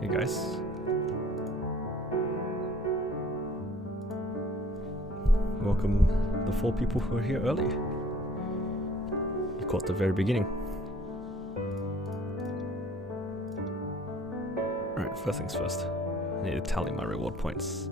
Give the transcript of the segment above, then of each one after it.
Hey guys. Welcome the 4 people who are here early. You caught the very beginning. Alright, first things first. I need to tally my reward points.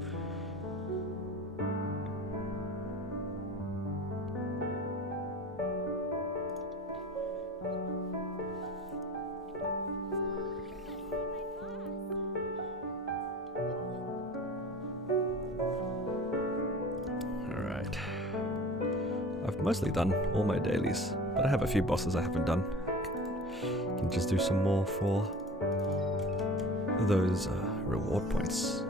Mostly done all my dailies, but I have a few bosses I haven't done. Can just do some more for those reward points.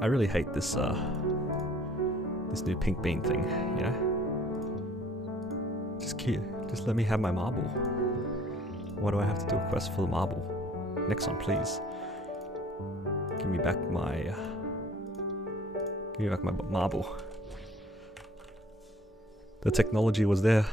I really hate this this new pink bean thing, you know? Just let me have my marble. Why do I have to do a quest for the marble? Next one, please. Give me back my marble. The technology was there.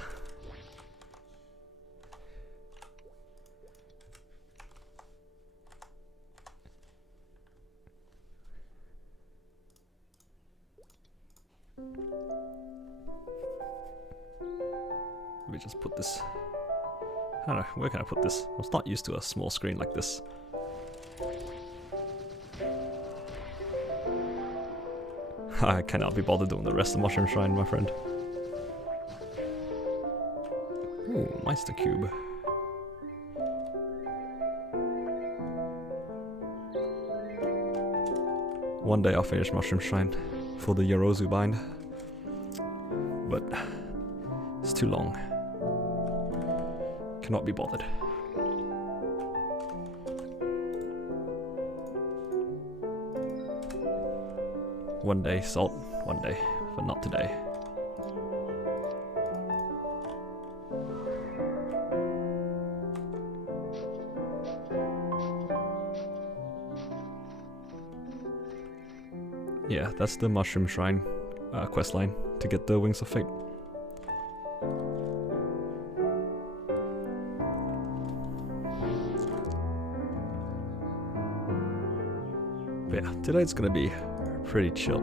Let me just put this. I don't know, where can I put this? I was not used to a small screen like this. I cannot be bothered doing the rest of Mushroom Shrine, my friend. Ooh, Meister Cube. One day I'll finish Mushroom Shrine for the Yorozu bind. But it's too long. Cannot be bothered. One day, Salt, one day, but not today. Yeah, that's the Mushroom Shrine questline to get the Wings of Fate. But yeah, today's gonna be pretty chill.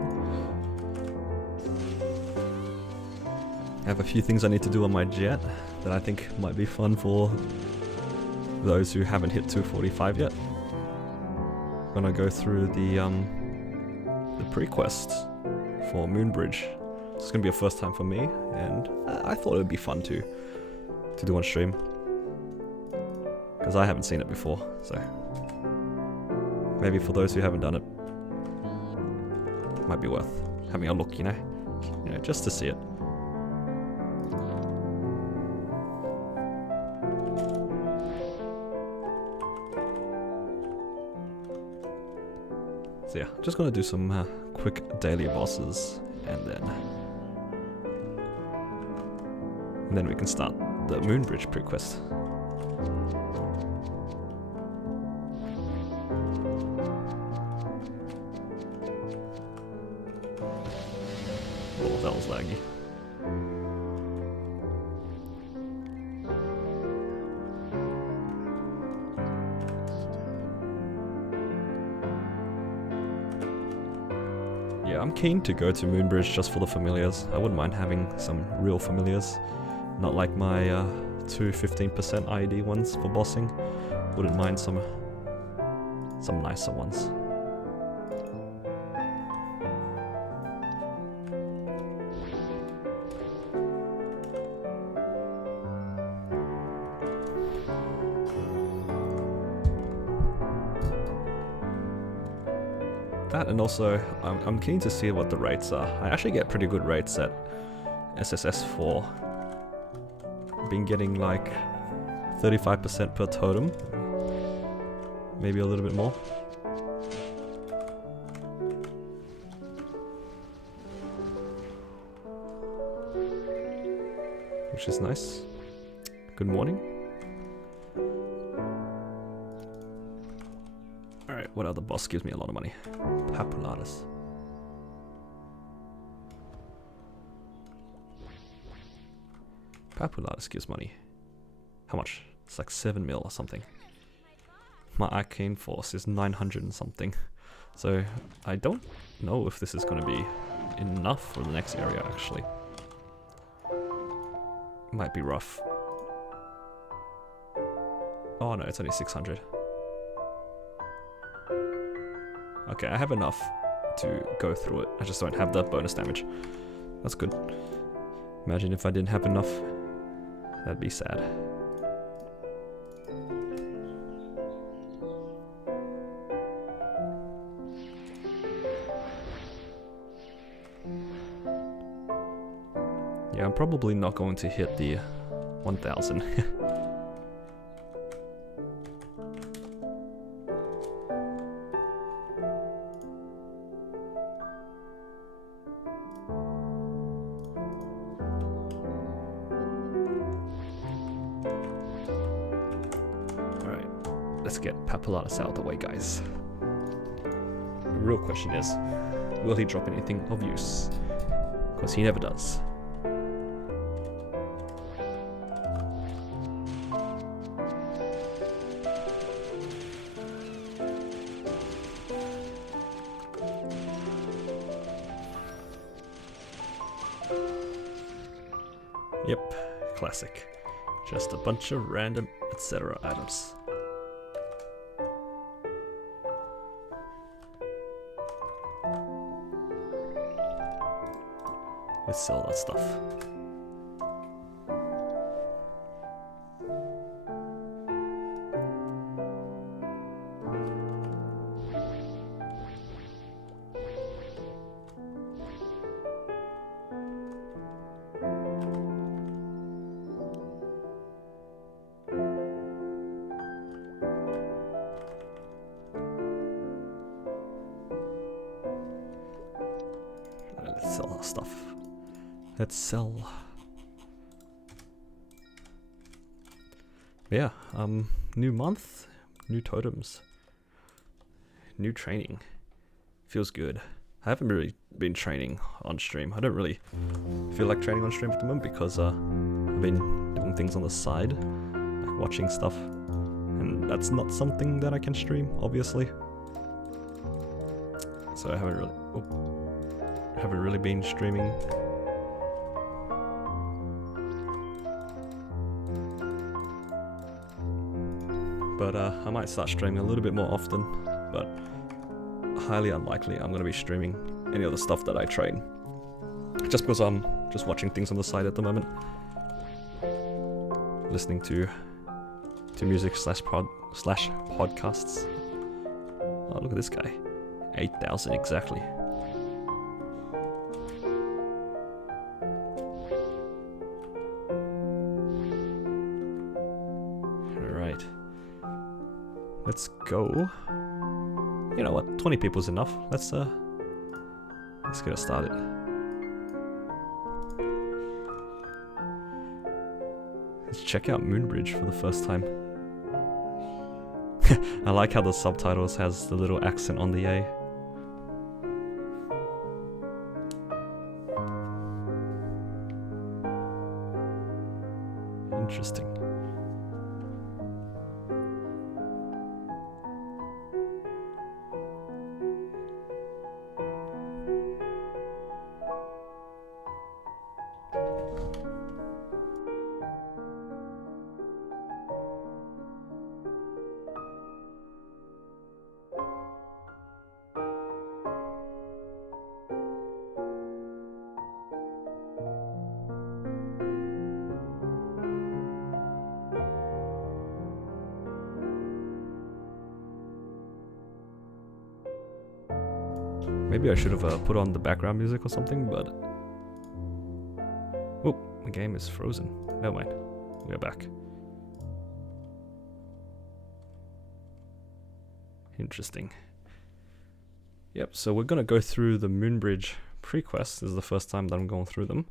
I have a few things I need to do on my Jett that I think might be fun for those who haven't hit 245 yet. I'm gonna go through the pre-quest for Moonbridge. It's gonna be a first time for me, and I thought it would be fun to do on stream, because I haven't seen it before. So maybe for those who haven't done it, might be worth having a look, you know, just to see it. So yeah, just gonna do some quick daily bosses, and then we can start the Moonbridge pre-quest. that was laggy. Yeah, I'm keen to go to Moonbridge just for the familiars. I wouldn't mind having some real familiars, not like my 2 15% IED ones for bossing. Wouldn't mind some nicer ones. That, and also I'm keen to see what the rates are. I actually get pretty good rates at SSS4. Been getting like 35% per totem, maybe a little bit more. Which is nice. Good morning. Alright, what other boss gives me a lot of money? Papulatus. Papulatus gives money. How much? It's like 7 mil or something. My arcane force is 900 and something. So I don't know if this is going to be enough for the next area actually. Might be rough. Oh no, it's only 600. Okay, I have enough to go through it. I just don't have that bonus damage. That's good. Imagine if I didn't have enough. That'd be sad. Yeah, I'm probably not going to hit the 1000. Let's get Papulatus out of the way, guys. The real question is, will he drop anything of use? Because he never does. Yep, classic. Just a bunch of random etc. items. Let's sell that stuff. Let's sell our stuff. Let's sell. Yeah, new month, new totems, new training. Feels good. I haven't really been training on stream. I don't really feel like training on stream at the moment because I've been doing things on the side, like watching stuff, and that's not something that I can stream, obviously. So I haven't really been streaming. But I might start streaming a little bit more often, but highly unlikely I'm going to be streaming any of the stuff that I train. Just because I'm just watching things on the side at the moment. Listening to music slash podcasts. Oh, look at this guy. 8,000 exactly. Alright. Let's go. You know what? 20 people is enough. Let's get it started. Let's check out Moonbridge for the first time. I like how the subtitles has the little accent on the A. Maybe I should have put on the background music or something, but... Oh, the game is frozen. Never mind. We're back. Interesting. Yep, so we're gonna go through the Moonbridge pre-quests. This is the first time that I'm going through them.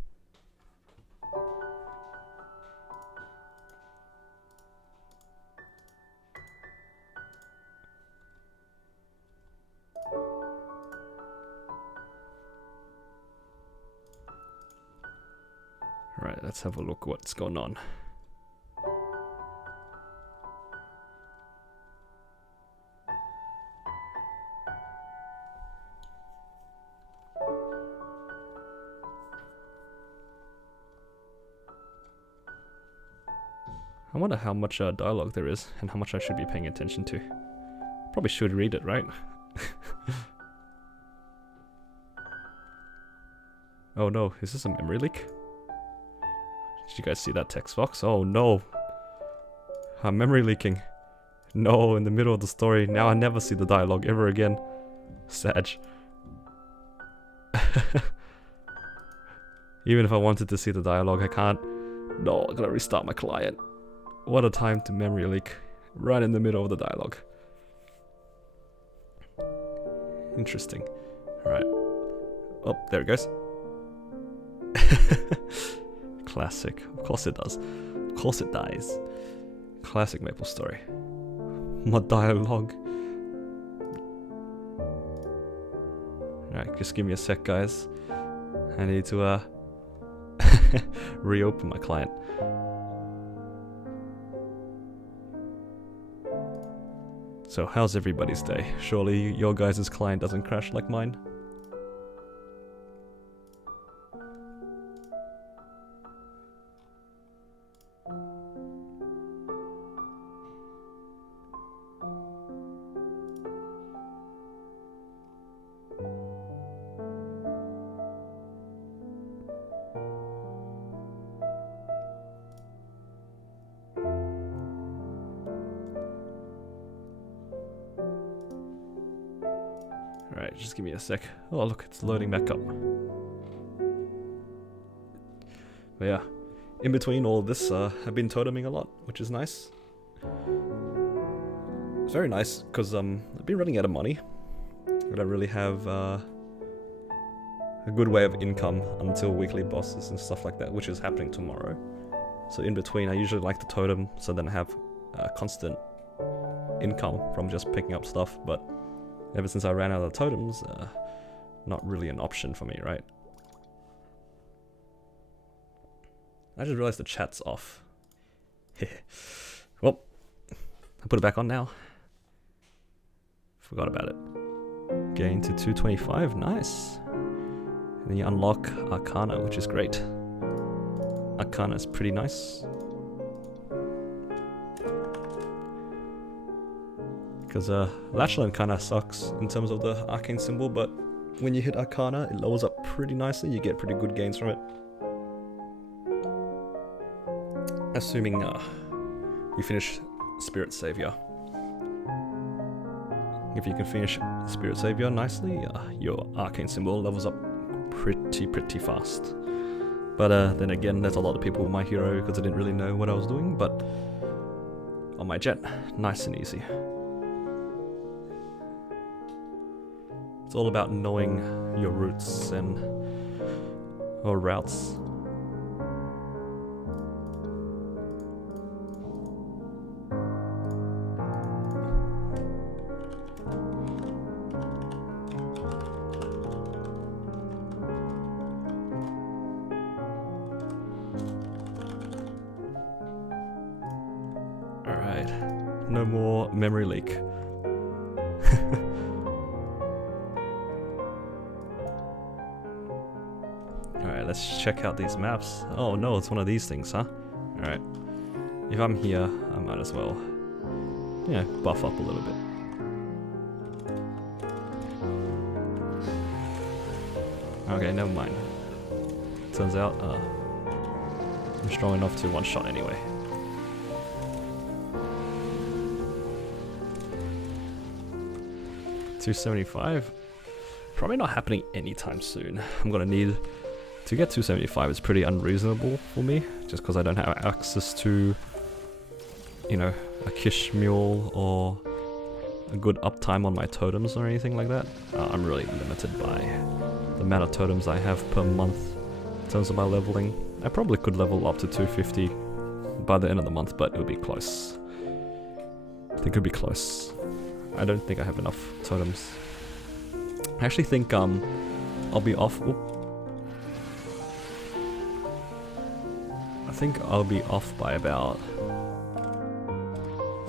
Alright, let's have a look what's going on. I wonder how much dialogue there is and how much I should be paying attention to. Probably should read it, right? Oh no, is this a memory leak? Did you guys see that text box? Oh no! I'm memory leaking. No, in the middle of the story. Now I never see the dialogue ever again. Sad. Even if I wanted to see the dialogue, I can't. No, I gotta restart my client. What a time to memory leak. Right in the middle of the dialogue. Interesting. Alright. Oh, there it goes. Classic. Of course it does. Of course it dies. Classic Maplestory. What dialogue? Alright, just give me a sec, guys. I need to reopen my client. So how's everybody's day? Surely your guys' client doesn't crash like mine? Alright, just give me a sec. Oh look, it's loading back up. But yeah, in between all of this, I've been toteming a lot, which is nice. It's very nice, because I've been running out of money. I don't really have a good way of income until weekly bosses and stuff like that, which is happening tomorrow. So in between, I usually like to totem, so then I have constant income from just picking up stuff, but ever since I ran out of totems, not really an option for me, right? I just realized the chat's off. Well, I put it back on now. Forgot about it. Gain to 225, nice. And then you unlock Arcana, which is great. Arcana is pretty nice. Because Lashland kind of sucks in terms of the arcane symbol, but when you hit Arcana, it levels up pretty nicely. You get pretty good gains from it. Assuming you finish Spirit Savior. If you can finish Spirit Savior nicely, your arcane symbol levels up pretty fast. But then again, there's a lot of people with my hero because I didn't really know what I was doing, but on my Jett, nice and easy. It's all about knowing your routes and or routes. Alright, no more memory leak. Alright, let's check out these maps. Oh no, it's one of these things, huh? Alright. If I'm here, I might as well, buff up a little bit. Okay, never mind. Turns out, I'm strong enough to one-shot anyway. $275. Probably not happening anytime soon. I'm gonna need to get 275 is pretty unreasonable for me, just because I don't have access to, you know, a Kish Mule or a good uptime on my totems or anything like that. I'm really limited by the amount of totems I have per month in terms of my leveling. I probably could level up to 250 by the end of the month, but it would be close. I think it would be close. I don't think I have enough totems. I actually think I'll be off. I think I'll be off by about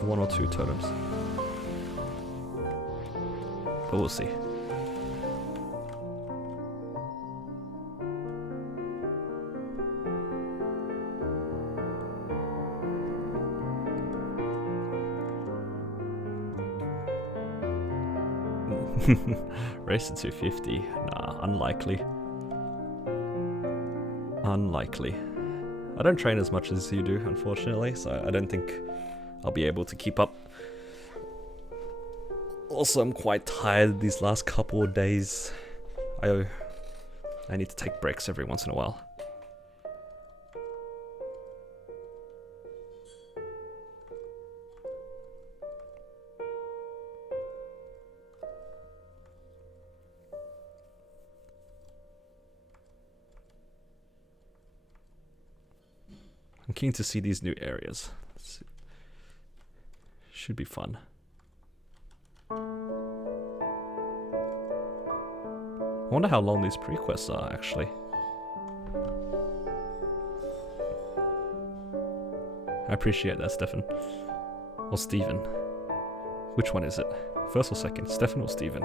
1 or 2 totems. But we'll see. Race to 250? Nah, unlikely. Unlikely. I don't train as much as you do, unfortunately, so I don't think I'll be able to keep up. Also, I'm quite tired these last couple of days. I need to take breaks every once in a while. I'm keen to see these new areas. Should be fun. I wonder how long these pre-quests are, actually. I appreciate that, Stefan. Or Steven. Which one is it? First or second? Stefan or Steven?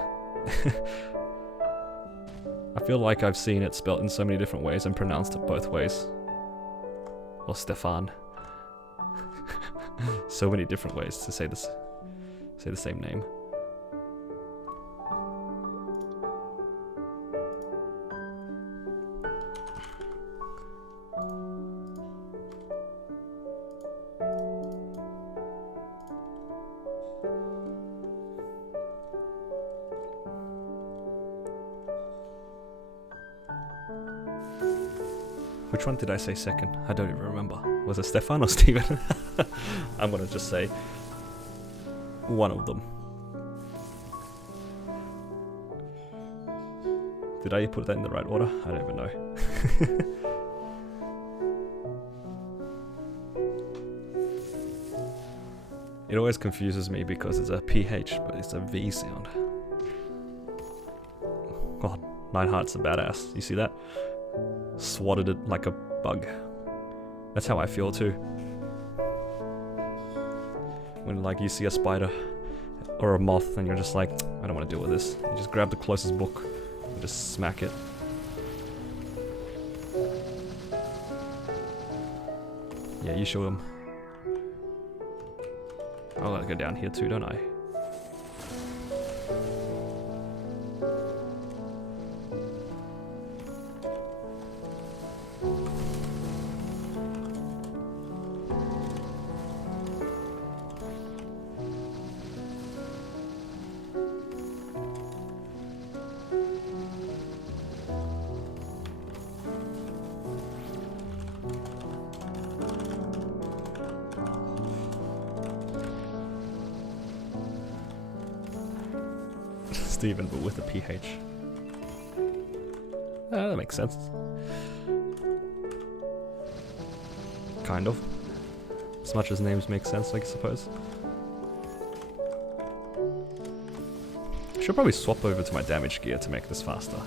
I feel like I've seen it spelt in so many different ways and pronounced it both ways. Or Stefan. So many different ways to say this. Say the same name. Which one did I say second? I don't even remember. Was it Stefan or Steven? I'm gonna just say one of them. Did I put that in the right order? I don't even know. It always confuses me because it's a PH, but it's a V sound. God, Nineheart's a badass. You see that? Swatted it like a bug. That's how I feel too. When like you see a spider or a moth and you're just like, I don't want to deal with this. You just grab the closest book and just smack it. Yeah, you show him. I gotta go down here too, don't I? Steven, but with a PH. That makes sense. Kind of. As much as names make sense, I suppose. Should probably swap over to my damage gear to make this faster.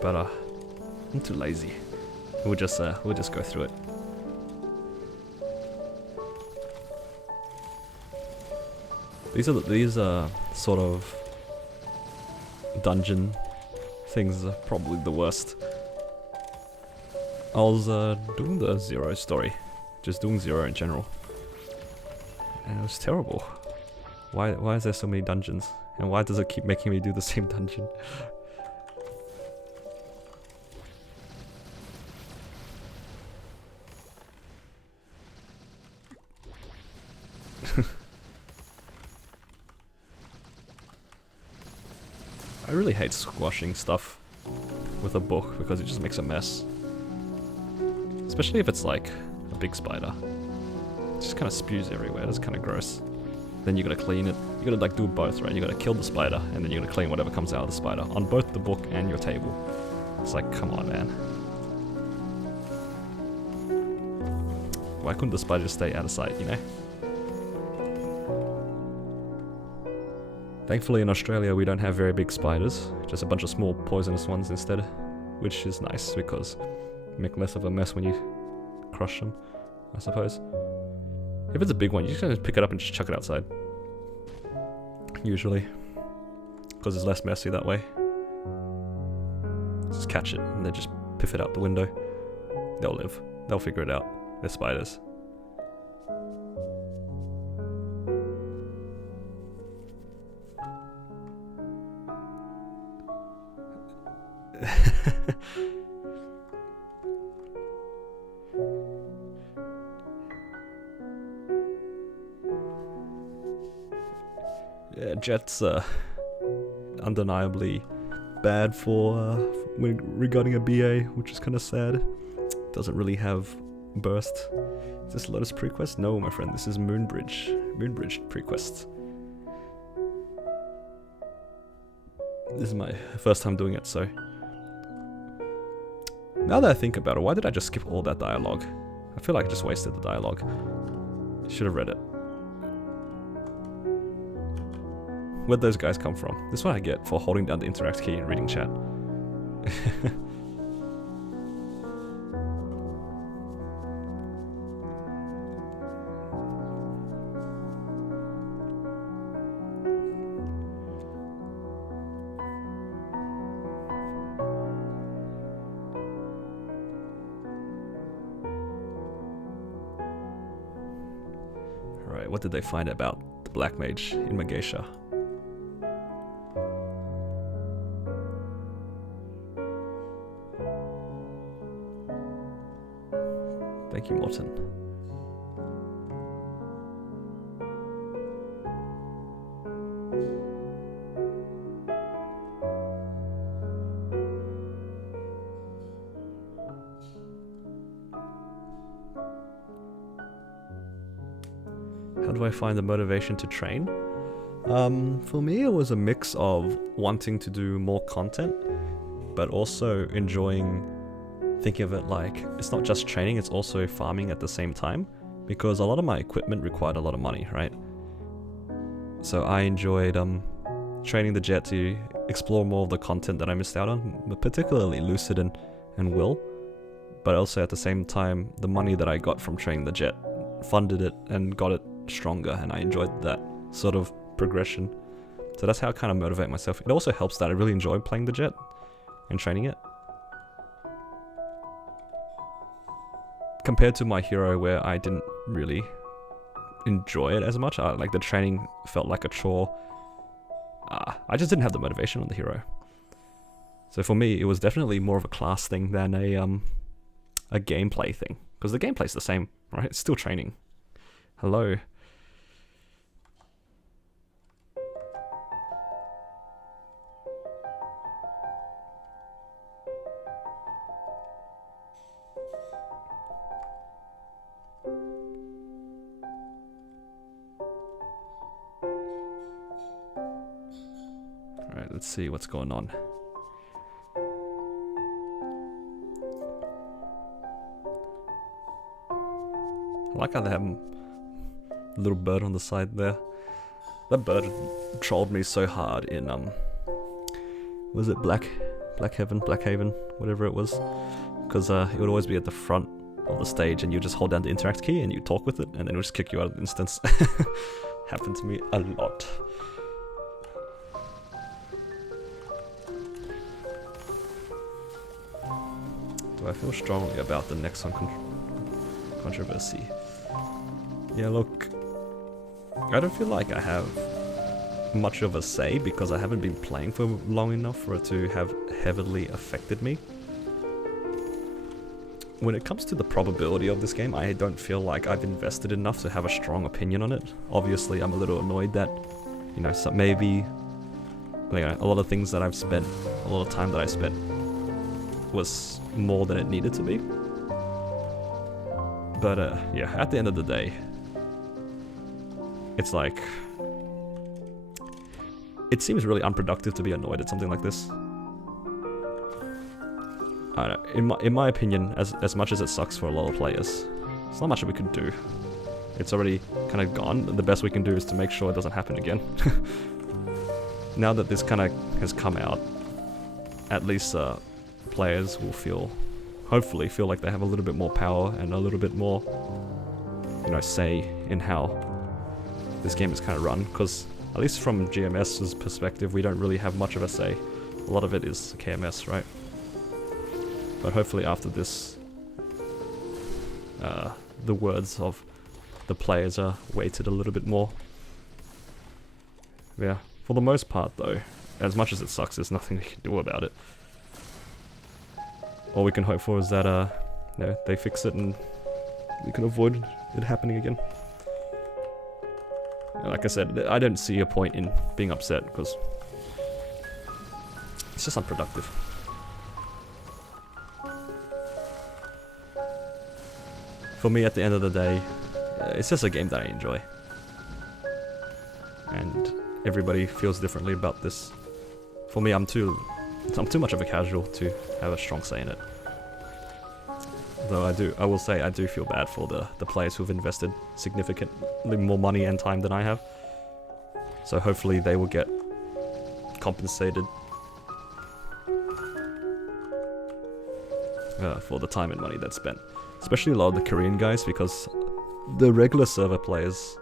But I'm too lazy. We'll just go through it. These are sort of dungeon things are probably the worst. I was doing the Zero story, just doing Zero in general, and it was terrible. Why is there so many dungeons, and why does it keep making me do the same dungeon? I really hate squashing stuff with a book because it just makes a mess. Especially if it's like a big spider. It just kind of spews everywhere, it's kind of gross. Then you gotta clean it. You gotta like do both, right? You gotta kill the spider and then you gotta clean whatever comes out of the spider on both the book and your table. It's like, come on, man. Why couldn't the spider just stay out of sight, you know? Thankfully in Australia we don't have very big spiders, just a bunch of small poisonous ones instead, which is nice because you make less of a mess when you crush them, I suppose. If it's a big one, you just kind of pick it up and just chuck it outside. Usually. Because it's less messy that way. Just catch it and then just piff it out the window. They'll live. They'll figure it out. They're spiders. Yeah, Jett's undeniably bad for when regarding a BA, which is kind of sad. Doesn't really have burst. Is this Lotus prequest? No, my friend, this is Moonbridge. Moonbridge prequest. This is my first time doing it, so... Now that I think about it, why did I just skip all that dialogue? I feel like I just wasted the dialogue. Should have read it. Where'd those guys come from? This is what I get for holding down the interact key and reading chat. Alright, what did they find about the Black Mage in Mageisha? Thank you, Morton. How do I find the motivation to train? For me, it was a mix of wanting to do more content, but also enjoying thinking of it like it's not just training, it's also farming at the same time, because a lot of my equipment required a lot of money, right? So I enjoyed training the Jett to explore more of the content that I missed out on, particularly Lucid and Will, but also at the same time the money that I got from training the Jett funded it and got it stronger, and I enjoyed that sort of progression. So that's how I kind of motivate myself. It also helps that I really enjoy playing the Jett and training it. Compared to my hero where I didn't really enjoy it as much, like the training felt like a chore. I just didn't have the motivation on the hero. So for me, it was definitely more of a class thing than a gameplay thing. Because the gameplay's the same, right? It's still training. Hello. Alright, let's see what's going on. I like how they have a little bird on the side there. That bird trolled me so hard in was it Blackhaven, whatever it was, because it would always be at the front of the stage and you just hold down the interact key and you talk with it and then it would just kick you out of the instance. Happened to me a lot. Do I feel strongly about the Nexon controversy? Yeah, look, I don't feel like I have much of a say because I haven't been playing for long enough for it to have heavily affected me. When it comes to the probability of this game, I don't feel like I've invested enough to have a strong opinion on it. Obviously, I'm a little annoyed that, you know, maybe you know, a lot of things that I've spent, a lot of time that I spent was more than it needed to be. But yeah, at the end of the day, it's like, it seems really unproductive to be annoyed at something like this. I don't know, in my opinion, as much as it sucks for a lot of players, there's not much that we can do. It's already kind of gone. The best we can do is to make sure it doesn't happen again. Now that this kind of has come out, at least players will hopefully feel like they have a little bit more power and a little bit more, you know, say in how this game is kind of run. Because at least from GMS's perspective, we don't really have much of a say. A lot of it is KMS, right? But hopefully after this, the words of the players are weighted a little bit more. Yeah, for the most part though, as much as it sucks, there's nothing we can do about it. All we can hope for is that you know, they fix it and we can avoid it happening again. And like I said, I don't see a point in being upset because it's just unproductive. For me, at the end of the day, it's just a game that I enjoy. And everybody feels differently about this. For me, I'm too much of a casual to have a strong say in it. Though I will say I do feel bad for the players who've invested significantly more money and time than I have. So hopefully they will get compensated for the time and money that's spent. Especially a lot of the Korean guys, because the regular server players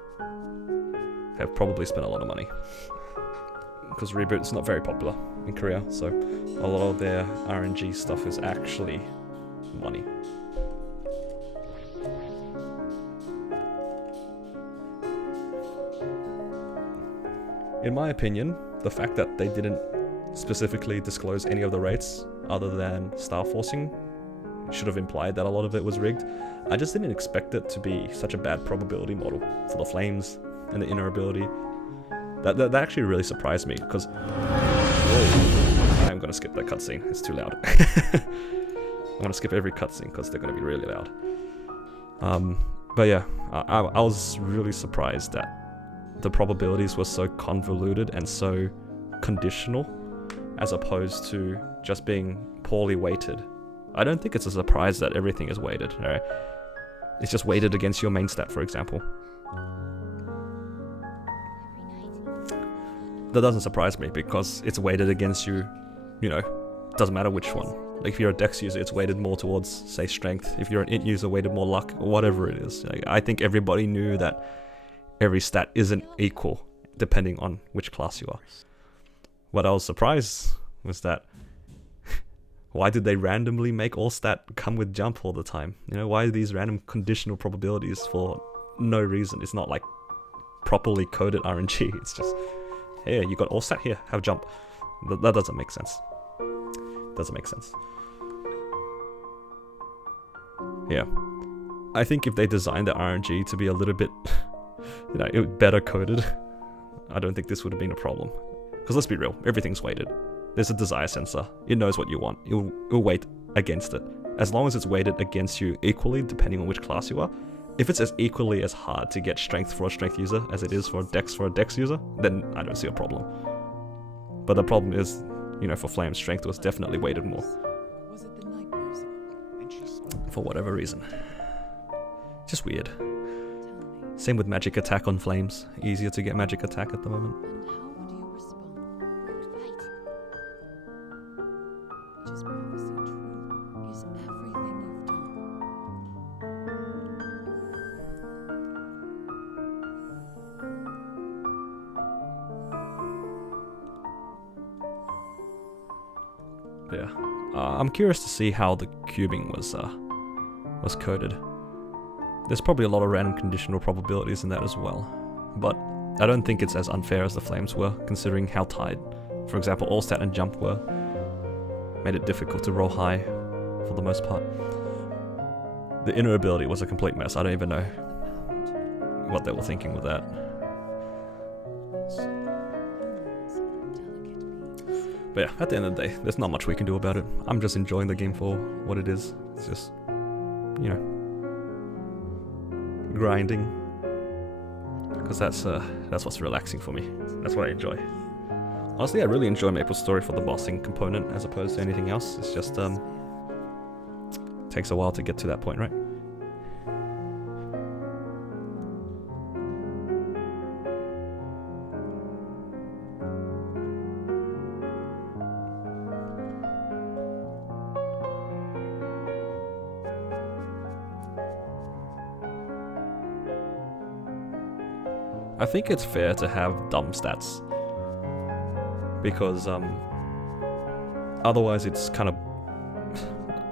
have probably spent a lot of money. Because Reboot is not very popular in Korea, so a lot of their RNG stuff is actually money. In my opinion, the fact that they didn't specifically disclose any of the rates other than star forcing should have implied that a lot of it was rigged. I just didn't expect it to be such a bad probability model for the flames and the inner ability. That actually really surprised me, because I'm gonna skip that cutscene, it's too loud. I'm gonna skip every cutscene because they're gonna be really loud. But yeah, I was really surprised that the probabilities were so convoluted and so conditional, as opposed to just being poorly weighted. I don't think it's a surprise that everything is weighted, alright? It's just weighted against your main stat, for example. That doesn't surprise me, because it's weighted against you, you know, doesn't matter which one. Like if you're a Dex user, it's weighted more towards, say, strength. If you're an Int user, weighted more luck, or whatever it is. Like, I think everybody knew that every stat isn't equal, depending on which class you are. What I was surprised was that why did they randomly make all stat come with jump all the time? You know, why are these random conditional probabilities for no reason? It's not like properly coded RNG. It's just, hey, you got all stat here, have jump. That doesn't make sense. Doesn't make sense. Yeah. I think if they designed the RNG to be a little bit, you know, better coded, I don't think this would have been a problem. Because let's be real, everything's weighted. There's a desire sensor. It knows what you want. It'll weight against it. As long as it's weighted against you equally, depending on which class you are. If it's as equally as hard to get strength for a strength user as it is for a dex user, then I don't see a problem. But the problem is, you know, for Flame, strength was definitely weighted more. For whatever reason. Just weird. Same with magic attack on Flames. Easier to get magic attack at the moment. Yeah, I'm curious to see how the cubing was coded. There's probably a lot of random conditional probabilities in that as well, but I don't think it's as unfair as the Flames were, considering how tied, for example, all stat and jump were. Made it difficult to roll high for the most part. The inner ability was a complete mess. I don't even know what they were thinking with that. But yeah, at the end of the day, there's not much we can do about it. I'm just enjoying the game for what it is. It's just, you know, grinding. Because that's what's relaxing for me. That's what I enjoy. Honestly, I really enjoy Maplestory for the bossing component as opposed to anything else. It's just, takes a while to get to that point, right? I think it's fair to have dumb stats. Because, otherwise it's kind of,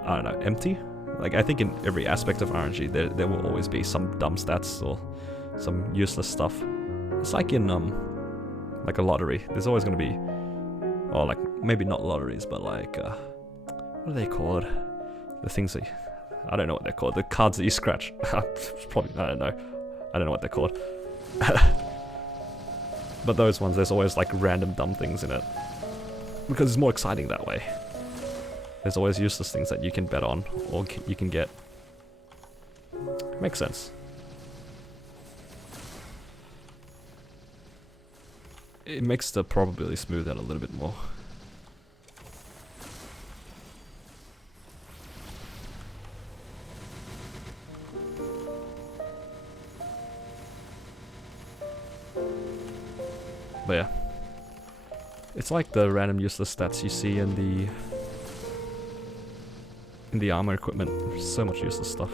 I don't know, empty? Like, I think in every aspect of RNG, there will always be some dumb stats or some useless stuff. It's like in, like a lottery. There's always going to be, or like, maybe not lotteries, but like, what are they called? The things that, I don't know what they're called. The cards that you scratch. Probably, I don't know. I don't know what they're called. But those ones, there's always like random dumb things in it. Because it's more exciting that way. There's always useless things that you can bet on, or you can get. Makes sense. It makes the probability smooth out a little bit more. But yeah, it's like the random useless stats you see in the armor equipment. There's so much useless stuff.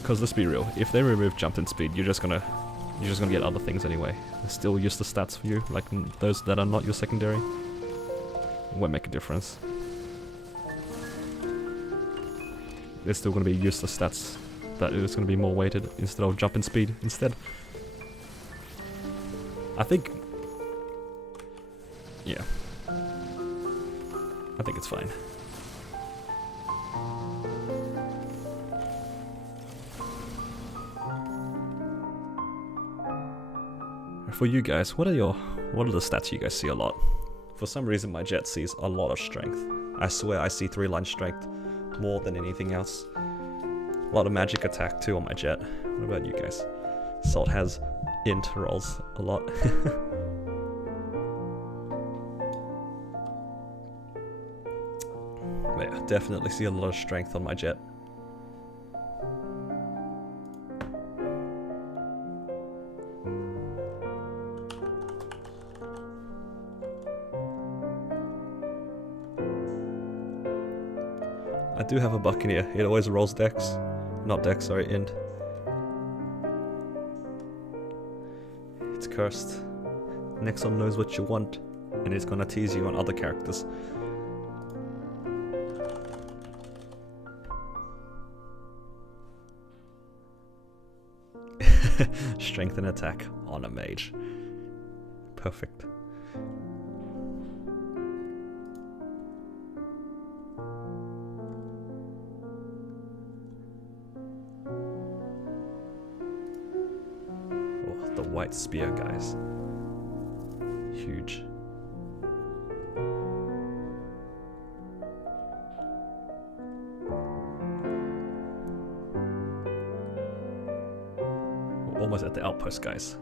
Because let's be real, if they remove jump and speed, you're just gonna get other things anyway. There's still useless stats for you, like those that are not your secondary. It won't make a difference. There's still going to be useless stats that is going to be more weighted instead of jump and speed instead. I think, yeah, I think it's fine. For you guys, what are the stats you guys see a lot? For some reason my Jett sees a lot of strength. I swear I see 3-line strength more than anything else. A lot of magic attack too on my Jett. What about you guys? Salt has int rolls a lot. But yeah, definitely see a lot of strength on my Jett. I do have a Buccaneer. It always rolls dex. Not dex, sorry, int. It's cursed. Nexon knows what you want, and it's gonna tease you on other characters. Strength and attack on a mage. Perfect. The white spear, guys. Huge. We're almost at the outpost, guys.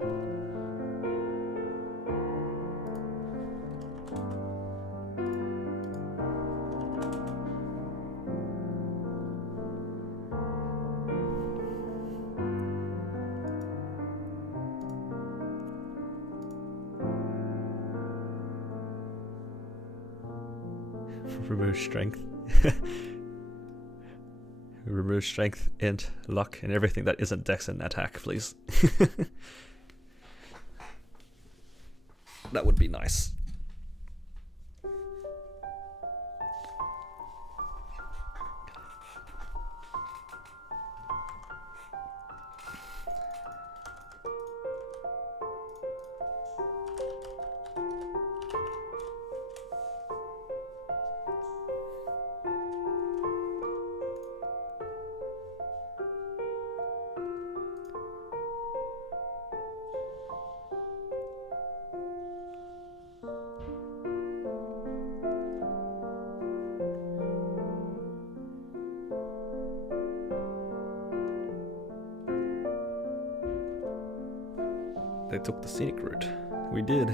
Remove strength. Remove strength, int, luck, and everything that isn't dex and attack, please. That would be nice. They took the scenic route. We did.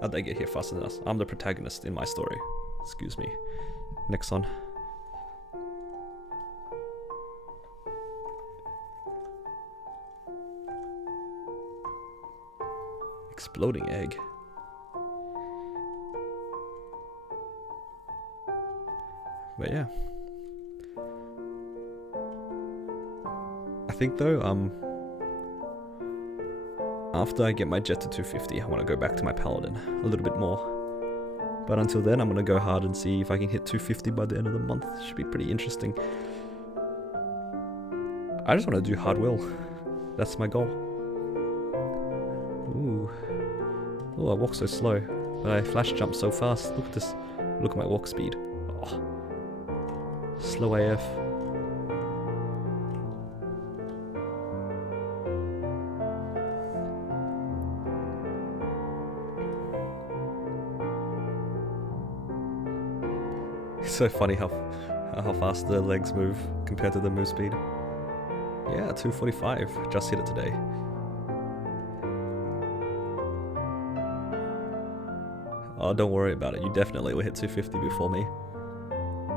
How'd they get here faster than us? I'm the protagonist in my story. Excuse me. Next on. Exploding egg. But yeah. I think though, after I get my Jett to 250, I want to go back to my Paladin a little bit more. But until then, I'm going to go hard and see if I can hit 250 by the end of the month. Should be pretty interesting. I just want to do hard will. That's my goal. Ooh. Oh, I walk so slow, but I flash jump so fast. Look at this. Look at my walk speed. Oh. Slow AF. It's so funny how fast the legs move compared to the move speed. Yeah, 245. Just hit it today. Oh, don't worry about it. You definitely will hit 250 before me.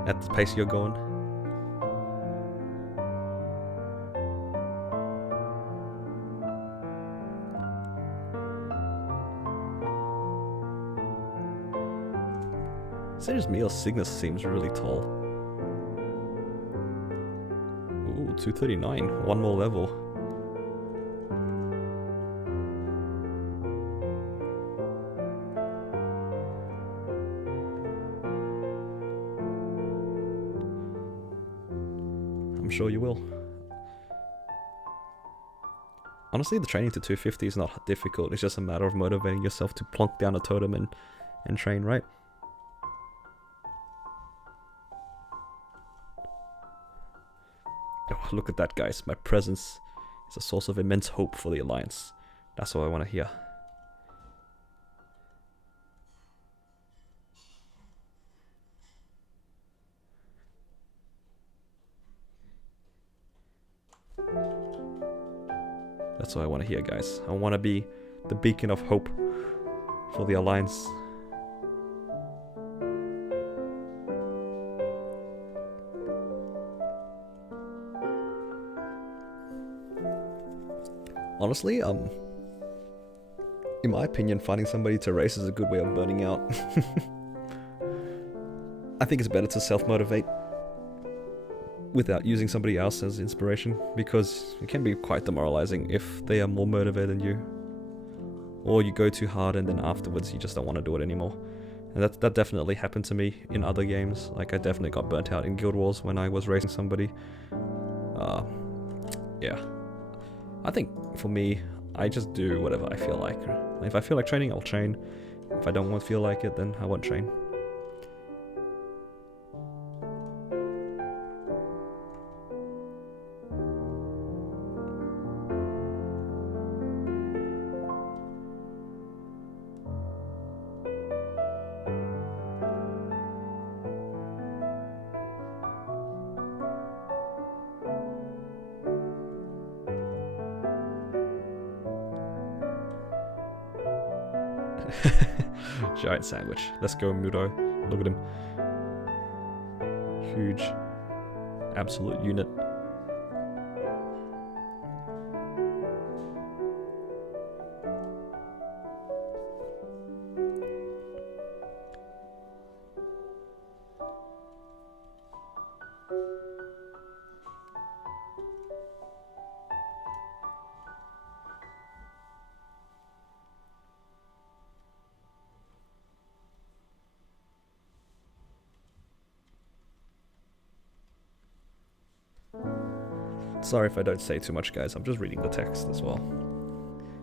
At the pace you're going. Is it just me or Cygnus seems really tall? Ooh, 239. One more level. I'm sure you will. Honestly, the training to 250 is not difficult. It's just a matter of motivating yourself to plonk down a totem and train, right? Oh, look at that, guys. My presence is a source of immense hope for the Alliance. That's what I want to hear. That's what I want to hear, guys. I want to be the beacon of hope for the Alliance. Honestly, in my opinion, finding somebody to race is a good way of burning out. I think it's better to self-motivate without using somebody else as inspiration, because it can be quite demoralizing if they are more motivated than you. Or you go too hard and then afterwards you just don't want to do it anymore. And that definitely happened to me in other games. Like, I definitely got burnt out in Guild Wars when I was racing somebody. Yeah. I think for me, I just do whatever I feel like. If I feel like training, I'll train. If I don't want to feel like it, then I won't train. Giant sandwich. Let's go, Mudo. Look at him. Huge. Absolute unit. Sorry if I don't say too much, guys. I'm just reading the text as well.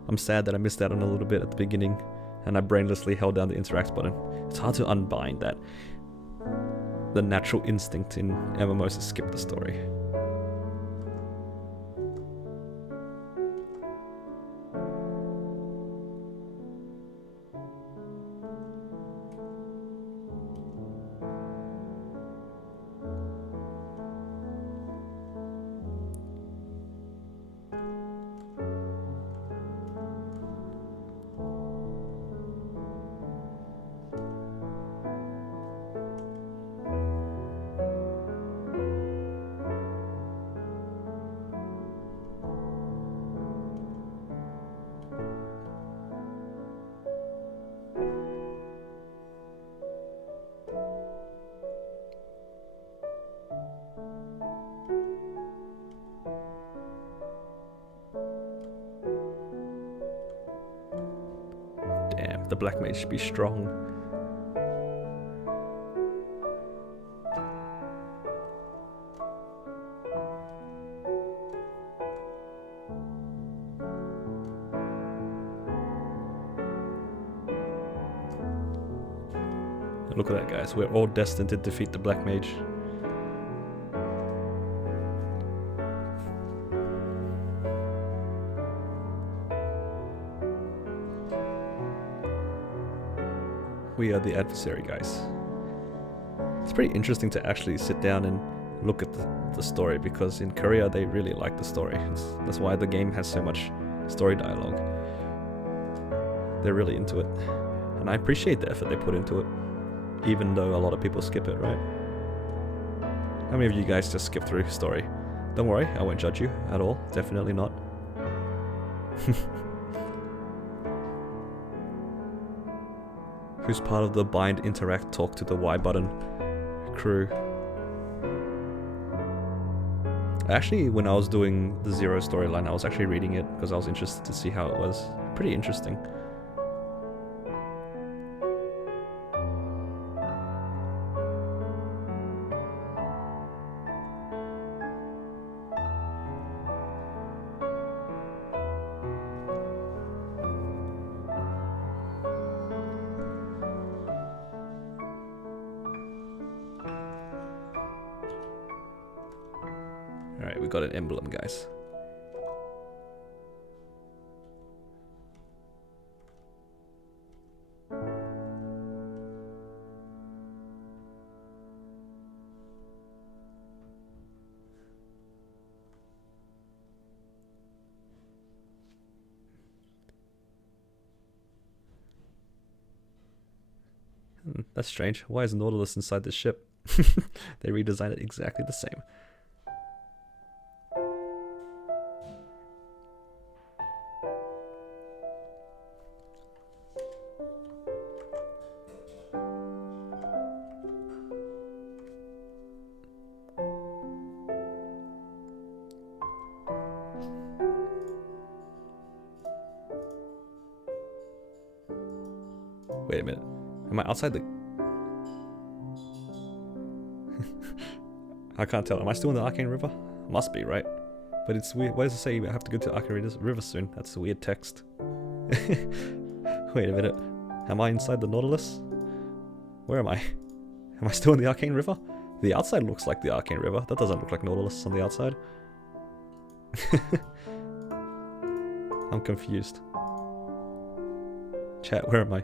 I'm sad that I missed out on a little bit at the beginning, and I brainlessly held down the interact button. It's hard to unbind that. The natural instinct in MMOs is skip the story. the Black Mage be strong. And look at that, guys. We're all destined to defeat the Black Mage. We are the adversary, guys. It's pretty interesting to actually sit down and look at the story, because in Korea they really like the story. That's why the game has so much story dialogue. They're really into it. And I appreciate the effort they put into it, even though a lot of people skip it, right? How many of you guys just skip through story? Don't worry, I won't judge you at all. Definitely not. Who's part of the bind, interact, talk to the Y button crew? Actually, when I was doing the Zero storyline, I was actually reading it because I was interested to see how it was. Pretty interesting. Alright, we got an emblem, guys. That's strange. Why is Nautilus inside the ship? They redesigned it exactly the same. Wait a minute. Am I outside the... I can't tell. Am I still in the Arcane River? Must be, right? But it's weird. Why does it say I have to go to Arcane River soon? That's a weird text. Wait a minute. Am I inside the Nautilus? Where am I? Am I still in the Arcane River? The outside looks like the Arcane River. That doesn't look like Nautilus on the outside. I'm confused. Chat, where am I?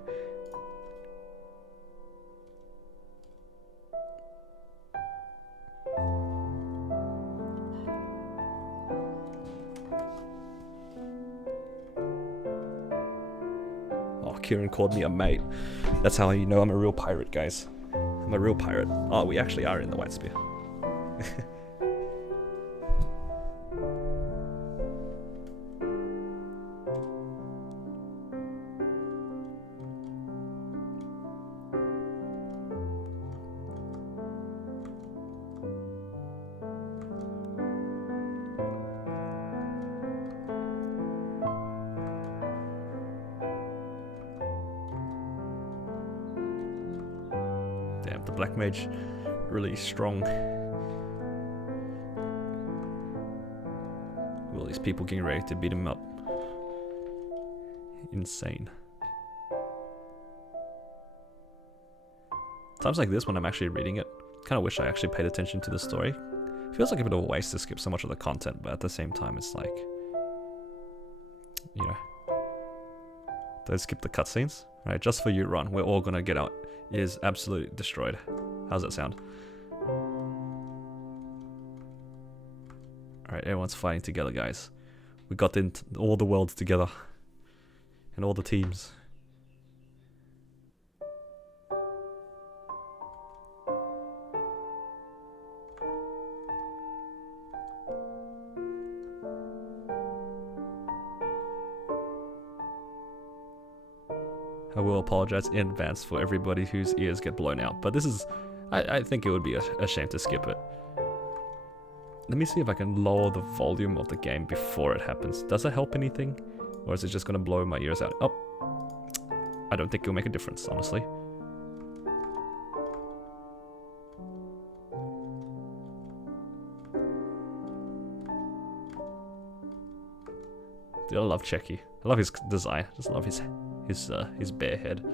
Kieran called me a mate. That's how you know I'm a real pirate, guys. I'm a real pirate. Oh, we actually are in the White Spear. Damn, the Black Mage, really strong. All these people getting ready to beat him up. Insane. Times like this when I'm actually reading it, kind of wish I actually paid attention to the story. It feels like a bit of a waste to skip so much of the content, but at the same time it's like, you know, don't skip the cutscenes. Right, just for you, Ron. We're all gonna get our ears absolutely destroyed. How's that sound? Alright, everyone's fighting together, guys. We got all the worlds together. And all the teams. I will apologize in advance for everybody whose ears get blown out, but this is... I think it would be a shame to skip it. Let me see if I can lower the volume of the game before it happens. Does it help anything? Or is it just going to blow my ears out? Oh! I don't think it'll make a difference, honestly. Dude, I love Checky. I love his design. I just love his bare head.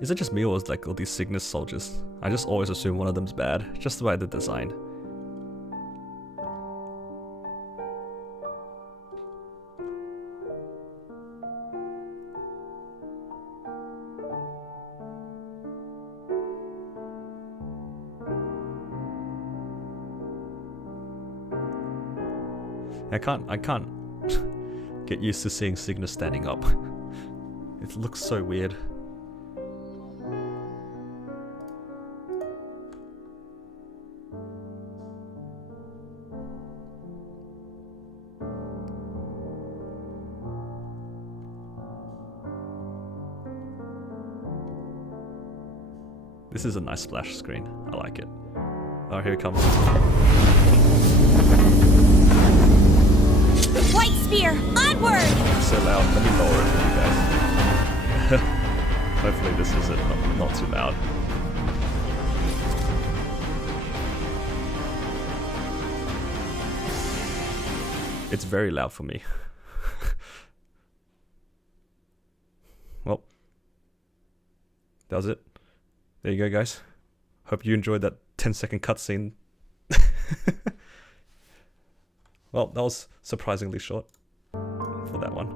Is it just me, or is like all these Cygnus soldiers? I just always assume one of them's bad, just by the design. I can't get used to seeing Cygnus standing up. It looks so weird. This is a nice splash screen. I like it. Oh, here it comes. White Spear, onward! It's so loud. Let me lower it for you guys. Hopefully this is it. Not too loud. It's very loud for me. Well, that was it. There you go, guys. Hope you enjoyed that 10-second cutscene. Well, that was surprisingly short for that one.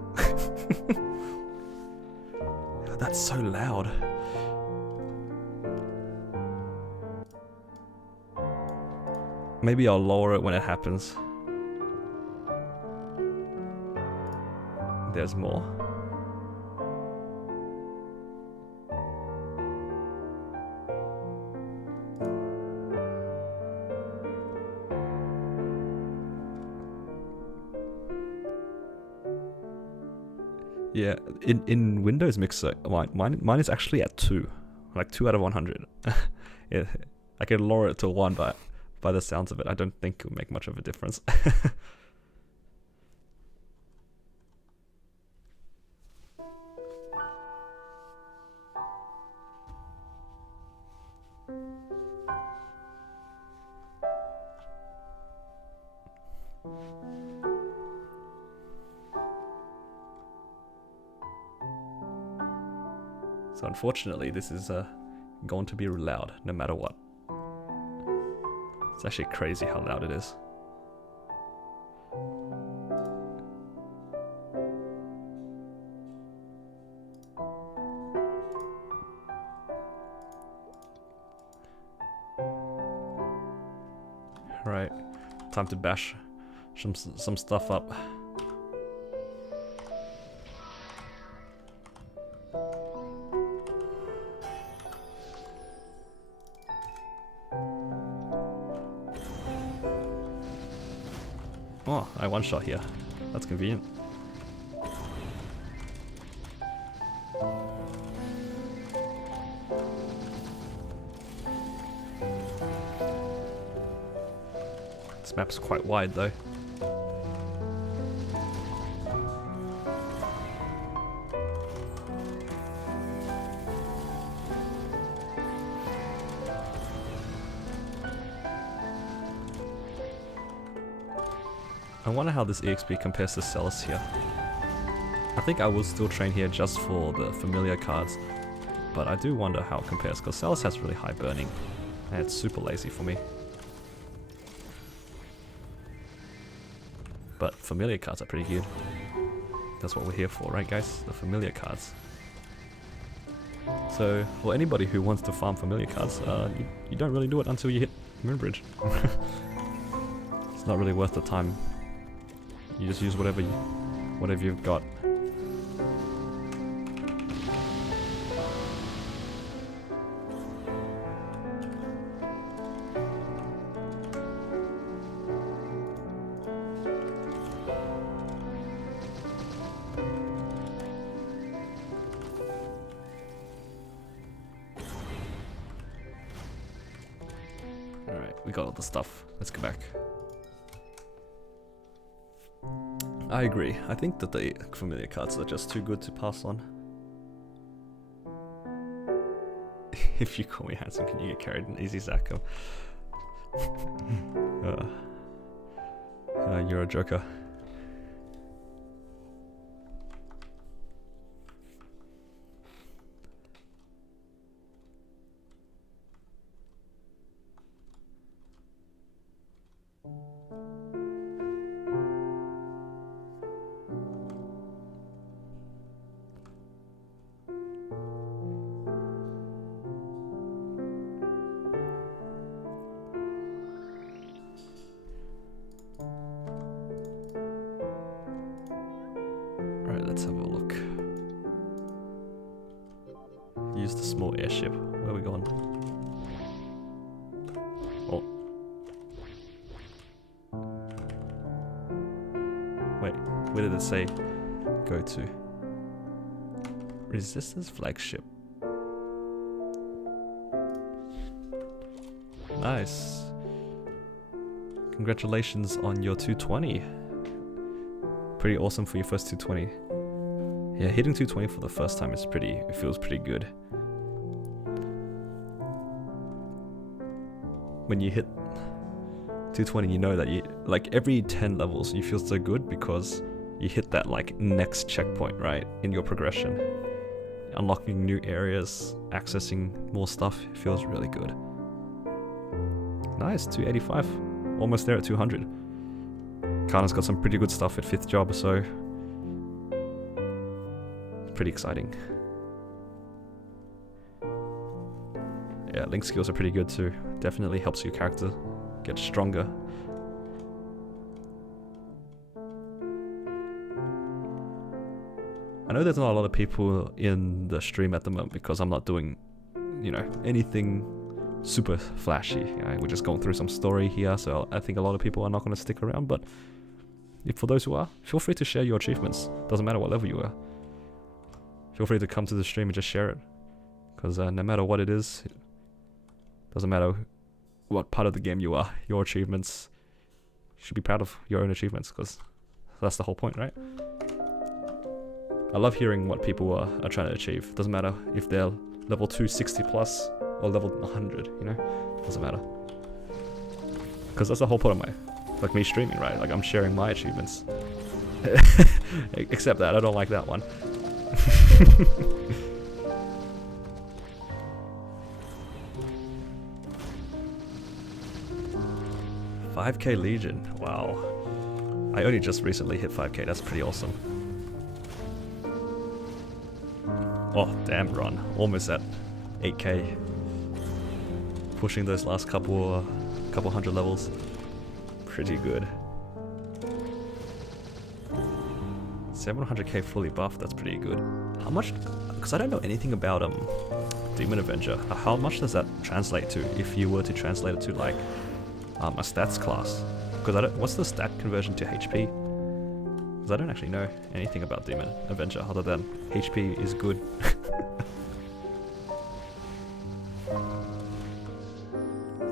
That's so loud. Maybe I'll lower it when it happens. There's more. Yeah, in Windows Mixer, mine is actually at 2, like 2 out of 100. Yeah, I can lower it to 1, but by the sounds of it, I don't think it'll make much of a difference. So unfortunately, this is going to be loud, no matter what. It's actually crazy how loud it is. Right, time to bash some stuff up. Oh, I one-shot here. That's convenient. This map's quite wide though. I wonder how this EXP compares to Celis here. I think I will still train here just for the familiar cards, but I do wonder how it compares, because Celis has really high burning, and it's super lazy for me. But familiar cards are pretty good. That's what we're here for, right guys? The familiar cards. So, for anybody who wants to farm familiar cards, you don't really do it until you hit Moonbridge. It's not really worth the time. You just use whatever you've got. Alright, we got all the stuff. Let's go back. I agree. I think that the familiar cards are just too good to pass on. If you call me handsome, can you get carried an easy Zacko? You're a joker. Let's have a look. Use the small airship. Where are we going? Oh. Wait, where did it say go to? Resistance flagship. Nice. Congratulations on your 220. Pretty awesome for your first 220. Yeah, hitting 220 for the first time is it feels pretty good. When you hit 220, you know that like every 10 levels, you feel so good because you hit that like next checkpoint, right, in your progression. Unlocking new areas, accessing more stuff, it feels really good. Nice, 285. Almost there at 200. Kana's got some pretty good stuff at 5th job, so pretty exciting. Yeah, link skills are pretty good too. Definitely helps your character get stronger. I know there's not a lot of people in the stream at the moment because I'm not doing, you know, anything super flashy. You know, we're just going through some story here, so I think a lot of people are not going to stick around, but if for those who are, feel free to share your achievements. Doesn't matter what level you are. Feel free to come to the stream and just share it. Because no matter what it is, it doesn't matter what part of the game you are, your achievements, you should be proud of your own achievements, because that's the whole point, right? I love hearing what people are trying to achieve. Doesn't matter if they're level 260 plus or level 100, you know? Doesn't matter. Because that's the whole point of like me streaming, right? Like I'm sharing my achievements. Except that, I don't like that one. 5k Legion, wow. I only just recently hit 5k, that's pretty awesome. Oh, damn run, almost at 8k. Pushing those last couple hundred levels. Pretty good. 700k fully buffed, that's pretty good. How much, because I don't know anything about Demon Avenger, how much does that translate to if you were to translate it to like a stats class? Because what's the stat conversion to HP? Because I don't actually know anything about Demon Avenger other than HP is good.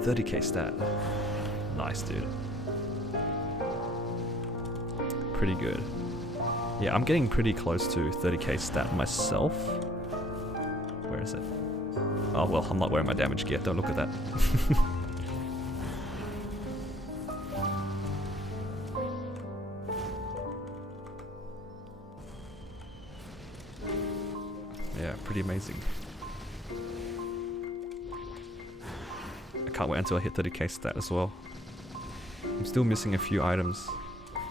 30k stat. Nice, dude. Pretty good. Yeah, I'm getting pretty close to 30k stat myself. Where is it? Oh, well, I'm not wearing my damage gear. Don't look at that. Yeah, pretty amazing. I can't wait until I hit 30k stat as well. I'm still missing a few items,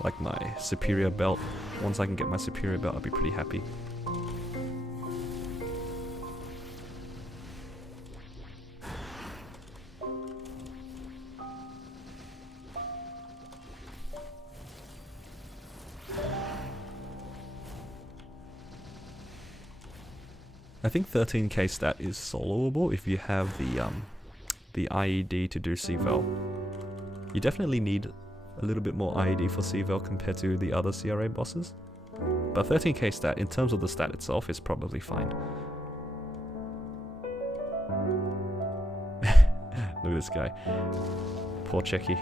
like my superior belt. Once I can get my superior belt, I'll be pretty happy. I think 13k stat is soloable if you have the IED to do C-Vel. You definitely need a little bit more IED for C-Vel compared to the other CRA bosses. But 13k stat, in terms of the stat itself, is probably fine. Look at this guy. Poor Checky.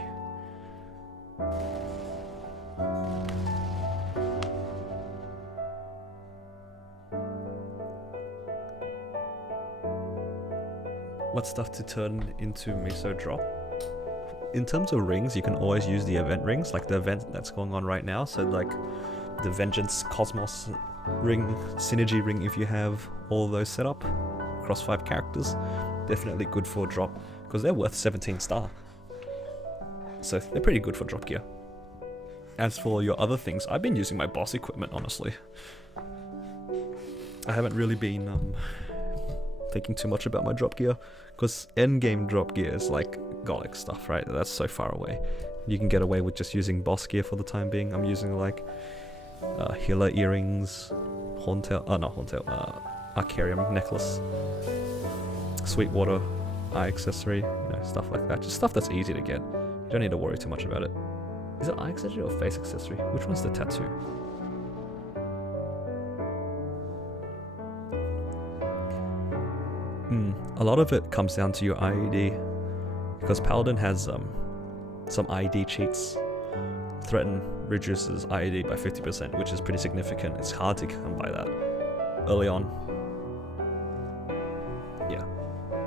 what stuff to turn into miso drop. In terms of rings, you can always use the event rings, like the event that's going on right now. So like the Vengeance Cosmos ring, Synergy ring, if you have all those set up across 5 characters, definitely good for drop because they're worth 17 star. So they're pretty good for drop gear. As for your other things, I've been using my boss equipment, honestly. I haven't really been thinking too much about my drop gear because endgame drop gear is like Golic stuff, right? That's so far away. You can get away with just using boss gear for the time being. I'm using like healer earrings, Arcarium necklace, Sweetwater eye accessory, stuff like that. Just stuff that's easy to get. You don't need to worry too much about it. Is it eye accessory or face accessory? Which one's the tattoo? A lot of it comes down to your IED, because Paladin has some IED cheats. Threaten reduces IED by 50%, which is pretty significant. It's hard to come by that early on. Yeah,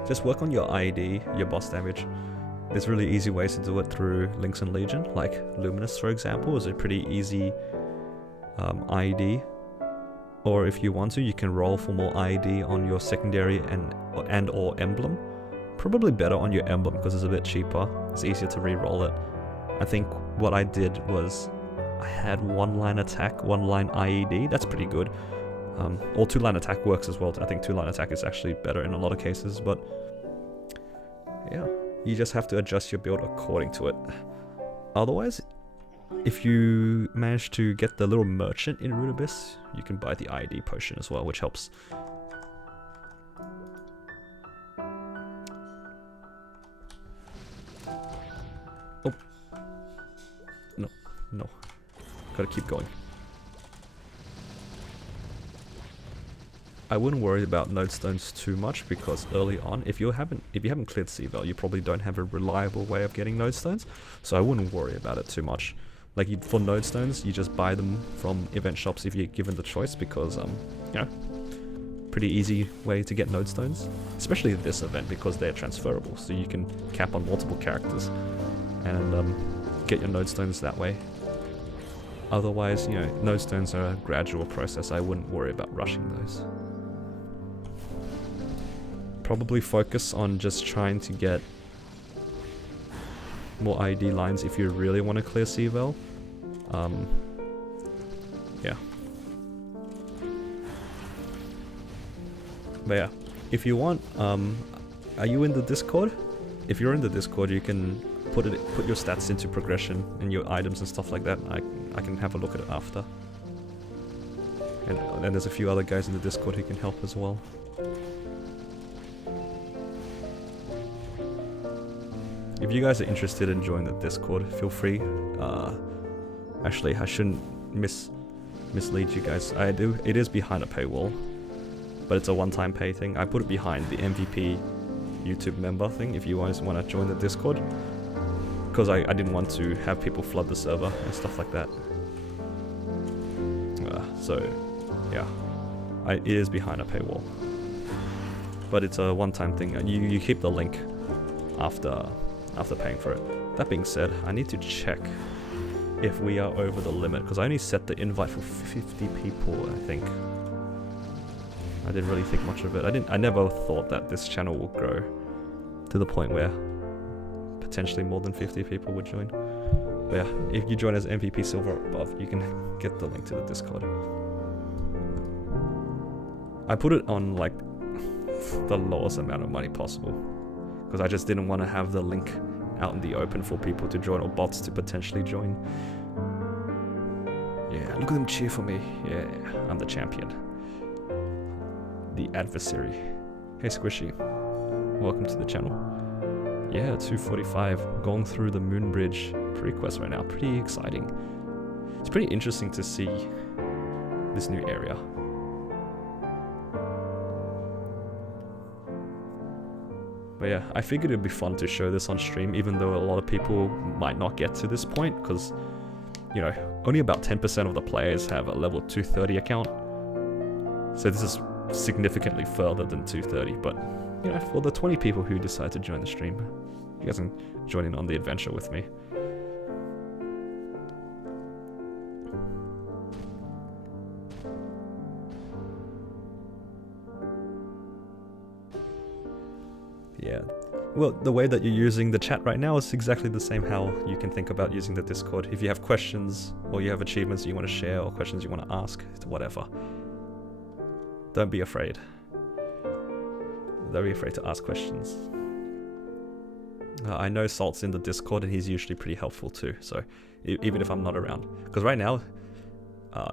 just work on your IED, your boss damage. There's really easy ways to do it through Links and Legion, like Luminous, for example, is a pretty easy IED. Or if you want to, you can roll for more IED on your secondary and or emblem. Probably better on your emblem because it's a bit cheaper. It's easier to re-roll it. I think what I did was I had 1-line attack, 1-line IED. That's pretty good. Or 2-line attack works as well. I think 2-line attack is actually better in a lot of cases, but yeah, you just have to adjust your build according to it. Otherwise, if you manage to get the little merchant in Root Abyss, you can buy the IED potion as well, which helps. Oh. No. Gotta keep going. I wouldn't worry about node stones too much because early on, if you haven't cleared Seavel, you probably don't have a reliable way of getting node stones, so I wouldn't worry about it too much. Like for node stones, you just buy them from event shops if you're given the choice because, pretty easy way to get node stones, especially this event because they're transferable, so you can cap on multiple characters and get your node stones that way. Otherwise, node stones are a gradual process. I wouldn't worry about rushing those. Probably focus on just trying to get more ID lines if you really want to clear Seavel. Yeah. But yeah, if you want, are you in the Discord? If you're in the Discord, you can put your stats into progression and your items and stuff like that. I can have a look at it after. And there's a few other guys in the Discord who can help as well. If you guys are interested in joining the Discord, feel free. Actually, I shouldn't mislead you guys. It is behind a paywall, but it's a one-time pay thing. I put it behind the MVP YouTube member thing if you guys want to join the Discord, because I didn't want to have people flood the server and stuff like that. So yeah, it is behind a paywall, but it's a one-time thing. You keep the link after paying for it. That being said, I need to check if we are over the limit, because I only set the invite for 50 people, I think. I didn't really think much of it. I never thought that this channel would grow to the point where potentially more than 50 people would join. But yeah, if you join as MVP Silver or above, you can get the link to the Discord. I put it on like the lowest amount of money possible, because I just didn't want to have the link out in the open for people to join or bots to potentially join. Yeah, look at them cheer for me. Yeah, I'm the champion. The adversary. Hey Squishy, welcome to the channel. Yeah, 245, going through the Moonbridge pre-quest right now. Pretty exciting. It's pretty interesting to see this new area. But yeah, I figured it'd be fun to show this on stream, even though a lot of people might not get to this point, because, only about 10% of the players have a level 230 account. So this is significantly further than 230, but you know, for the 20 people who decide to join the stream, you guys can join in on the adventure with me. Yeah. Well, the way that you're using the chat right now is exactly the same how you can think about using the Discord. If you have questions, or you have achievements you want to share, or questions you want to ask, whatever. Don't be afraid. Don't be afraid to ask questions. I know Salt's in the Discord and he's usually pretty helpful too, so even if I'm not around. Because right now,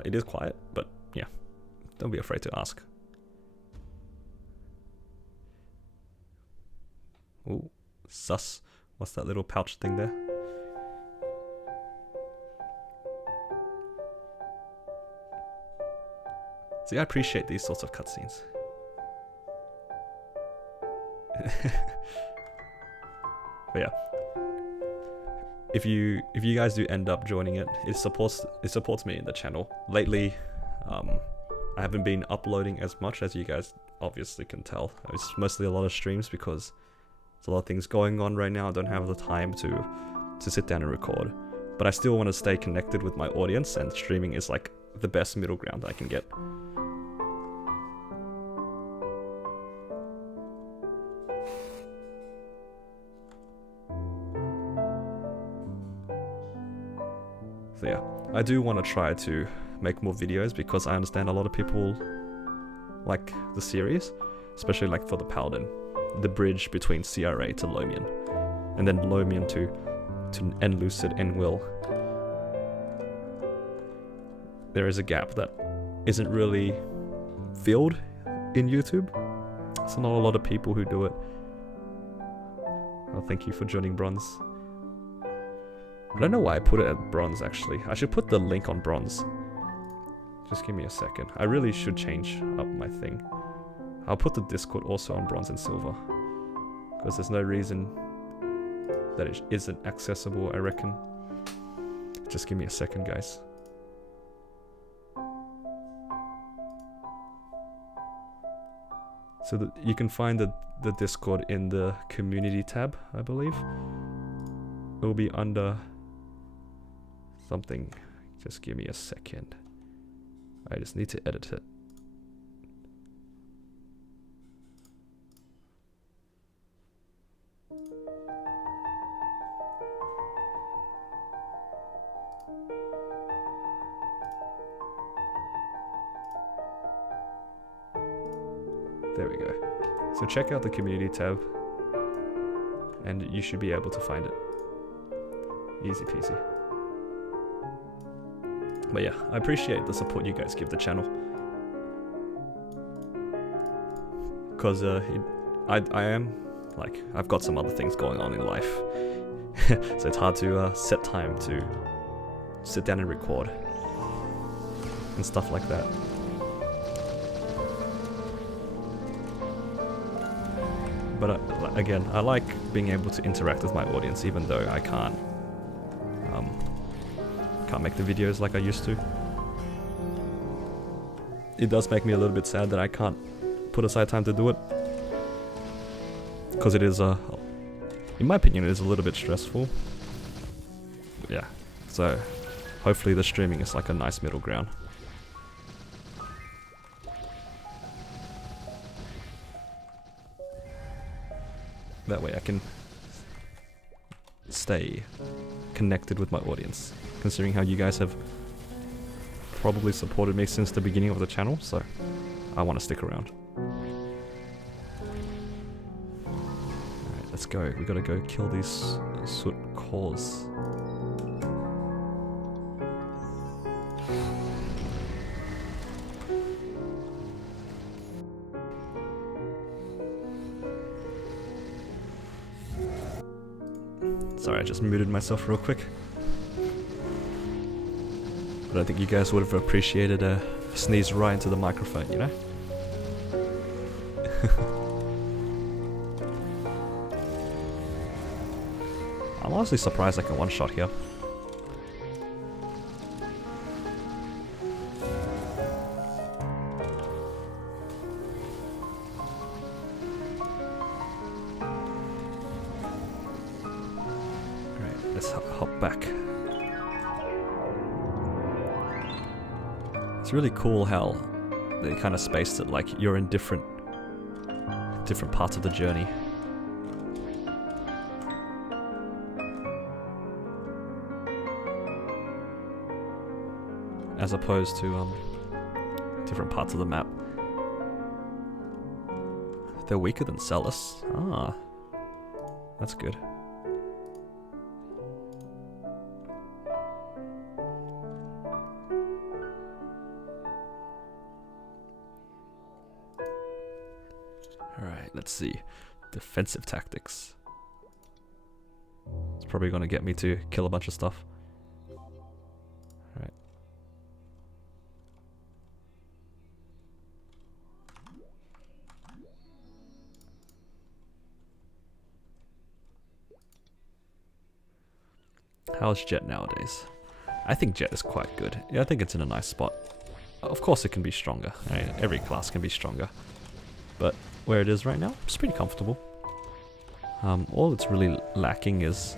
it is quiet, but yeah, don't be afraid to ask. Ooh, sus. What's that little pouch thing there? See, I appreciate these sorts of cutscenes. But yeah, if you guys do end up joining it, it supports me in the channel. Lately, I haven't been uploading as much, as you guys obviously can tell. It's mostly a lot of streams because there's a lot of things going on right now. I don't have the time to sit down and record, but I still want to stay connected with my audience, and streaming is like the best middle ground I can get. So yeah, I do want to try to make more videos because I understand a lot of people like the series, especially like for the Paladin, the bridge between CRA to Lomian, and then Lomian to N Lucid and Will. There is a gap that isn't really filled in YouTube. It's not a lot of people who do it. Oh, thank you for joining Bronze. I don't know why I put it at Bronze, actually. I should put the link on Bronze. Just give me a second. I really should change up my thing. I'll put the Discord also on Bronze and Silver, because there's no reason that it isn't accessible, I reckon. Just give me a second, guys. So you can find the Discord in the community tab, I believe. It will be under something. Just give me a second. I just need to edit it. There we go. So check out the community tab and you should be able to find it. Easy peasy. But yeah, I appreciate the support you guys give the channel. Because I am, like, I've got some other things going on in life. So it's hard to set time to sit down and record and stuff like that. But again, I like being able to interact with my audience, even though I can't make the videos like I used to. It does make me a little bit sad that I can't put aside time to do it, because it is in my opinion, it is a little bit stressful. But yeah, so hopefully the streaming is like a nice middle ground. That way I can stay connected with my audience, considering how you guys have probably supported me since the beginning of the channel, so I want to stick around. Alright, let's go. We gotta go kill these soot cores. Sorry, I just muted myself real quick. I don't think you guys would have appreciated a sneeze right into the microphone, you know? I'm honestly surprised I can one-shot here. let's hop back. It's really cool how they kind of spaced it, like you're in different parts of the journey. As opposed to different parts of the map. They're weaker than Celis. Ah, that's good. Alright, let's see. Defensive tactics. It's probably gonna get me to kill a bunch of stuff. Alright. How's Jett nowadays? I think Jett is quite good. Yeah, I think it's in a nice spot. Of course it can be stronger. I mean, every class can be stronger. But where it is right now, it's pretty comfortable. All it's really lacking is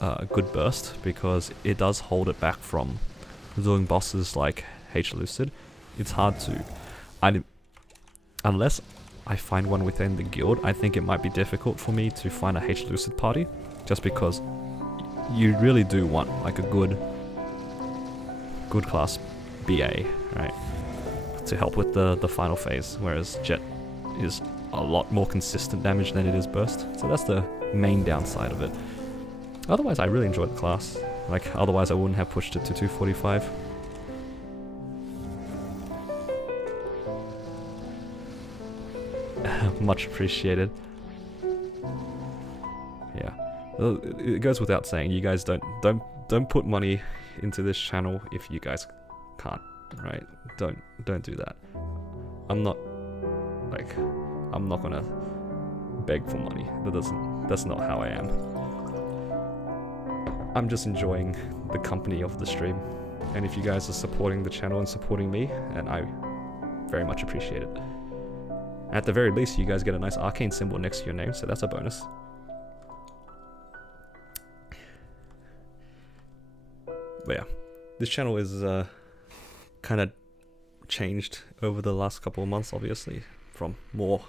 a good burst, because it does hold it back from doing bosses like H-Lucid. It's hard to... unless I find one within the guild, I think it might be difficult for me to find a H-Lucid party, just because you really do want like a good class BA, right, to help with the final phase, whereas Jett is a lot more consistent damage than it is burst. So that's the main downside of it. Otherwise, I really enjoy the class. Like, otherwise I wouldn't have pushed it to 245. Much appreciated. Yeah. It goes without saying, you guys don't put money into this channel if you guys can't, right? Don't do that. I'm not gonna beg for money. That's not how I am. I'm just enjoying the company of the stream. And if you guys are supporting the channel and supporting me, and I very much appreciate it. At the very least, you guys get a nice arcane symbol next to your name, so that's a bonus. But yeah, this channel is kind of changed over the last couple of months, obviously, from more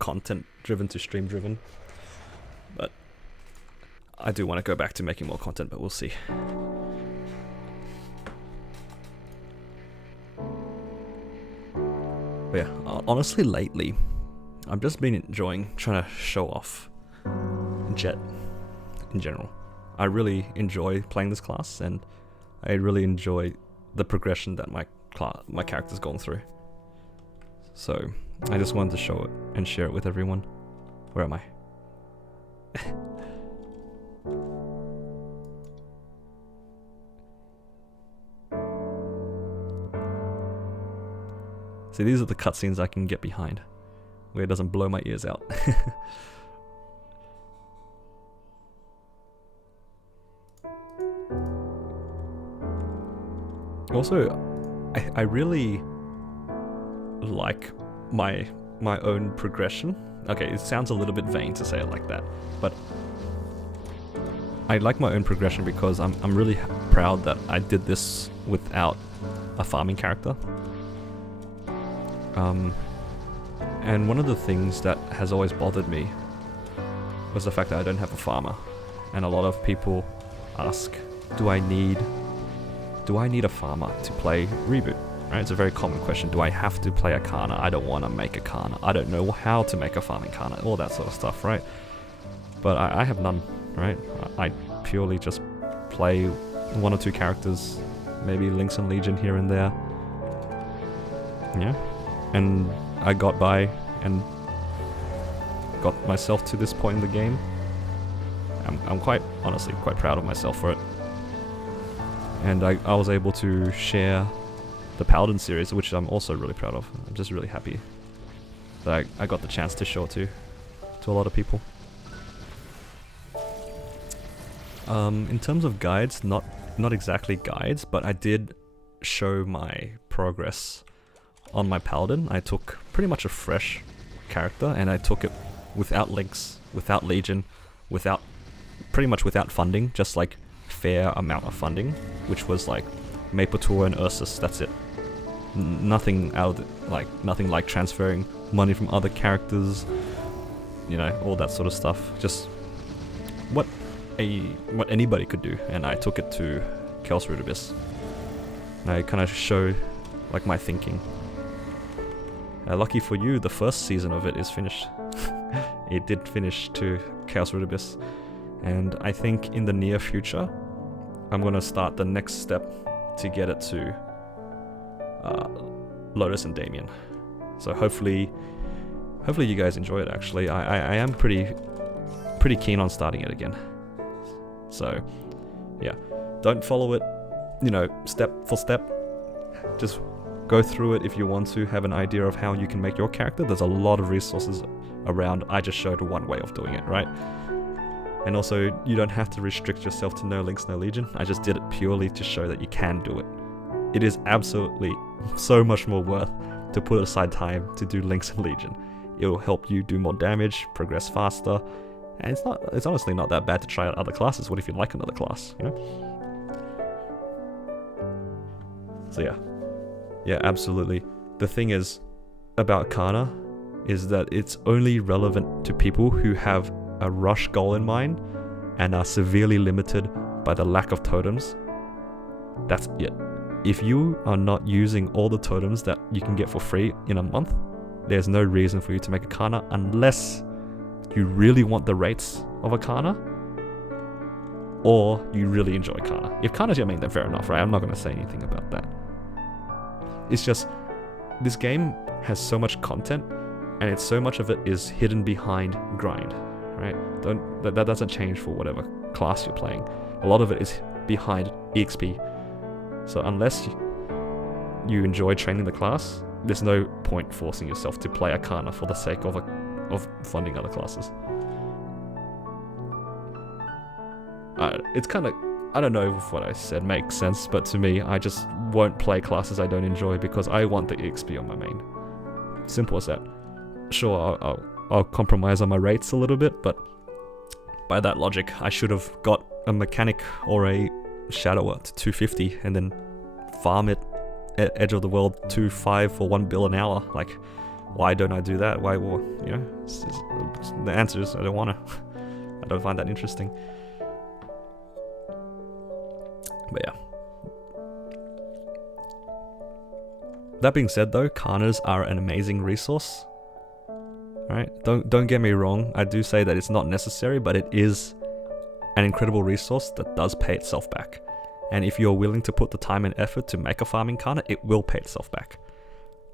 content driven to stream driven. But I do want to go back to making more content, but we'll see. But yeah, honestly lately, I've just been enjoying trying to show off Jett in general. I really enjoy playing this class, and I really enjoy the progression that my character's gone through. So I just wanted to show it and share it with everyone. Where am I? See, these are the cutscenes I can get behind, where it doesn't blow my ears out. Also, I really like my own progression. Okay, it sounds a little bit vain to say it like that, but I like my own progression because I'm really proud that I did this without a farming character. And one of the things that has always bothered me was the fact that I don't have a farmer. And a lot of people ask, do I need a farmer to play Reboot? Right? It's a very common question. Do I have to play a Kana? I don't want to make a Kana. I don't know how to make a farming Kana. All that sort of stuff, right? But I have none, right? I purely just play one or two characters, maybe Lynx and Legion here and there. Yeah. And I got by and got myself to this point in the game. I'm honestly quite proud of myself for it. And I was able to share the Paladin series, which I'm also really proud of. I'm just really happy that I got the chance to show it to a lot of people. In terms of guides, not exactly guides, but I did show my progress on my Paladin. I took pretty much a fresh character, and I took it without Lynx, without Legion, without pretty much without funding, just like fair amount of funding, which was like Maplestory and Ursus, that's it. Nothing out of the, nothing like transferring money from other characters, you know, all that sort of stuff. Just what anybody could do, and I took it to Chaos Root Abyss. And I kind of showed like my thinking. Lucky for you, the first season of it is finished. It did finish to Chaos Root Abyss, and I think in the near future I'm gonna start the next step to get it to Lotus and Damien. So hopefully you guys enjoy it. Actually, I am pretty keen on starting it again. So yeah, don't follow it, you know, step for step. Just go through it if you want to have an idea of how you can make your character. There's a lot of resources around. I just showed one way of doing it, right? And also, you don't have to restrict yourself to no links, no legion. I just did it purely to show that you can do it. It is absolutely so much more worth to put aside time to do links and legion. It will help you do more damage, progress faster, and it's honestly not that bad to try out other classes. What if you like another class, you know? So yeah, absolutely. The thing is about Kana is that it's only relevant to people who have a rush goal in mind and are severely limited by the lack of totems. That's it. If you are not using all the totems that you can get for free in a month, there's no reason for you to make a Kana unless you really want the rates of a Kana or you really enjoy Kana. If Kana's your main, then fair enough, right? I'm not going to say anything about that. It's just, this game has so much content, and so much of it is hidden behind grind, right? That doesn't change for whatever class you're playing. A lot of it is behind EXP. So unless you enjoy training the class, there's no point forcing yourself to play a Kana for the sake of funding other classes. It's kind of, I don't know if what I said makes sense, but to me, I just won't play classes I don't enjoy because I want the EXP on my main. Simple as that. Sure, I'll compromise on my rates a little bit, but by that logic, I should have got a mechanic or a shadower to 250 and then farm it at Edge of the World 2.5 for 1 bill an hour. Like, why don't I do that? Why, well, you know, the answer is I don't want to. I don't find that interesting. But yeah. That being said though, Kanas are an amazing resource. Alright, don't get me wrong, I do say that it's not necessary, but it is an incredible resource that does pay itself back. And if you're willing to put the time and effort to make a farming Kana, it will pay itself back.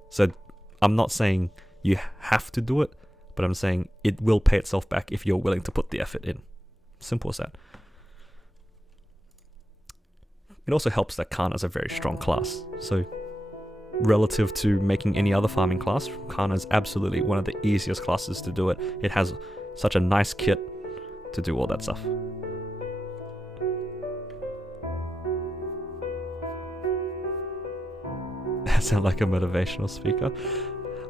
So I'm not saying you have to do it, but I'm saying it will pay itself back if you're willing to put the effort in. Simple as that. It also helps that Kana is a very strong class, so relative to making any other farming class, Kana is absolutely one of the easiest classes to do it. It has such a nice kit to do all that stuff. I sound like a motivational speaker.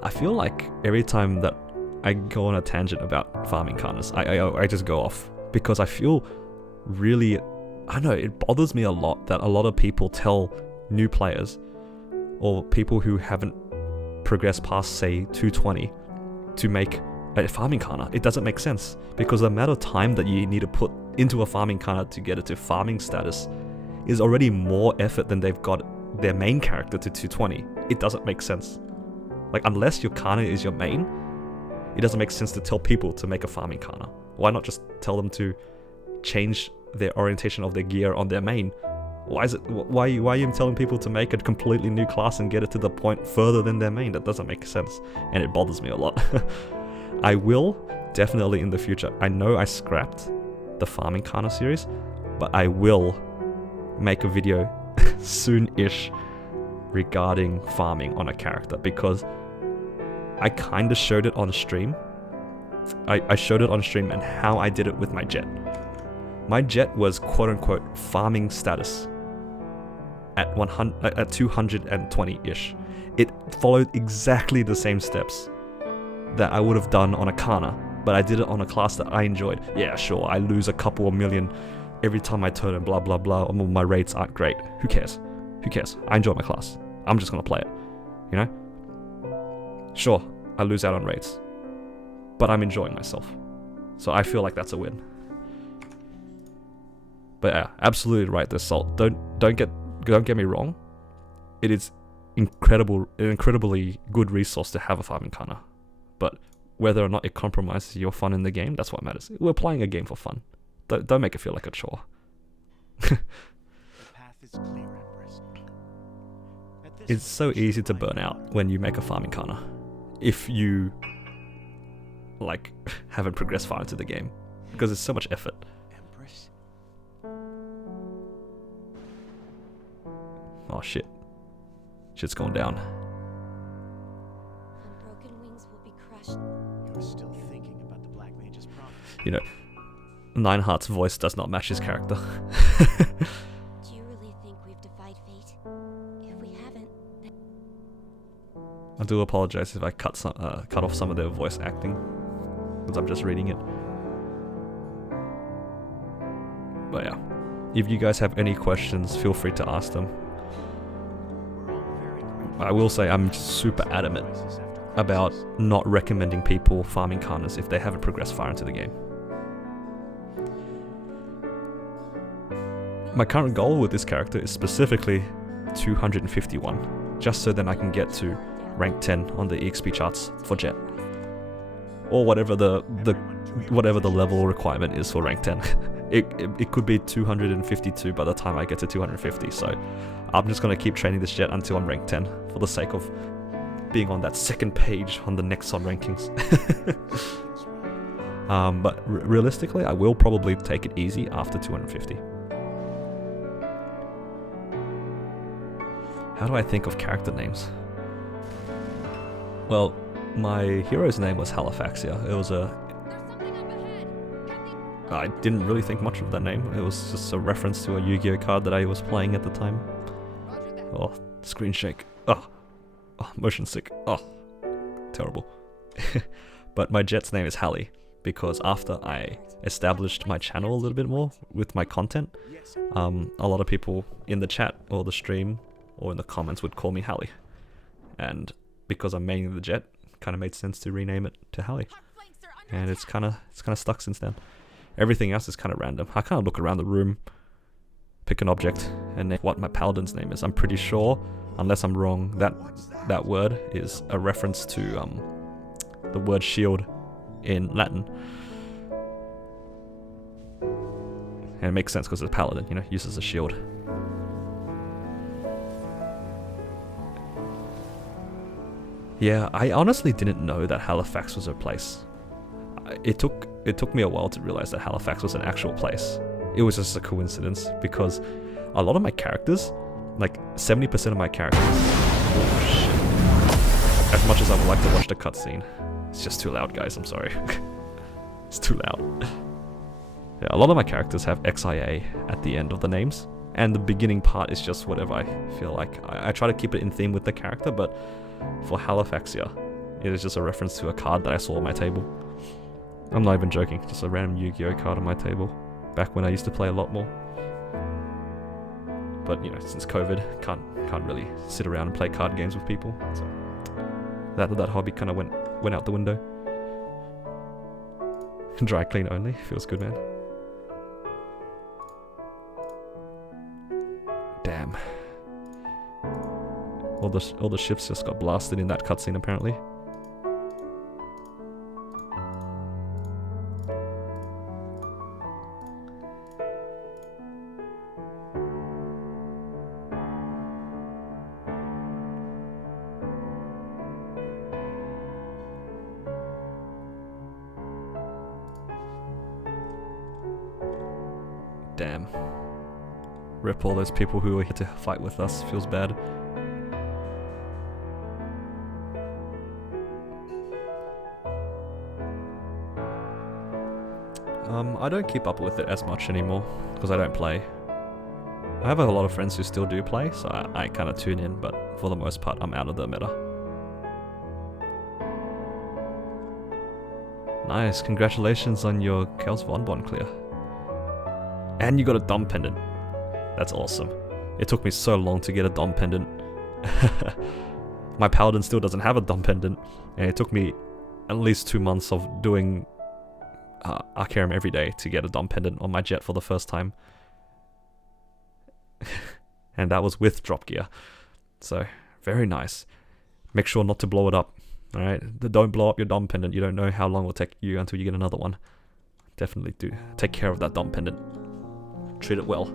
I feel like every time that I go on a tangent about farming Kanas, I just go off because I feel really, I don't know, it bothers me a lot that a lot of people tell new players or people who haven't progressed past, say, 220 to make a farming Kana. It doesn't make sense because the amount of time that you need to put into a farming Kana to get it to farming status is already more effort than they've got their main character to 220. It doesn't make sense. Like, unless your Kana is your main, it doesn't make sense to tell people to make a farming Kana. Why not just tell them to change their orientation of their gear on their main? Why are you telling people to make a completely new class and get it to the point further than their main? That doesn't make sense, and it bothers me a lot. I will definitely in the future. I know I scrapped the farming Kana series, but I will make a video soon-ish regarding farming on a character because I kind of showed it on stream. I showed it on stream and how I did it with my Jett. My Jett was quote-unquote farming status at 220-ish. It followed exactly the same steps that I would have done on a Kana but I did it on a class that I enjoyed. Yeah, sure, I lose a couple of million every time I turn and blah blah blah, my rates aren't great. Who cares? Who cares? I enjoy my class. I'm just gonna play it, you know? Sure, I lose out on rates, but I'm enjoying myself. So I feel like that's a win. But yeah, absolutely right there, Salt. Don't get me wrong. It is an incredibly good resource to have a farming corner. But whether or not it compromises your fun in the game, that's what matters. We're playing a game for fun. Don't make it feel like a chore. The path is clear, Empress. It's so easy to burn out when you make a farming corner. If you like haven't progressed far into the game. Because it's so much effort. Empress? Oh shit. Shit's going down. Unbroken wings will be crushed. You're still thinking about the Black Mage's promise. You know, Nineheart's voice does not match his character. Do you really think we've defied fate? If we haven't, then I do apologize if I cut off some of their voice acting, because I'm just reading it. But yeah, if you guys have any questions, feel free to ask them. I will say I'm super adamant about not recommending people farming corners if they haven't progressed far into the game. My current goal with this character is specifically 251, just so then I can get to rank 10 on the EXP charts for Jett, or whatever the level requirement is for rank 10. It could be 252 by the time I get to 250, so I'm just gonna keep training this Jett until I'm rank 10 for the sake of being on that second page on the Nexon rankings. But realistically, I will probably take it easy after 250. How do I think of character names? Well, my hero's name was Halifaxia. It was I didn't really think much of that name. It was just a reference to a Yu-Gi-Oh card that I was playing at the time. Oh, screen shake. Oh, motion sick. Oh, terrible. But my Jett's name is Hallie, because after I established my channel a little bit more with my content, a lot of people in the chat or the stream or in the comments would call me Hallie. And because I'm maining the Jett, it kind of made sense to rename it to Hallie. And it's kind of stuck since then. Everything else is kind of random. I kind of look around the room, pick an object, and name what my paladin's name is. I'm pretty sure, unless I'm wrong, that word is a reference to the word shield in Latin. And it makes sense because it's a paladin, you know, uses a shield. Yeah, I honestly didn't know that Halifax was a place. It took me a while to realize that Halifax was an actual place. It was just a coincidence because a lot of my characters, like 70% of my characters, oh shit. As much as I would like to watch the cutscene, it's just too loud, guys, I'm sorry. It's too loud. Yeah, a lot of my characters have XIA at the end of the names, and the beginning part is just whatever I feel like. I try to keep it in theme with the character, but for Halifaxia, it is just a reference to a card that I saw on my table. I'm not even joking, just a random Yu-Gi-Oh card on my table, back when I used to play a lot more. But you know, since COVID, can't really sit around and play card games with people, so that hobby kind of went out the window. Dry clean only, feels good, man. Damn. All the ships just got blasted in that cutscene apparently. Damn. Rip all those people who were here to fight with us, feels bad. I don't keep up with it as much anymore, because I don't play. I have a lot of friends who still do play, so I kind of tune in, but for the most part I'm out of the meta. Nice, congratulations on your Chaos Bonbon clear. And you got a Dom Pendant. That's awesome. It took me so long to get a Dom Pendant. My Paladin still doesn't have a Dom Pendant, and it took me at least 2 months of doing Arcarium every day to get a Dom Pendant on my Jett for the first time. And that was with drop gear. So, very nice. Make sure not to blow it up. Alright, don't blow up your Dom Pendant. You don't know how long it will take you until you get another one. Definitely do take care of that Dom Pendant. Treat it well.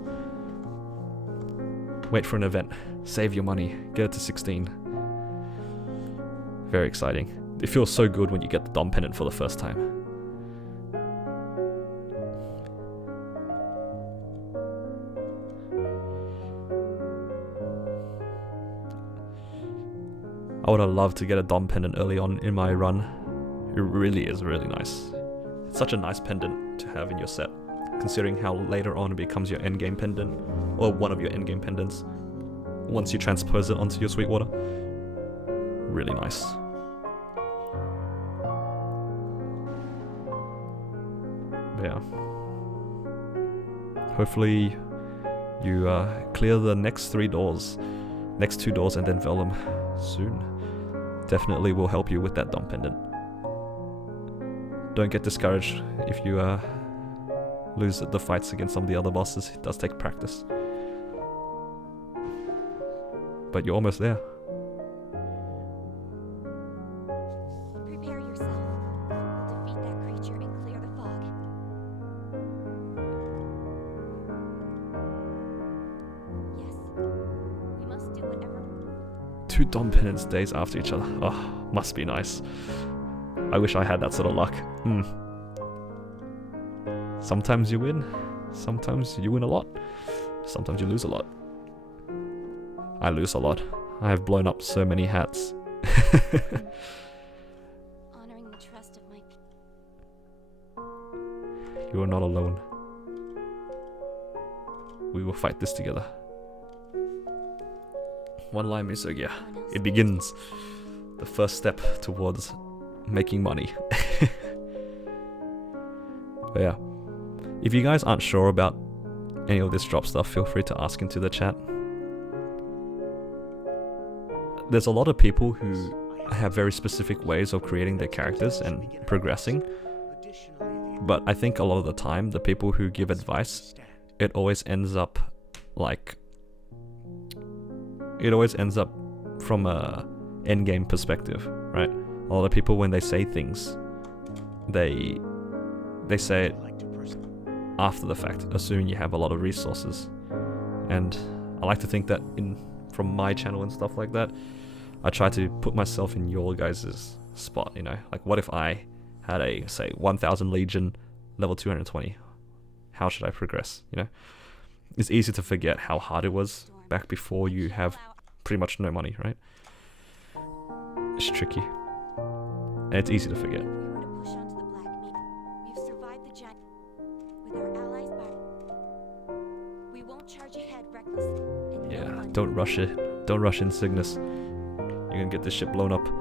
Wait for an event. Save your money. Get it to 16. Very exciting. It feels so good when you get the Dom Pendant for the first time. I would have loved to get a Dom Pendant early on in my run. It really is really nice. It's such a nice pendant to have in your set, considering how later on it becomes your endgame pendant, or one of your endgame pendants, once you transpose it onto your Sweetwater. Really nice. But yeah. Hopefully you clear the next 3 doors, next 2 doors, and then Vellum soon. Definitely will help you with that Dom Pendant. Don't get discouraged if you lose the fights against some of the other bosses. It does take practice. But you're almost there. Prepare yourself. We'll defeat that creature and clear the fog. Yes. We must do whatever. 2 Dom Pendants days after each other. Oh, must be nice. I wish I had that sort of luck. Sometimes you win. Sometimes you win a lot. Sometimes you lose a lot. I lose a lot. I have blown up so many hats. Honoring the trust of my You are not alone. We will fight this together. One line music, yeah. It begins. The first step towards making money. But yeah. If you guys aren't sure about any of this drop stuff, feel free to ask into the chat. There's a lot of people who have very specific ways of creating their characters and progressing. But I think a lot of the time, the people who give advice, it always ends up like... It always ends up from a endgame perspective, right? A lot of people, when they say things, they say it after the fact, assuming you have a lot of resources. And I like to think that from my channel and stuff like that, I try to put myself in your guys' spot, you know? Like, what if I had a, say, 1000 Legion, level 220? How should I progress, you know? It's easy to forget how hard it was back before you have pretty much no money, right? It's tricky. And it's easy to forget. If we were to push onto the Black Meat, we've survived the giant. With our allies back, we won't charge ahead reckless. And no Yeah, one don't rush it. Don't rush in Cygnus. You're gonna get this ship blown up. Our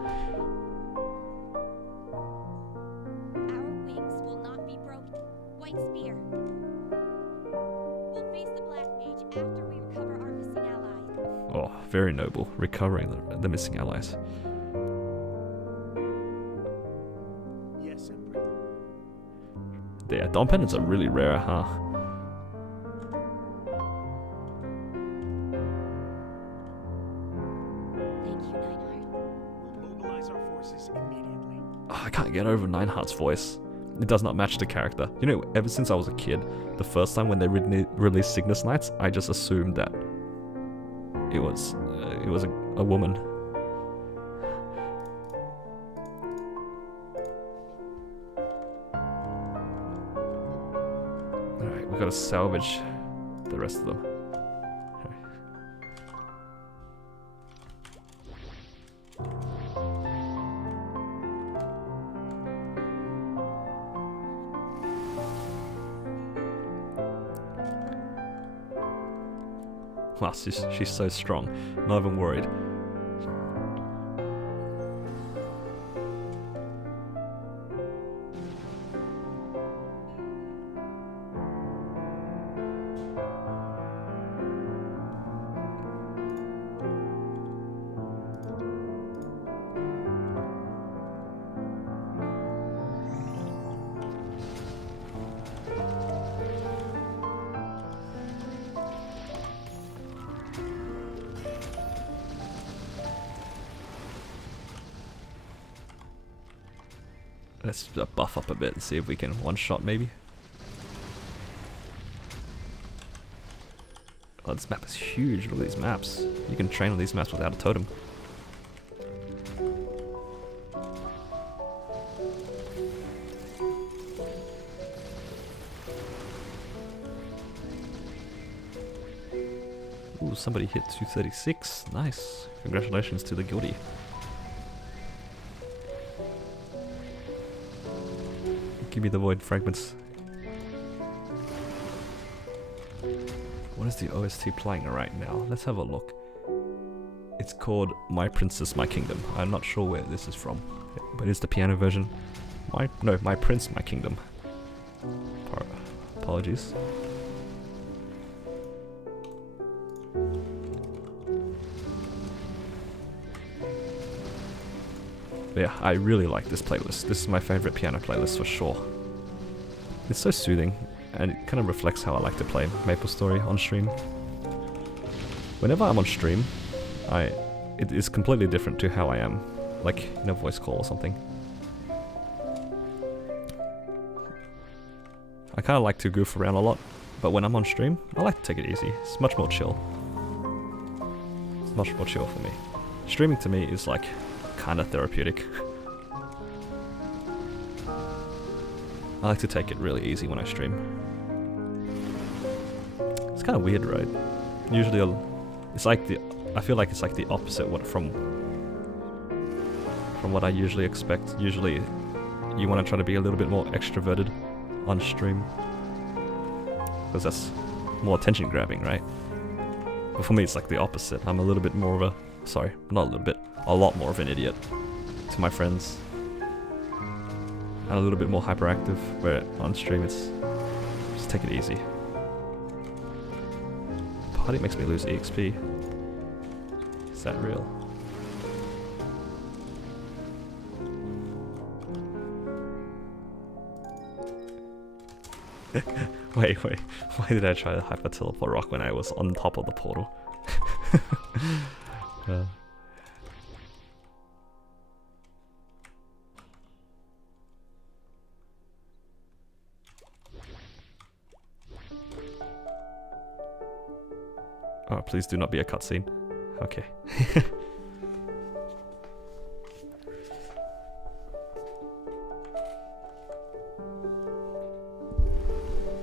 wings will not be broken. White Spear. We'll face the Black Mage after we recover our missing ally. Oh, very noble. Recovering the missing allies. Yes, Emperor. Yeah, Dom Pendants are really rare, huh? Thank you, Nineheart. We'll mobilize our forces immediately. Oh, I can't get over Nineheart's voice. It does not match the character. You know, ever since I was a kid, the first time when they released Cygnus Knights, I just assumed that it was a woman. Alright, we gotta salvage the rest of them. Wow, she's so strong. Not even worried. Let's buff up a bit and see if we can one-shot maybe. Oh, this map is huge. Look at these maps. You can train on these maps without a totem. Ooh, somebody hit 236. Nice. Congratulations to the guilty. Give me the void fragments. What is the OST playing right now? Let's have a look. It's called My Princess, My Kingdom. I'm not sure where this is from, but it's the piano version. My Prince, My Kingdom. Apologies. But yeah, I really like this playlist. This is my favorite piano playlist for sure. It's so soothing, and it kind of reflects how I like to play Maplestory on stream. Whenever I'm on stream, it is completely different to how I am, like in a voice call or something. I kind of like to goof around a lot, but when I'm on stream, I like to take it easy. It's much more chill. It's much more chill for me. Streaming to me is like kind of therapeutic. I like to take it really easy when I stream. It's kind of weird, right? Usually, it's like I feel like it's like the opposite from what I usually expect. Usually, you want to try to be a little bit more extroverted on stream, because that's more attention grabbing, right? But for me, it's like the opposite. I'm a little bit more of a, sorry, not a little bit, a lot more of an idiot to my friends, and a little bit more hyperactive, where on stream it's just take it easy. Party makes me lose EXP. Is that real? wait, why did I try to hyper teleport rock when I was on top of the portal? Oh, please do not be a cutscene. Okay.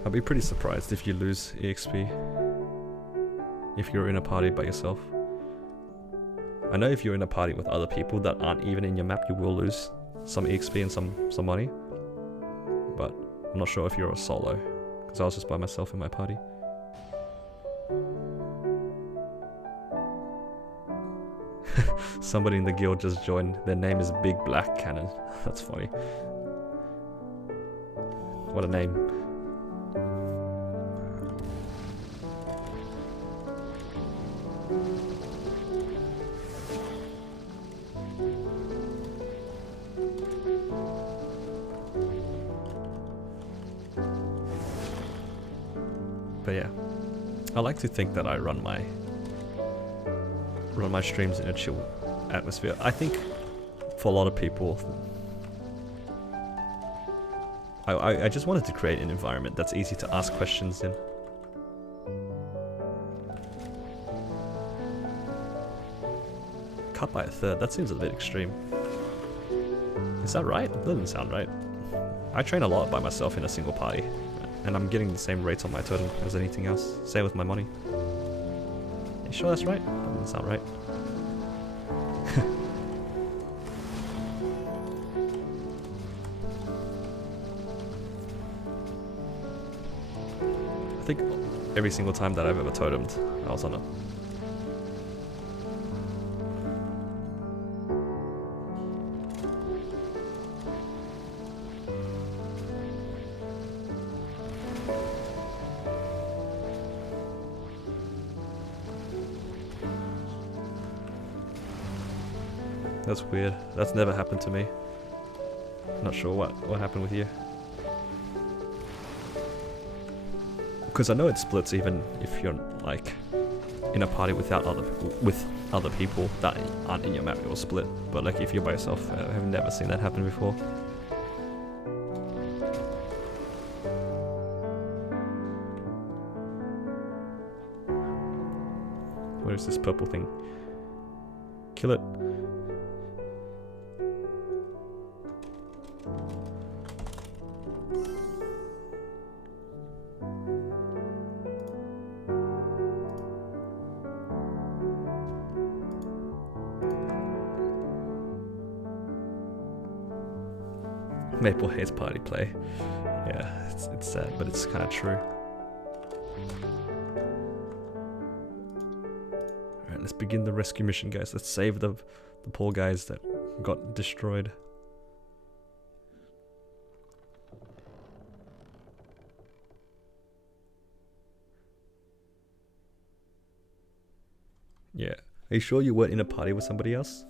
I'll be pretty surprised if you lose EXP if you're in a party by yourself. I know if you're in a party with other people that aren't even in your map, you will lose some EXP and some money. But I'm not sure if you're a solo, because I was just by myself in my party. Somebody in the guild just joined. Their name is Big Black Cannon. That's funny. What a name. But yeah, I like to think that I run my streams in a chill atmosphere. I think for a lot of people, I just wanted to create an environment that's easy to ask questions in. Cut by a third, that seems a bit extreme. Is that right? That doesn't sound right. I train a lot by myself in a single party, and I'm getting the same rates on my totem as anything else. Same with my money. You sure that's right? That doesn't sound right. I think every single time that I've ever totemed, I was on a... That's weird. That's never happened to me. Not sure what happened with you. Because I know it splits even if you're like in a party with other people that aren't in your map, it will split. But like if you're by yourself, I've never seen that happen before. What is this purple thing? Kill it. Maple hates party play. Yeah, it's sad, but it's kind of true. Alright, let's begin the rescue mission, guys. Let's save the poor guys that got destroyed. Yeah. Are you sure you weren't in a party with somebody else?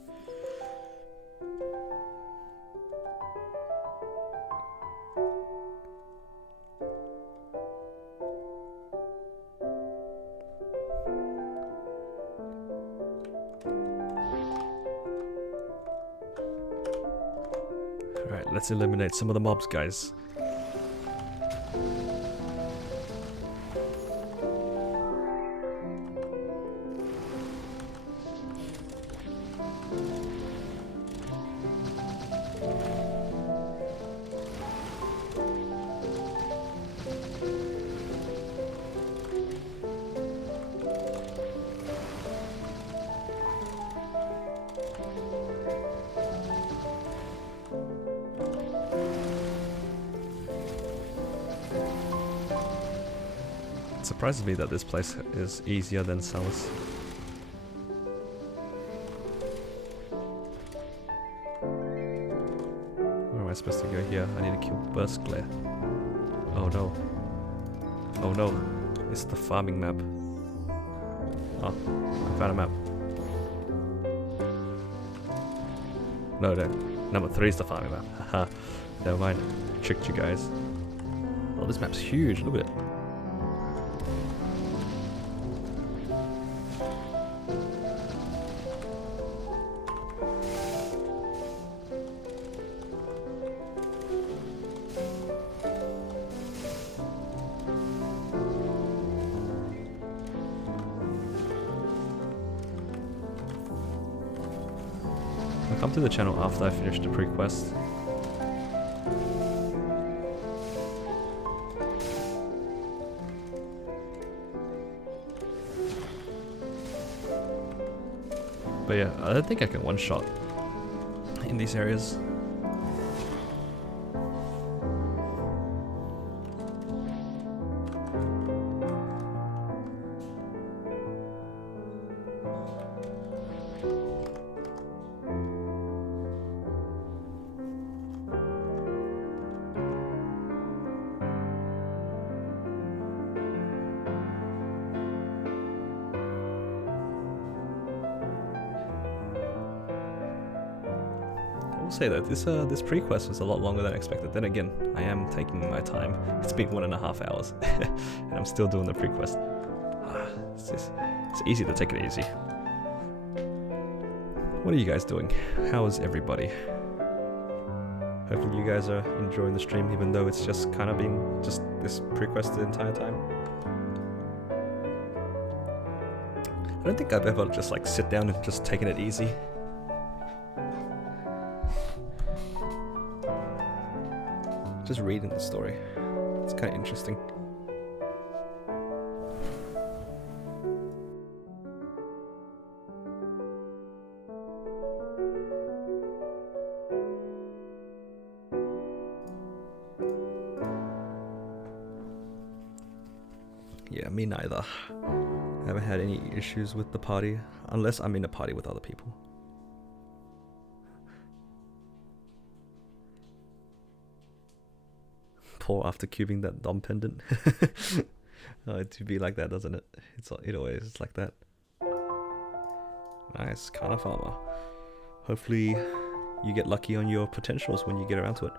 Alright, let's eliminate some of the mobs, guys. It surprises me that this place is easier than Salus. Where am I supposed to go here? I need to kill Burst Glare. Oh no. Oh no. It's the farming map. Oh, I found a map. No, no. Number 3 is the farming map. Haha. Never mind. Tricked you guys. Oh, this map's huge. Look at it. I'll come to the channel after I finish the pre-quest. But yeah, I don't think I can one-shot in these areas. I will say that this pre-quest was a lot longer than expected. Then again, I am taking my time. It's been 1.5 hours, and I'm still doing the pre-quest. It's easy to take it easy. What are you guys doing? How is everybody? Hopefully you guys are enjoying the stream, even though it's just kind of been just this pre-quest the entire time. I don't think I've ever just like sit down and just taken it easy. Just reading the story. It's kind of interesting. Yeah, me neither. I haven't had any issues with the party, unless I'm in a party with other people. Poor after cubing that Dom pendant. Oh, it do be like that, doesn't it? It always is like that. Nice, kind of armor. Hopefully you get lucky on your potentials when you get around to it.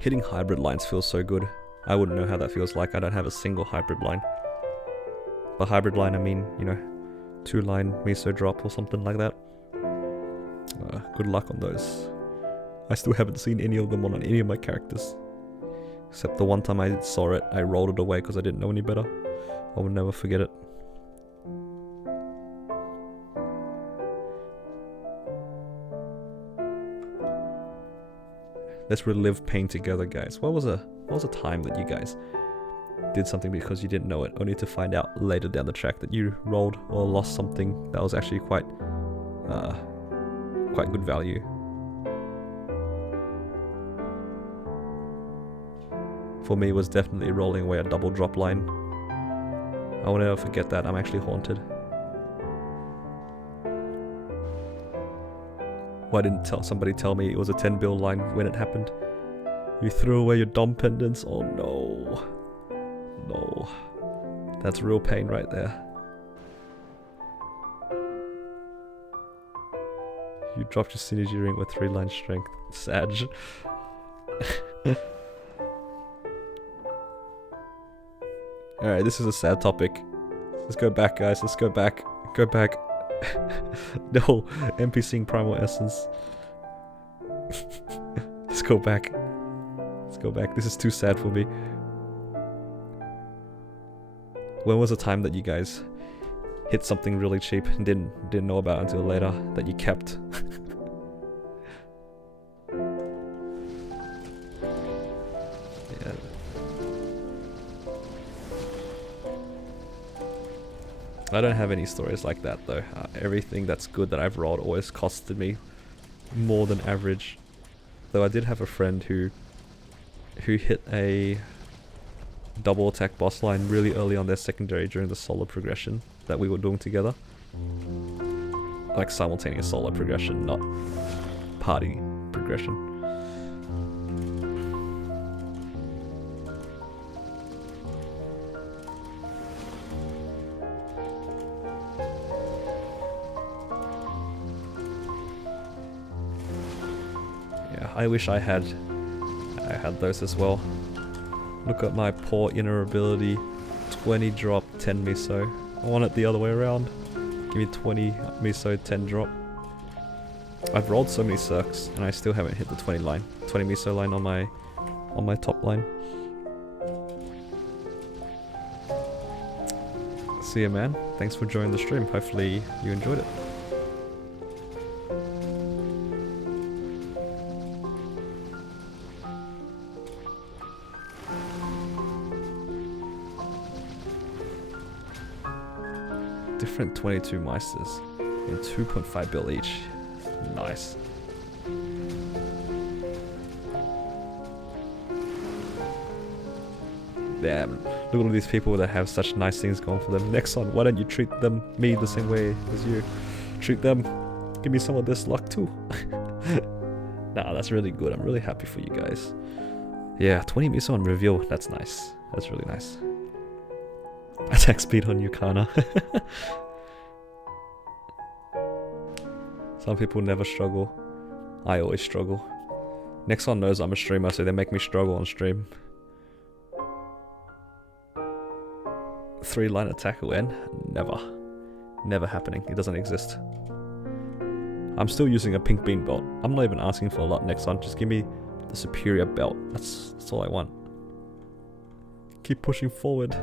Hitting hybrid lines feels so good. I wouldn't know how that feels like. I don't have a single hybrid line. By hybrid line I mean, you know, 2-line miso drop or something like that. Good luck on those. I still haven't seen any of them on any of my characters. Except the one time I saw it, I rolled it away because I didn't know any better. I will never forget it. Let's relive pain together, guys. What was a time that you guys did something because you didn't know it, only to find out later down the track that you rolled or lost something that was actually quite good value? For me, it was definitely rolling away a double drop line. I will never forget that. I'm actually haunted. Why didn't somebody tell me it was a 10 bill line when it happened? You threw away your dom pendants? Oh no. No. That's real pain right there. You dropped your synergy ring with 3-line strength. Sag. Alright, this is a sad topic. Let's go back, guys. Let's go back. Go back. No, NPCing Primal Essence. Let's go back. Let's go back. This is too sad for me. When was the time that you guys hit something really cheap and didn't know about until later that you kept? Yeah. I don't have any stories like that though. Everything that's good that I've rolled always costed me more than average. Though I did have a friend who hit a double attack boss line really early on their secondary during the solo progression that we were doing together. Like simultaneous solo progression, not party progression. Yeah, I wish I had those as well. Look at my poor inner ability. 20 drop, 10 miso. I want it the other way around. Give me 20 miso, 10 drop. I've rolled so many circs and I still haven't hit the 20 miso line on my top line. See ya, man. Thanks for joining the stream. Hopefully you enjoyed it. Different 22 Meisters in 2.5 bill each. Nice. Damn, look at all these people that have such nice things going for them. Nexon, why don't you treat me the same way as you treat them? Give me some of this luck too. Nah, that's really good. I'm really happy for you guys. Yeah, 20 miso on reveal. That's nice. That's really nice. Attack speed on Yukana. Some people never struggle. I always struggle. Nexon knows I'm a streamer, so they make me struggle on stream. 3-line attack win? Never. Never happening. It doesn't exist. I'm still using a pink bean belt. I'm not even asking for a lot, Nexon. Just give me the superior belt. That's all I want. Keep pushing forward.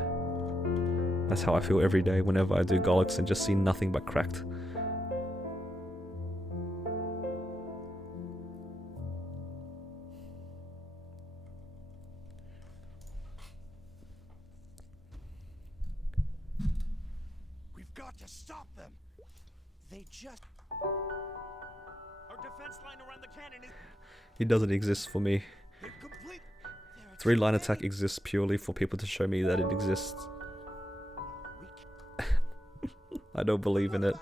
That's how I feel every day whenever I do Golix and just see nothing but cracked. We've got to stop them. They just... Our defense line around the cannon is... It doesn't exist for me. They've complete... 3-line attack exists purely for people to show me that it exists. I don't believe in it.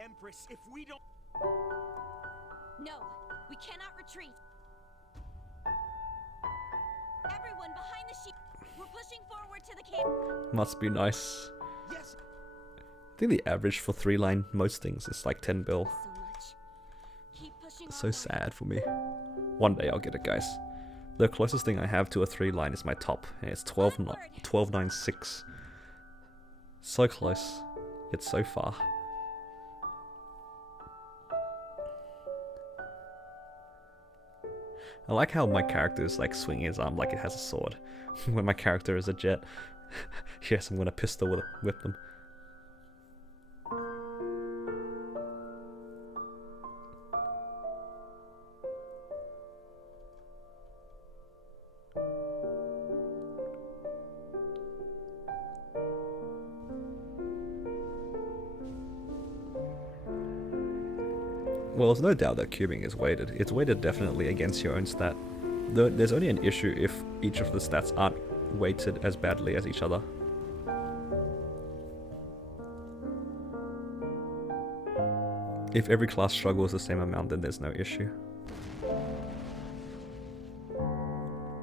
Empress, if we don't... No, we cannot retreat. Everyone behind the sheep. We're pushing forward to the camp. Must be nice. Yes. I think the average for 3-line most things is like 10 bill. So much. Keep pushing It's so onward. sad for me. One day I'll get it, guys. The closest thing I have to a 3-line is my top, and it's 12.96. So close, yet so far. I like how my character is like swinging his arm like it has a sword. When my character is a Jett. Yes, I'm gonna pistol whip them. Well, there's no doubt that cubing is weighted. It's weighted definitely against your own stat. Though there's only an issue if each of the stats aren't weighted as badly as each other. If every class struggles the same amount, then there's no issue.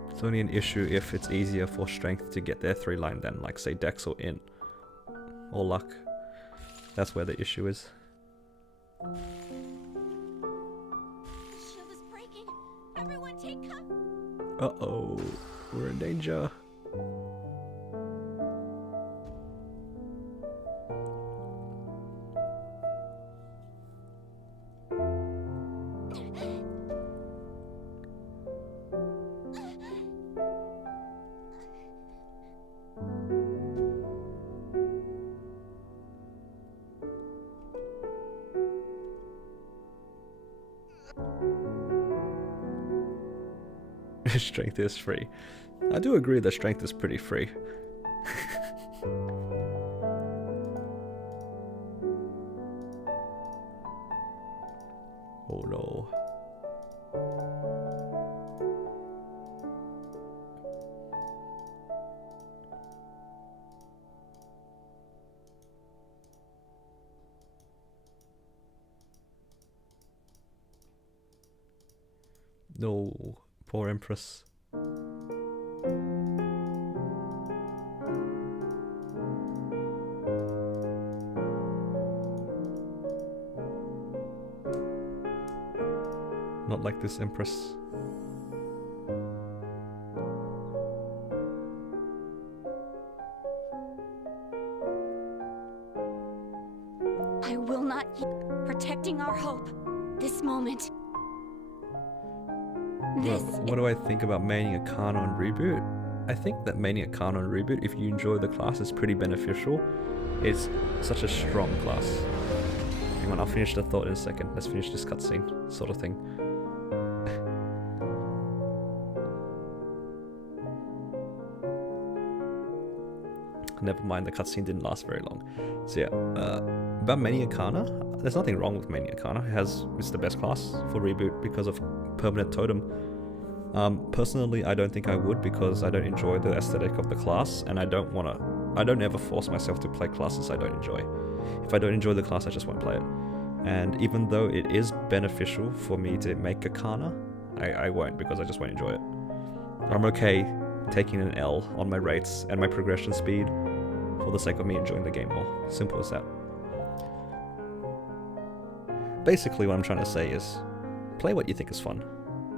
It's only an issue if it's easier for strength to get their 3 line than, like, say, dex or int. Or luck. That's where the issue is. Uh-oh, we're in danger. Strength is free. I do agree that strength is pretty free. Oh no. No, poor Empress. Not like this, Empress. I will not protecting our hope. This moment. Well, what do I think about Mania Arcana on Reboot? I think that Mania Arcana on Reboot, if you enjoy the class, is pretty beneficial. It's such a strong class. Hang on, I'll finish the thought in a second. Let's finish this cutscene, sort of thing. Never mind, the cutscene didn't last very long. So yeah, about Mania Arcana, there's nothing wrong with Mania Arcana. It's the best class for Reboot because of Permanent Totem. Personally, I don't think I would because I don't enjoy the aesthetic of the class, and I don't ever force myself to play classes I don't enjoy. If I don't enjoy the class, I just won't play it. And even though it is beneficial for me to make Arcana, I won't because I just won't enjoy it. I'm okay taking an L on my rates and my progression speed for the sake of me enjoying the game more. Simple as that. Basically what I'm trying to say is, play what you think is fun.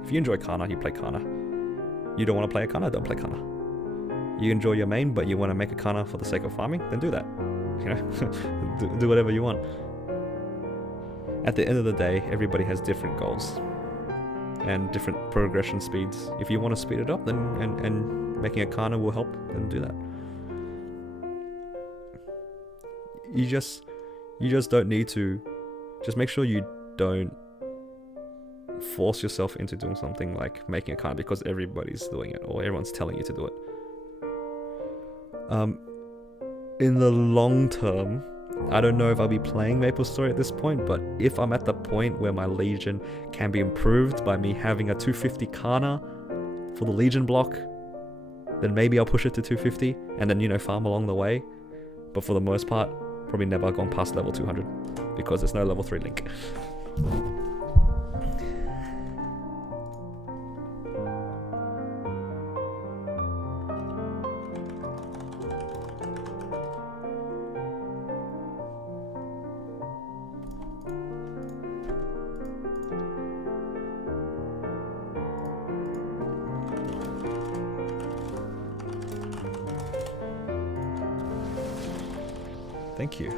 If you enjoy Kana, you play Kana. You don't want to play a Kana, don't play Kana. You enjoy your main, but you want to make a Kana for the sake of farming, then do that. You know, do whatever you want. At the end of the day, everybody has different goals and different progression speeds. If you want to speed it up, then and making a Kana will help, then do that. You just don't need to. Just make sure you don't force yourself into doing something like making a Kana because everybody's doing it or everyone's telling you to do it. In the long term, I don't know if I'll be playing Maplestory at this point, but if I'm at the point where my Legion can be improved by me having a 250 Kana for the Legion block, then maybe I'll push it to 250 and then, you know, farm along the way. But for the most part, probably never gone past level 200 because there's no level 3 link. Thank you.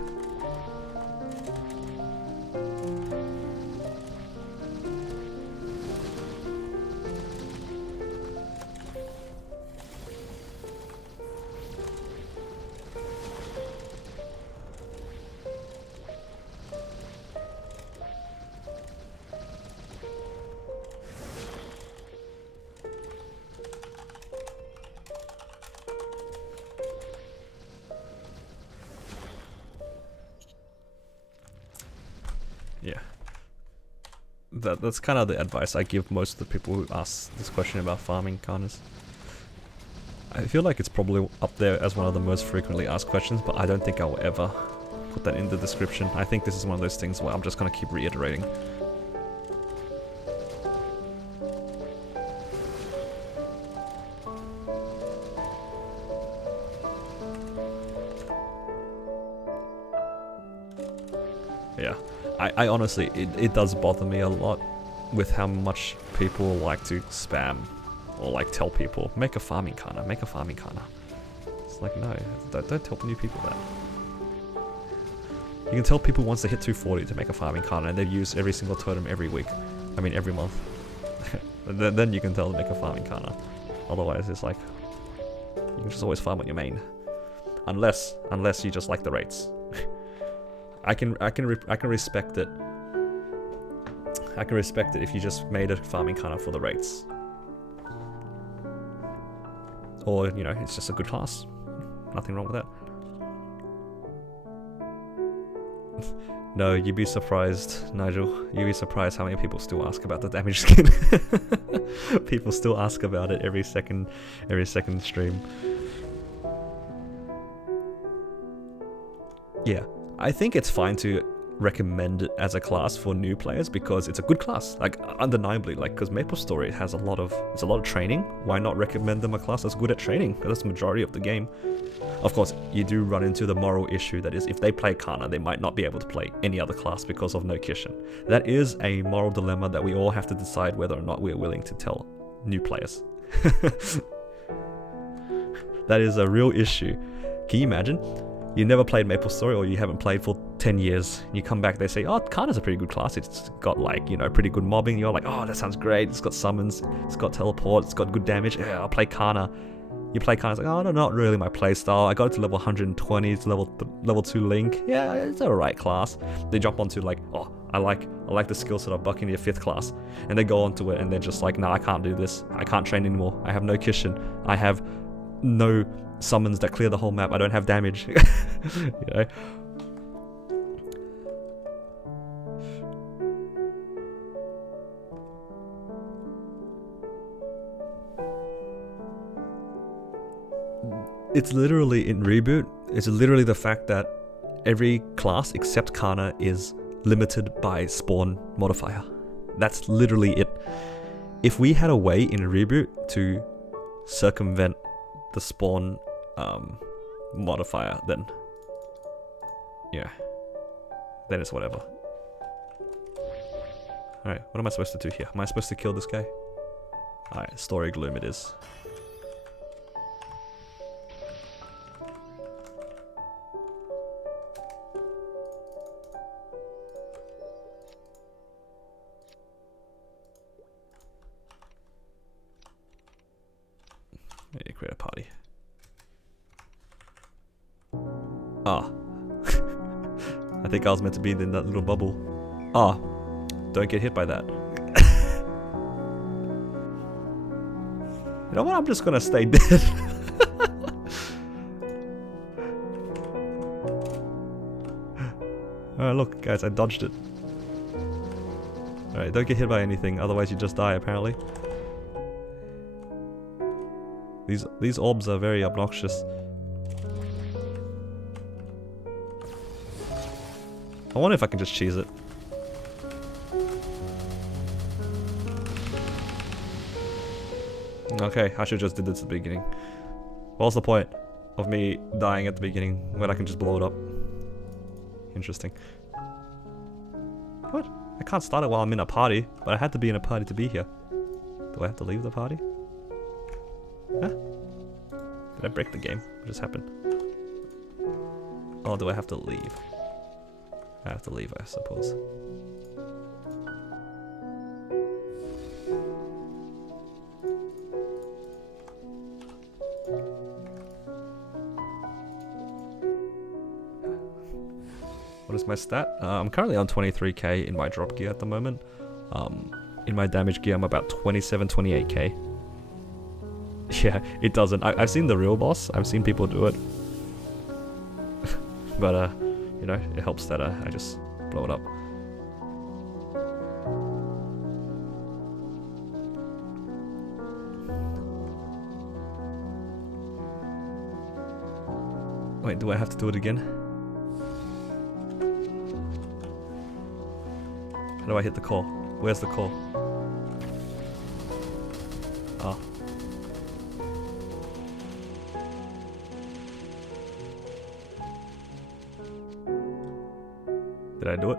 that's kind of the advice I give most of the people who ask this question about farming kanas. I feel like it's probably up there as one of the most frequently asked questions, but I don't think I'll ever put that in the description. I think this is one of those things where I'm just gonna keep reiterating. Yeah, I honestly, it does bother me a lot with how much people like to spam or like tell people, make a farming kana, make a farming kana. It's like, no, don't tell new people that. You can tell people once they hit 240 to make a farming kana and they use every single totem every week. I mean every month. then you can tell them to make a farming kana. Otherwise it's like, you can just always farm on your main. Unless you just like the rates. I can respect it. I can respect it if you just made a farming kana for the rates. Or, you know, it's just a good class. Nothing wrong with that. No, you'd be surprised, Nigel. You'd be surprised how many people still ask about the damage skin. People still ask about it every second stream. Yeah, I think it's fine to recommend it as a class for new players because it's a good class, like undeniably, like because Maplestory has a lot of training. Why not recommend them a class that's good at training? Because that's the majority of the game. Of course, you do run into the moral issue that is if they play Kana, they might not be able to play any other class because of no Kishin. That is a moral dilemma that we all have to decide whether or not we're willing to tell new players. That is a real issue. Can you imagine? You never played Maplestory or you haven't played for 10 years. You come back, they say, oh, Kana's a pretty good class. It's got like, you know, pretty good mobbing. You're like, oh, that sounds great. It's got summons, it's got teleport, it's got good damage. Yeah, I'll play Kana. You play Kana, it's like, oh, no, not really my playstyle. I got it to level 120, it's level 2 Link. Yeah, it's a right class. They jump onto like, oh, I like the skill set of Buccaneer 5th class. And they go onto it and they're just like, nah, I can't do this. I can't train anymore. I have no Kishin. I have no summons that clear the whole map. I don't have damage. You know? It's literally in Reboot, it's literally the fact that every class except Kana is limited by spawn modifier. That's literally it. If we had a way in Reboot to circumvent the spawn modifier, then yeah, then it's whatever. Alright, what am I supposed to do here? Am I supposed to kill this guy? Alright, Story Gloom it is. Yeah, create a party. Ah. I think I was meant to be in that little bubble. Ah. Don't get hit by that. You know what? I'm just gonna stay dead. Alright, look, guys, I dodged it. Alright, don't get hit by anything, otherwise you just die, apparently. These orbs are very obnoxious. I wonder if I can just cheese it. Okay, I should just did this at the beginning. What's the point of me dying at the beginning when I can just blow it up? Interesting. What? I can't start it while I'm in a party, but I had to be in a party to be here. Do I have to leave the party? Huh? Did I break the game? What just happened? Oh, do I have to leave? I have to leave, I suppose. What is my stat? I'm currently on 23k in my drop gear at the moment. In my damage gear, I'm about 27, 28k. Yeah, it doesn't. I've seen the real boss. I've seen people do it. But, you know, it helps that I just blow it up. Wait, do I have to do it again? How do I hit the call? Where's the call? Oh. Did I do it?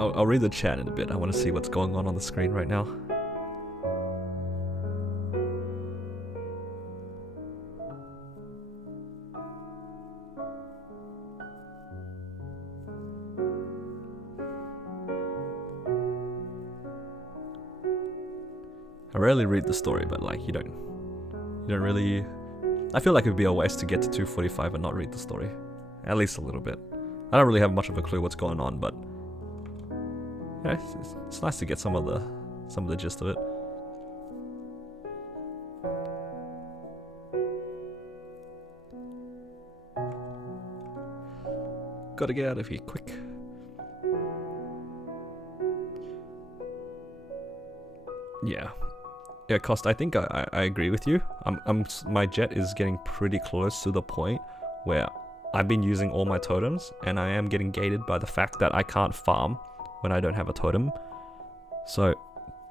I'll read the chat in a bit. I want to see what's going on the screen right now. I rarely read the story, but like you don't really. I feel like it would be a waste to get to 2:45 and not read the story, at least a little bit. I don't really have much of a clue what's going on, but yeah, it's nice to get some of the gist of it. Gotta get out of here quick. Yeah. Yeah, Cost, I think I agree with you. My Jett is getting pretty close to the point where I've been using all my totems and I am getting gated by the fact that I can't farm when I don't have a totem. So,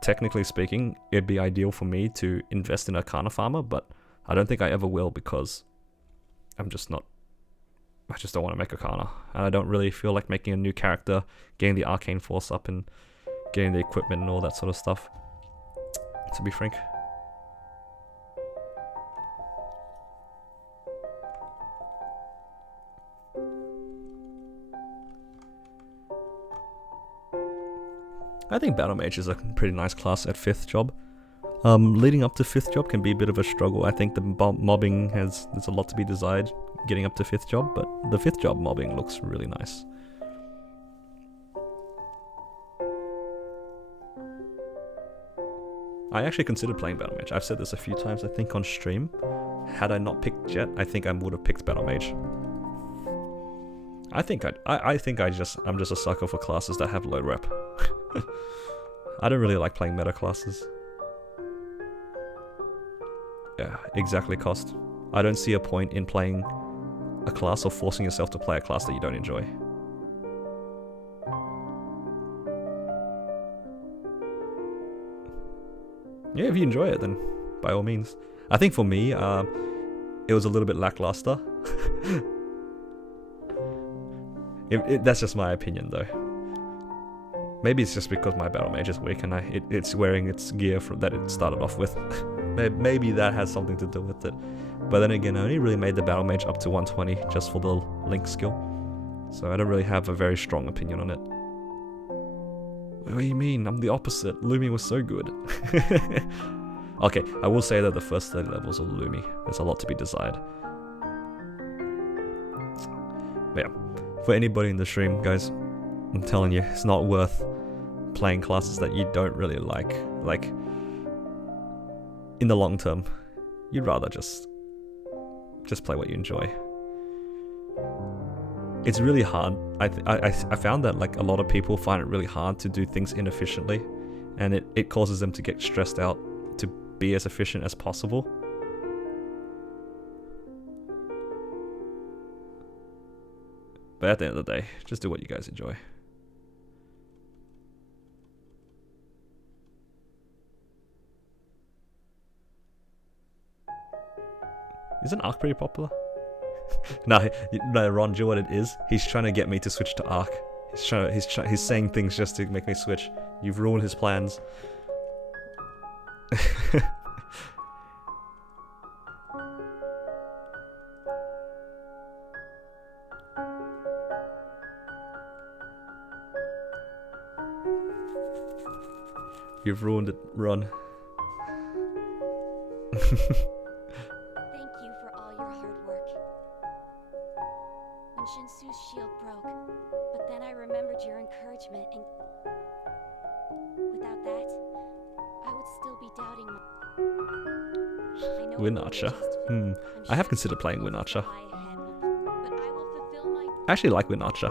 technically speaking, it'd be ideal for me to invest in a Arcana farmer, but I don't think I ever will because I just don't want to make Arcana. And I don't really feel like making a new character, getting the Arcane Force up and getting the equipment and all that sort of stuff, to be frank. I think Battle Mage is a pretty nice class at 5th job. Leading up to 5th job can be a bit of a struggle. I think the mobbing there's a lot to be desired getting up to 5th job, but the 5th job mobbing looks really nice. I actually considered playing Battle Mage. I've said this a few times, I think, on stream. Had I not picked Jett, I think I would have picked Battle Mage. I'm just a sucker for classes that have low rep. I don't really like playing meta classes. Yeah, exactly, Cost. I don't see a point in playing a class or forcing yourself to play a class that you don't enjoy. Yeah, if you enjoy it, then by all means. I think for me, it was a little bit lackluster. That's just my opinion, though. Maybe it's just because my Battle Mage is weak and it's wearing its gear that it started off with. Maybe that has something to do with it. But then again, I only really made the Battle Mage up to 120 just for the Link skill. So I don't really have a very strong opinion on it. What do you mean? I'm the opposite. Lumi was so good. Okay, I will say that the first 30 levels of Lumi, there's a lot to be desired. But yeah, for anybody in the stream, guys, I'm telling you, it's not worth playing classes that you don't really like. Like, in the long term, you'd rather just play what you enjoy. It's really hard. I found that like a lot of people find it really hard to do things inefficiently, and it causes them to get stressed out to be as efficient as possible. But at the end of the day, just do what you guys enjoy. Isn't Arc pretty popular? No, Ron, do you know what it is? He's trying to get me to switch to Arc. He's saying things just to make me switch. You've ruined his plans. You've ruined it, Ron. Thank you for all your hard work. When Shinsu's shield broke, but then I remembered your encouragement, and without that, I would still be doubting my... Wind Archer. I have considered playing Wind Archer. I actually like Wind Archer.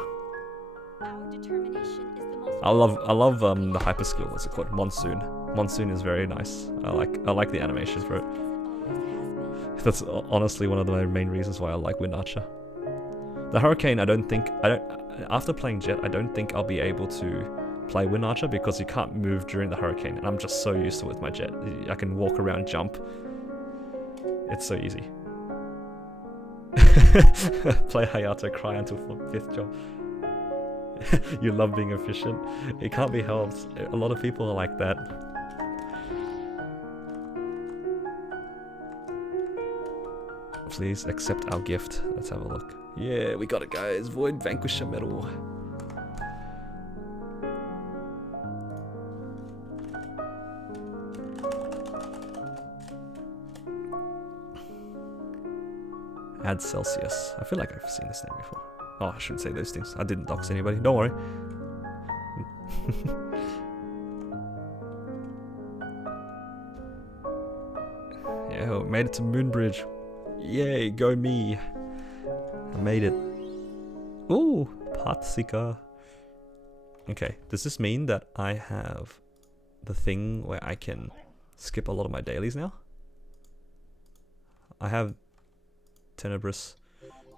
Our determination is the most I love the hyper skill. What's it called? Monsoon. Monsoon is very nice. I like the animation for it. as it always has been. That's honestly one of the main reasons why I like Wind Archer. The Hurricane, after playing Jett, I don't think I'll be able to play Wind Archer because you can't move during the Hurricane, and I'm just so used to it with my Jett. I can walk around, jump. It's so easy. Play Hayato, cry until 5th job. You love being efficient. It can't be helped. A lot of people are like that. Please accept our gift. Let's have a look. Yeah, we got it, guys. Void Vanquisher medal. Add Celsius. I feel like I've seen this name before. Oh, I shouldn't say those things. I didn't dox anybody. Don't worry. Yeah, made it to Moonbridge. Yay, go me. I made it. Ooh, Pathseeker. Okay, does this mean that I have the thing where I can skip a lot of my dailies now? I have Tenebrous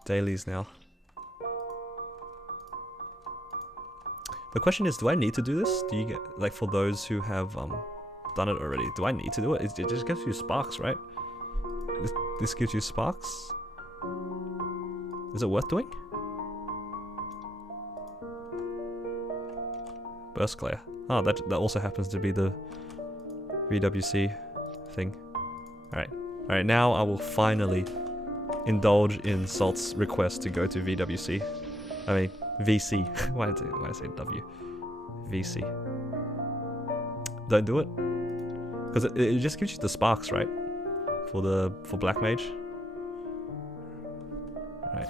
dailies now. The question is, do I need to do this? Do you get, like, for those who have done it already, do I need to do it? It just gives you sparks, right? This gives you sparks? Is it worth doing? Burst Glare. Oh, that also happens to be the VWC thing. Alright, now I will finally indulge in Salt's request to go to VWC. I mean, VC. Why did I say W? VC. Don't do it. Because it just gives you the sparks, right? For Black Mage. Alright,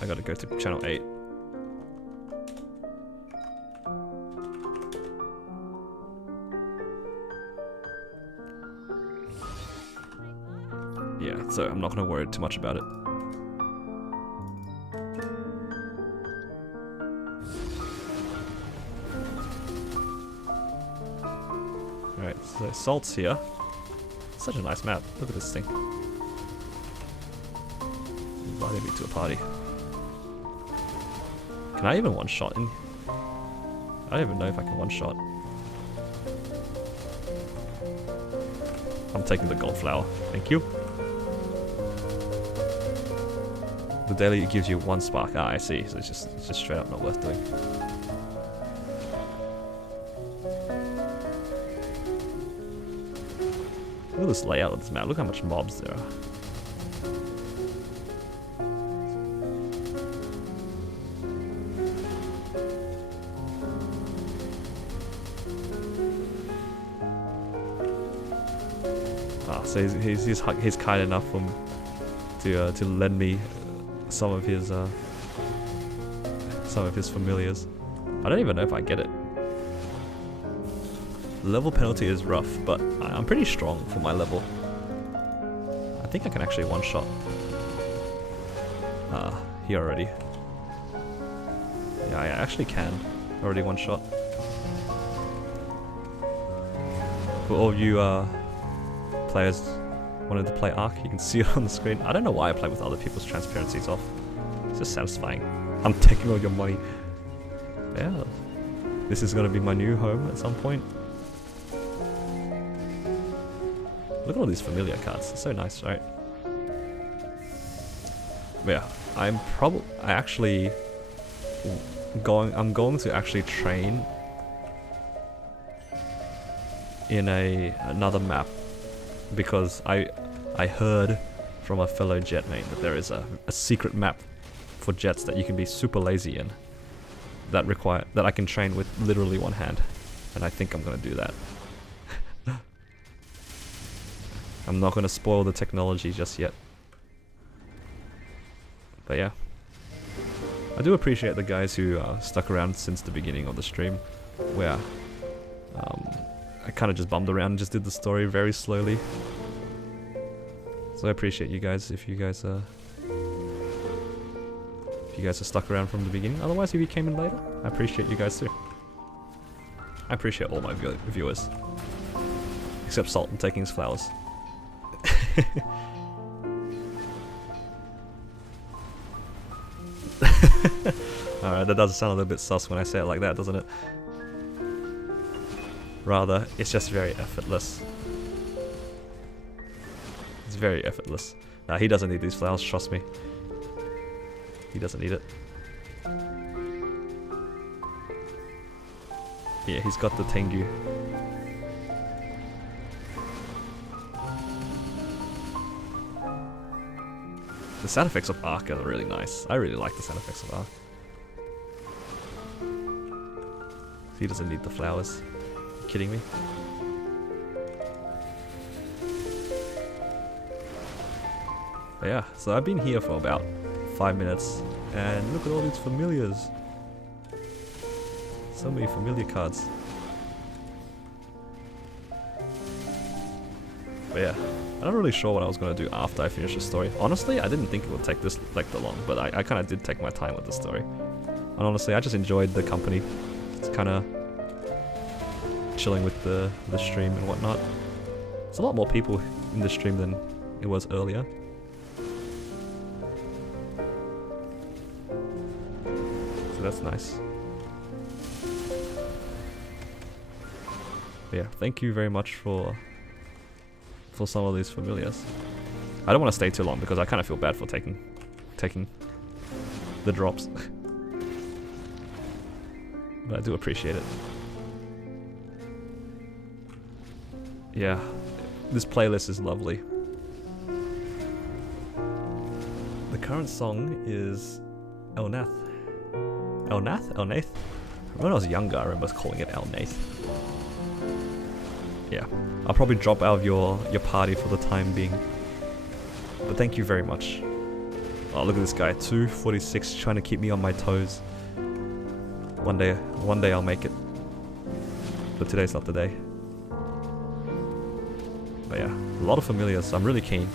I gotta go to channel 8. Yeah, so I'm not gonna worry too much about it. Alright, so Salt's here. Such a nice map. Look at this thing. Invited me to a party. Can I even one-shot in? I don't even know if I can one-shot. I'm taking the gold flower. Thank you. The daily gives you 1 spark. Ah, I see. So it's just straight up not worth doing. Look at this layout of this map. Look how much mobs there are. Ah, so he's kind enough to lend me some of his familiars. I don't even know if I get it. Level penalty is rough, but I'm pretty strong for my level. I think I can actually one-shot. Here already. Yeah, I actually can already one-shot. For all you players wanted to play Ark, you can see it on the screen. I don't know why I play with other people's transparencies off. It's just satisfying. I'm taking all your money. Yeah. This is gonna be my new home at some point. Look at all these familiar cards. It's so nice, right? But yeah, I'm going to actually train in another map, because I heard from a fellow Jett mate that there is a secret map for Jetts that you can be super lazy in, that I can train with literally one hand, and I think I'm gonna do that. I'm not gonna spoil the technology just yet. But yeah, I do appreciate the guys who stuck around since the beginning of the stream, where I kind of just bummed around and just did the story very slowly. So I appreciate you guys if you guys If you guys are stuck around from the beginning. Otherwise, if you came in later, I appreciate you guys too. I appreciate all my viewers. Except Sultan taking his flowers. Alright, that does sound a little bit sus when I say it like that, doesn't it? Rather, it's just very effortless. It's very effortless. Nah, he doesn't need these flowers, trust me. He doesn't need it. Yeah, he's got the Tengu. The sound effects of Ark are really nice. I really like the sound effects of Ark. He doesn't need the flowers. Are you kidding me? But yeah, so I've been here for about 5 minutes, and look at all these familiars. So many familiar cards. But yeah, I'm not really sure what I was going to do after I finish the story. Honestly, I didn't think it would take this like that long, but I kind of did take my time with the story. And honestly, I just enjoyed the company. It's kind of chilling with the stream and whatnot. There's a lot more people in the stream than it was earlier. So that's nice. But yeah, thank you very much for some of these familiars. I don't want to stay too long because I kind of feel bad for taking the drops. But I do appreciate it. Yeah, this playlist is lovely. The current song is Elnath. Elnath? Elnath? When I was younger, I remember calling it Elnath. Yeah, I'll probably drop out of your party for the time being. But thank you very much. Oh, look at this guy, 246, trying to keep me on my toes. One day I'll make it. But today's not the day. But yeah, a lot of familiars, so I'm really keen.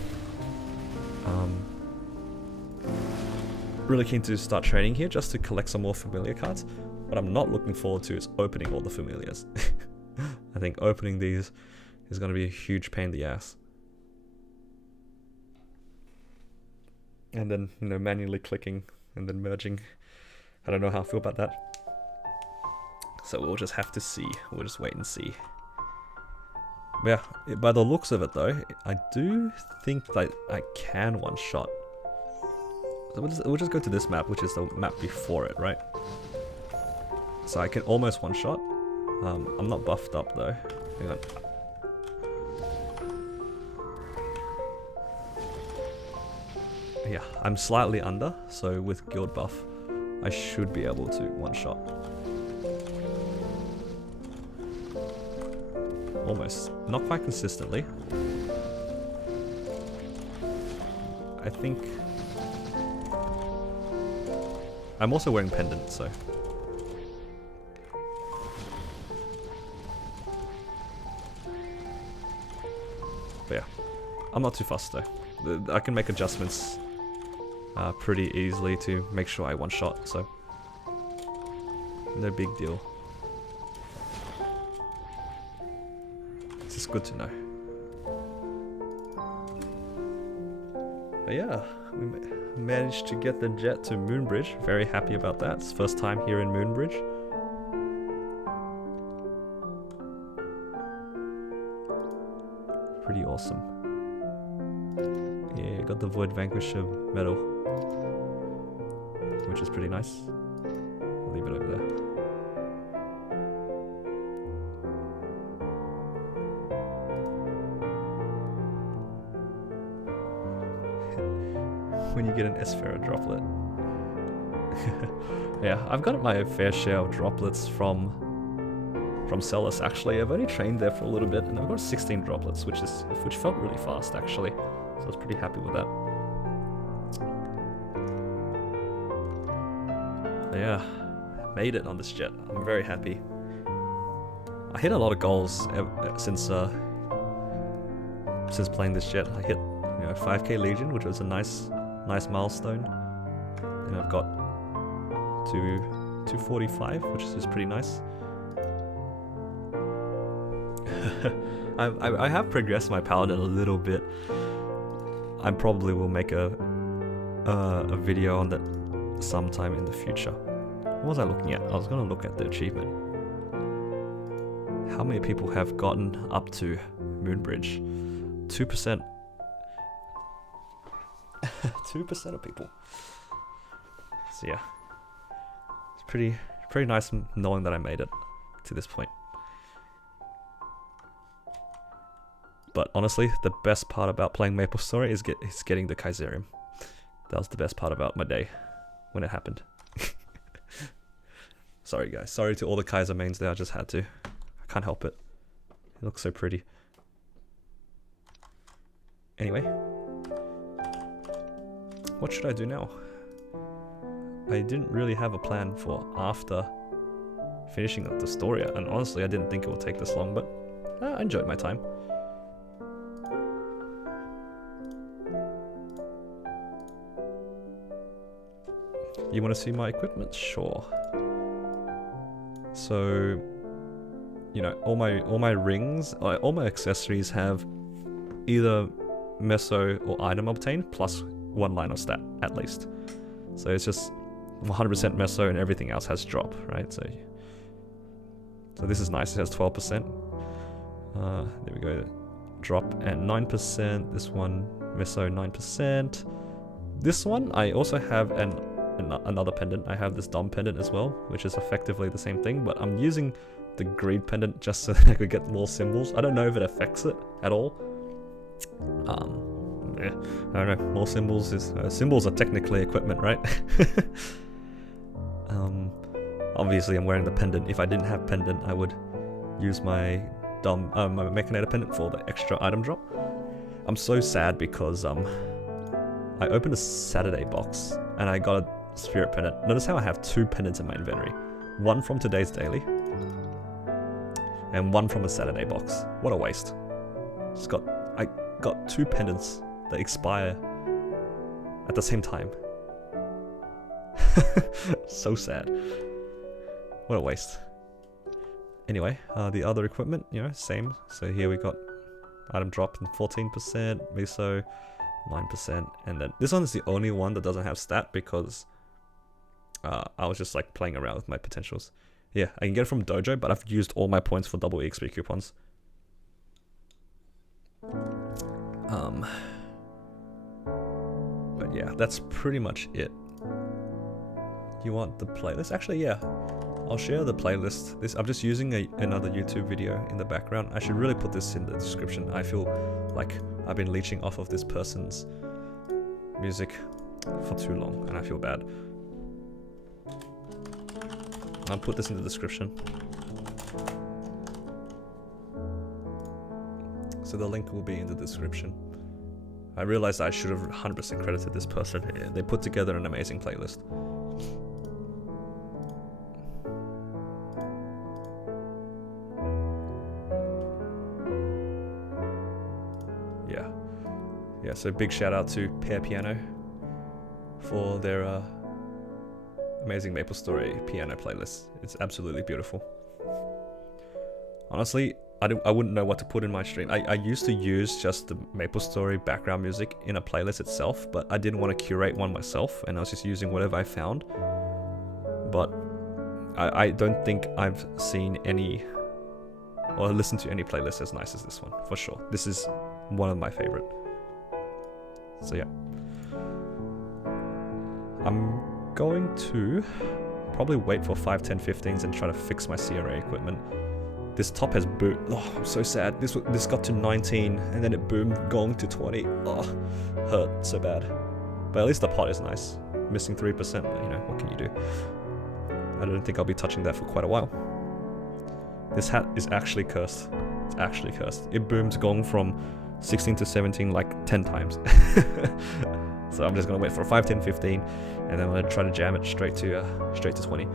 Really keen to start training here just to collect some more familiar cards. What I'm not looking forward to is opening all the familiars. I think opening these is going to be a huge pain in the ass. And then, you know, manually clicking and then merging. I don't know how I feel about that. So we'll just have to see. We'll just wait and see. Yeah, by the looks of it though, I do think that I can one-shot. So we'll just go to this map, which is the map before it, right? So I can almost one-shot. I'm not buffed up though. Hang on. Yeah, I'm slightly under, so with guild buff, I should be able to one-shot. Almost. Not quite consistently. I think... I'm also wearing pendant, so... But yeah, I'm not too fussed though. I can make adjustments pretty easily to make sure I one-shot, so... No big deal. It's just good to know. But yeah, we managed to get the Jett to Moonbridge. Very happy about that. It's first time here in Moonbridge. Pretty awesome. Yeah, got the Void Vanquisher medal, which is pretty nice. I'll leave it over there. When you get an Esfera droplet. Yeah, I've got my fair share of droplets from Celis actually. I've only trained there for a little bit and I've got 16 droplets, which felt really fast actually. So I was pretty happy with that. But yeah, made it on this Jett. I'm very happy. I hit a lot of goals since playing this Jett. I hit 5k Legion, which was a nice milestone. And I've got to 245, which is pretty nice. I have progressed my paladin a little bit. I probably will make a video on that sometime in the future. What was I looking at? I was gonna look at the achievement. How many people have gotten up to Moonbridge? 2%. 2% of people. So yeah, it's pretty nice knowing that I made it to this point. But honestly, the best part about playing Maplestory is getting the Kaiserium. That was the best part about my day when it happened. Sorry guys, sorry to all the Kaiser mains there, I just had to. I can't help it. It looks so pretty. Anyway. What should I do now? I didn't really have a plan for after finishing up the story, and honestly I didn't think it would take this long, but I enjoyed my time. You want to see my equipment? Sure. So, you know, all my rings, all my accessories have either meso or item obtained plus 1 line of stat at least. So it's just 100% meso and everything else has drop, right? So this is nice. It has 12%. There we go. Drop and 9%. This one meso 9%. This one I also have another pendant. I have this Dom pendant as well, which is effectively the same thing, but I'm using the greed pendant just so that I could get more symbols. I don't know if it affects it at all. Yeah, I don't know. More symbols is symbols are technically equipment, right? Obviously I'm wearing the pendant. If I didn't have pendant, I would use my my Mechanator pendant for the extra item drop. I'm so sad because I opened a Saturday box and I got a Spirit pendant. Notice how I have 2 pendants in my inventory. One from today's daily and one from a Saturday box. What a waste. I got 2 pendants that expire at the same time. So sad. What a waste. Anyway, the other equipment, you know, same. So here we got item drop in 14%, miso 9%, and then this one is the only one that doesn't have stat because I was just like playing around with my potentials. Yeah, I can get it from Dojo, but I've used all my points for double EXP coupons. But yeah, that's pretty much it. You want the playlist? Actually, yeah. I'll share the playlist. I'm just using another YouTube video in the background. I should really put this in the description. I feel like I've been leeching off of this person's music for too long, and I feel bad. I'll put this in the description. So the link will be in the description. I realized I should have 100% credited this person. They put together an amazing playlist. Yeah, so big shout out to Pear Piano for their amazing Maplestory piano playlist. It's absolutely beautiful. Honestly, I wouldn't know what to put in my stream. I used to use just the Maplestory background music in a playlist itself, but I didn't want to curate one myself, and I was just using whatever I found. But I don't think I've seen any or listened to any playlist as nice as this one, for sure. This is one of my favorite. So yeah. I'm going to probably wait for 5, 10, 15s and try to fix my CRA equipment. This top has boomed. Oh, I'm so sad. This got to 19 and then it boomed going to 20. Oh, hurt so bad. But at least the pot is nice. Missing 3%, you know, what can you do? I don't think I'll be touching that for quite a while. This hat is actually cursed. It's actually cursed. It boomed going from 16 to 17 like 10 times. So I'm just gonna wait for 5, 10, 15, and then I'm gonna try to jam it straight to 20.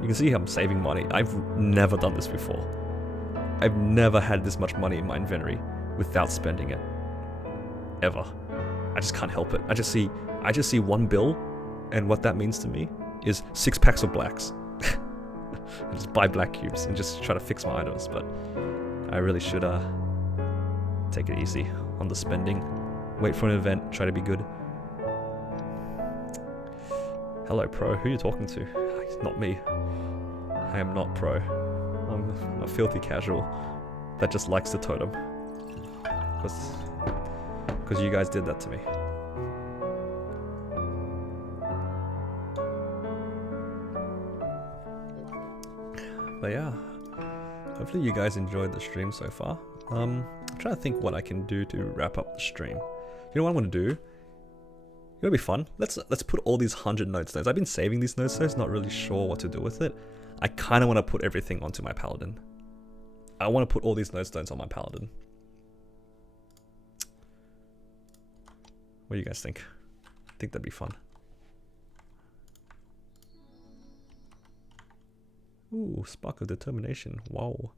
You can see I'm saving money. I've never done this before. I've never had this much money in my inventory without spending it. Ever. I just can't help it. I just see one bill and what that means to me. is 6 packs of blacks. And just buy black cubes and just try to fix my items, but I really should take it easy on the spending. Wait for an event, try to be good. Hello, pro. Who are you talking to? It's not me. I am not pro. I'm a filthy casual that just likes the totem. Because you guys did that to me. But yeah, hopefully you guys enjoyed the stream so far. I'm trying to think what I can do to wrap up the stream. You know what I'm gonna do? It'll be fun. Let's put all these 100 node stones. I've been saving these node stones, not really sure what to do with it. I kind of want to put everything onto my paladin. I want to put all these node stones on my paladin. What do you guys think? I think that'd be fun. Ooh, spark of determination. Wow.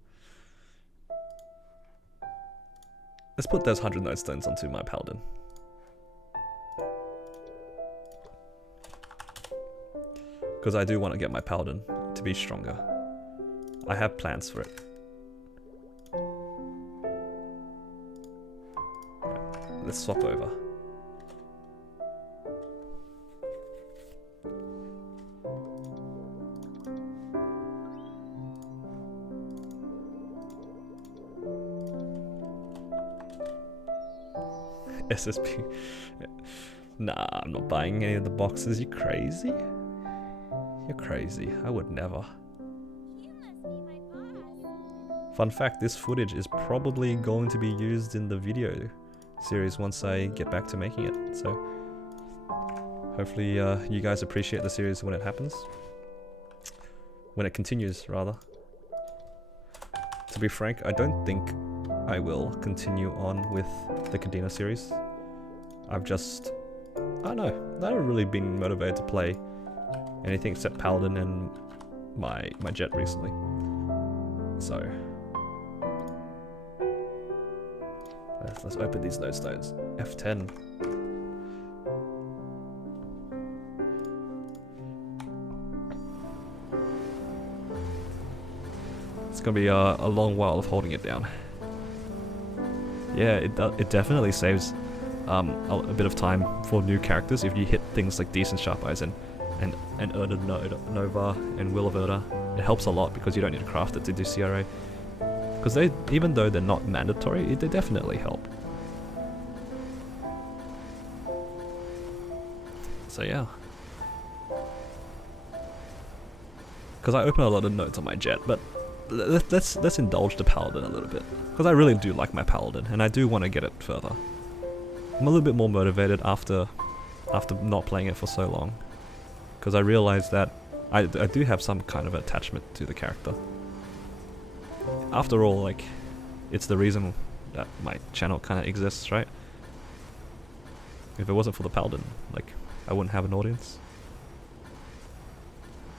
Let's put those 100 node stones onto my paladin. Because I do want to get my paladin to be stronger. I have plans for it. Right, let's swap over. SSP. Nah, I'm not buying any of the boxes. You crazy? You're crazy. I would never. Fun fact, this footage is probably going to be used in the video series once I get back to making it. So hopefully you guys appreciate the series when it happens. When it continues, rather. To be frank, I don't think I will continue on with the Cadena series. I've just... I don't know. I haven't really been motivated to play anything except Paladin and my Jett recently. So let's open these node stones. F10. It's gonna be a long while of holding it down. Yeah, it definitely saves a bit of time for new characters if you hit things like Decent Sharp Eyes and Erda Nova and Will of Erda. It helps a lot because you don't need to craft it to do CRA. Because they, even though they're not mandatory, they definitely help. So yeah. Because I open a lot of nodes on my Jett, but let's indulge the Paladin a little bit. Because I really do like my Paladin, and I do want to get it further. I'm a little bit more motivated after not playing it for so long. Because I realized that I do have some kind of attachment to the character. After all, like, it's the reason that my channel kind of exists, right? If it wasn't for the Paladin, like, I wouldn't have an audience.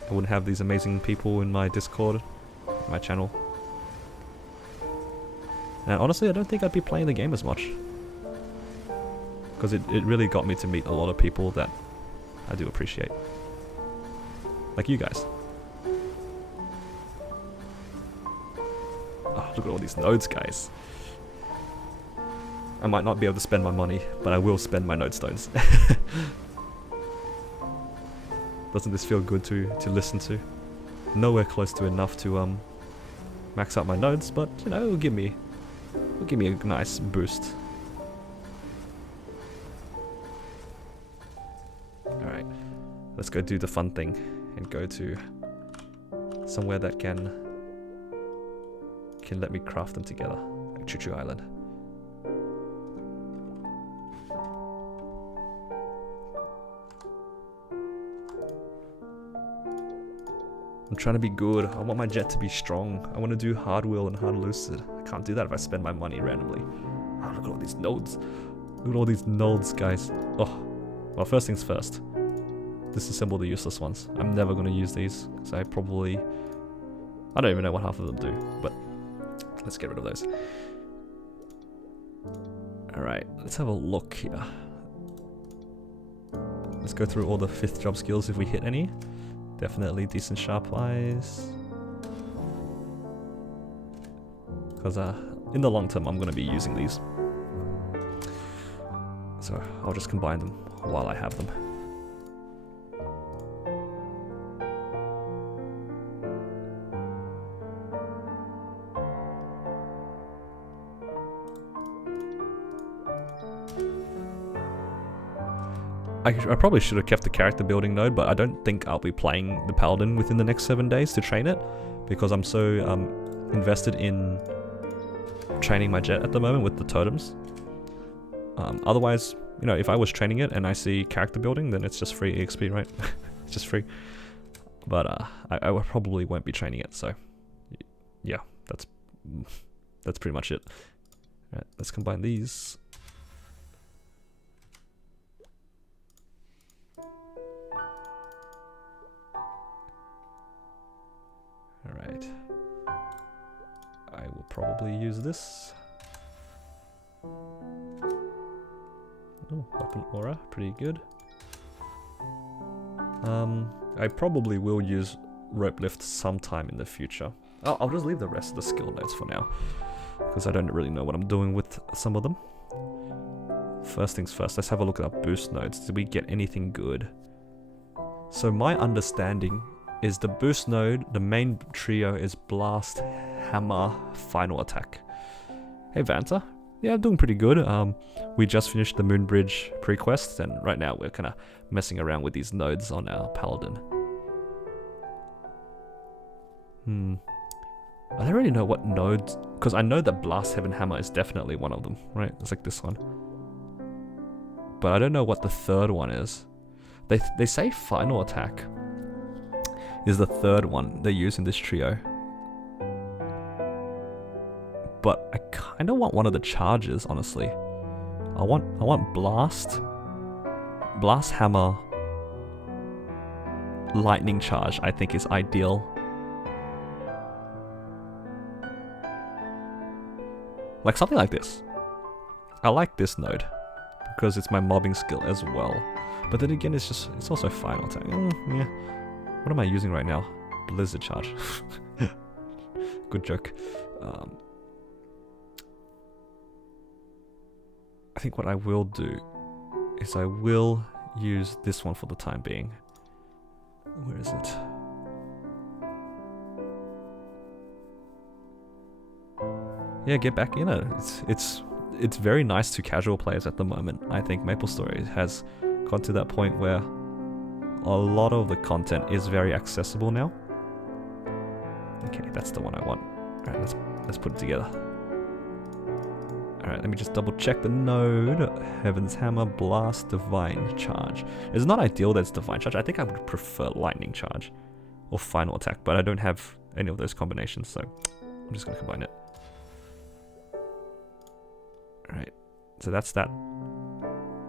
I wouldn't have these amazing people in my Discord, my channel. And honestly, I don't think I'd be playing the game as much. Because it really got me to meet a lot of people that I do appreciate. Like you guys. Oh, look at all these nodes, guys. I might not be able to spend my money, but I will spend my node stones. Doesn't this feel good to listen to? Nowhere close to enough to max out my nodes, but you know, it'll give me a nice boost. Alright, let's go do the fun thing and go to somewhere that can let me craft them together, like Choo Choo Island. I'm trying to be good. I want my Jett to be strong. I want to do hard will and hard lucid. I can't do that if I spend my money randomly. Oh, look at all these nodes. Look at all these nodes, guys. Oh, well, first things first. Disassemble the useless ones. I'm never going to use these because I don't even know what half of them do, but let's get rid of those. Alright, let's have a look here. Let's go through all the 5th job skills if we hit any. Definitely decent sharp eyes. Because in the long term I'm going to be using these. So I'll just combine them while I have them. I probably should have kept the character building node, but I don't think I'll be playing the Paladin within the next 7 days to train it, because I'm so invested in training my Jett at the moment with the totems. Otherwise, you know, if I was training it and I see character building, then it's just free EXP, right? It's just free. But I probably won't be training it, so yeah, that's pretty much it. Alright, let's combine these. Alright. I will probably use this. Oh, weapon aura, pretty good. I probably will use rope lift sometime in the future. I'll just leave the rest of the skill notes for now, because I don't really know what I'm doing with some of them. First things first, let's have a look at our boost nodes. Did we get anything good? So my understanding is the boost node, the main trio is Blast, Hammer, Final Attack. Hey Vanta. Yeah, I'm doing pretty good. We just finished the Moonbridge pre-quest, and right now we're kind of messing around with these nodes on our Paladin. I don't really know what nodes, because I know that Blast, Heaven, Hammer is definitely one of them, right? It's like this one. But I don't know what the third one is. They say Final Attack is the third one they use in this trio. But I kind of want one of the charges, honestly. I want Blast, Hammer, Lightning Charge, I think is ideal. Like something like this. I like this node because it's my mobbing skill as well. But then again, it's also Final Attack. Yeah. What am I using right now? Blizzard Charge. Good joke. I think what I will do is I will use this one for the time being. Where is it? Yeah, get back in it. It's very nice to casual players at the moment. I think Maplestory has got to that point where a lot of the content is very accessible now. Okay, that's the one I want. Alright, let's put it together. Alright, let me just double check the node. Heaven's Hammer, Blast, Divine Charge. It's not ideal that it's Divine Charge. I think I would prefer Lightning Charge or Final Attack, but I don't have any of those combinations, so I'm just going to combine it. Alright, so that's that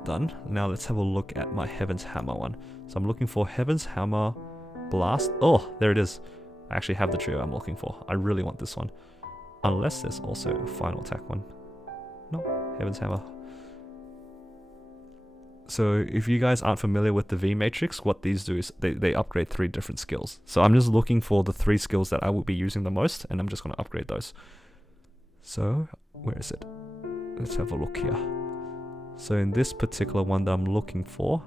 done. Now let's have a look at my Heaven's Hammer one. So I'm looking for Heaven's Hammer, Blast. Oh, there it is. I actually have the trio I'm looking for. I really want this one. Unless there's also a Final Attack one. No, Heaven's Hammer. So if you guys aren't familiar with the V Matrix, what these do is they upgrade 3 different skills. So I'm just looking for the 3 skills that I will be using the most, and I'm just going to upgrade those. So, where is it? Let's have a look here. So in this particular one that I'm looking for,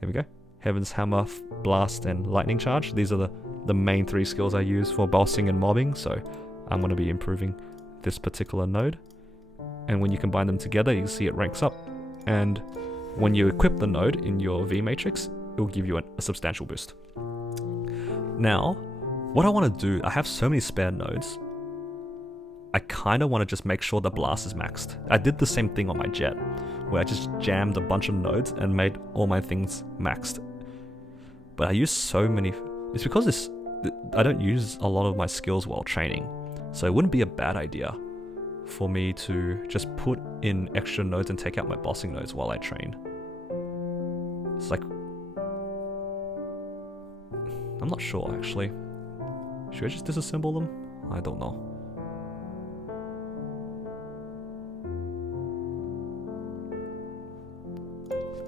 there we go. Heaven's Hammer, Blast, and Lightning Charge. These are the main 3 skills I use for bossing and mobbing, so I'm going to be improving this particular node. And when you combine them together, you see it ranks up. And when you equip the node in your V Matrix, it will give you a substantial boost. Now, what I want to do, I have so many spare nodes. I kind of want to just make sure the Blast is maxed. I did the same thing on my Jett, where I just jammed a bunch of nodes and made all my things maxed. But I use so many... It's because I don't use a lot of my skills while training. So it wouldn't be a bad idea for me to just put in extra nodes and take out my bossing nodes while I train. It's like... I'm not sure, actually. Should I just disassemble them? I don't know.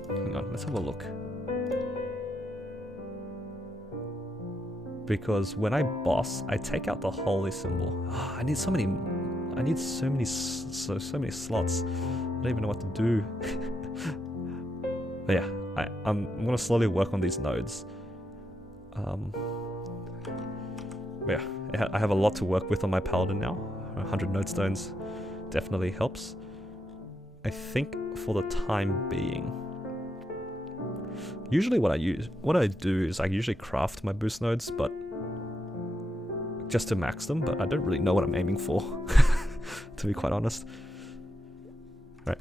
Hang on, let's have a look. because when I boss, I take out the holy symbol. Oh, I need so many slots. I don't even know what to do. But yeah, I'm gonna slowly work on these nodes. But yeah, I have a lot to work with on my paladin now. 100 node stones definitely helps. I think for the time being, usually what I do is I usually craft my boost nodes, but just to max them, but I don't really know what I'm aiming for, to be quite honest. Right,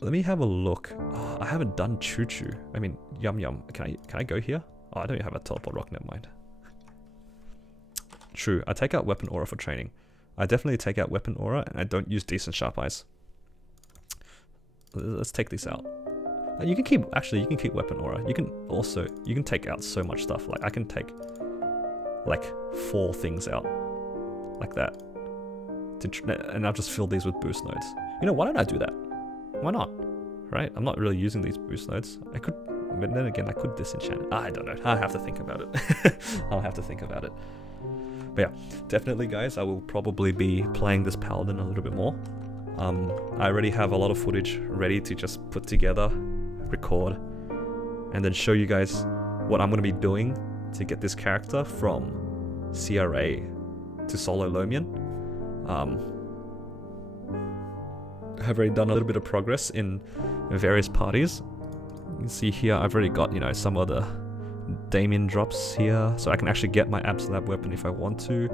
let me have a look. Oh, I haven't done Choo Choo. I mean, Yum Yum. Can I go here? Oh, I don't even have a teleport rock, never mind. True, I take out weapon aura for training. I definitely take out weapon aura, and I don't use decent sharp eyes. Let's take this out. You can keep weapon aura. You can take out so much stuff. Like I can take like 4 things out, like that, and I'll just fill these with boost nodes. You know, why don't I do that? Why not? Right? I'm not really using these boost nodes. I could, but then again, I could disenchant it. I don't know. I'll have to think about it. I'll have to think about it. But yeah, definitely, guys, I will probably be playing this paladin a little bit more. I already have a lot of footage ready to just put together, record, and then show you guys what I'm going to be doing to get this character from CRA to solo Lomian. I've already done a little bit of progress in various parties. You can see here I've already got, you know, some of the Damien drops here, so I can actually get my Absolab weapon if I want to.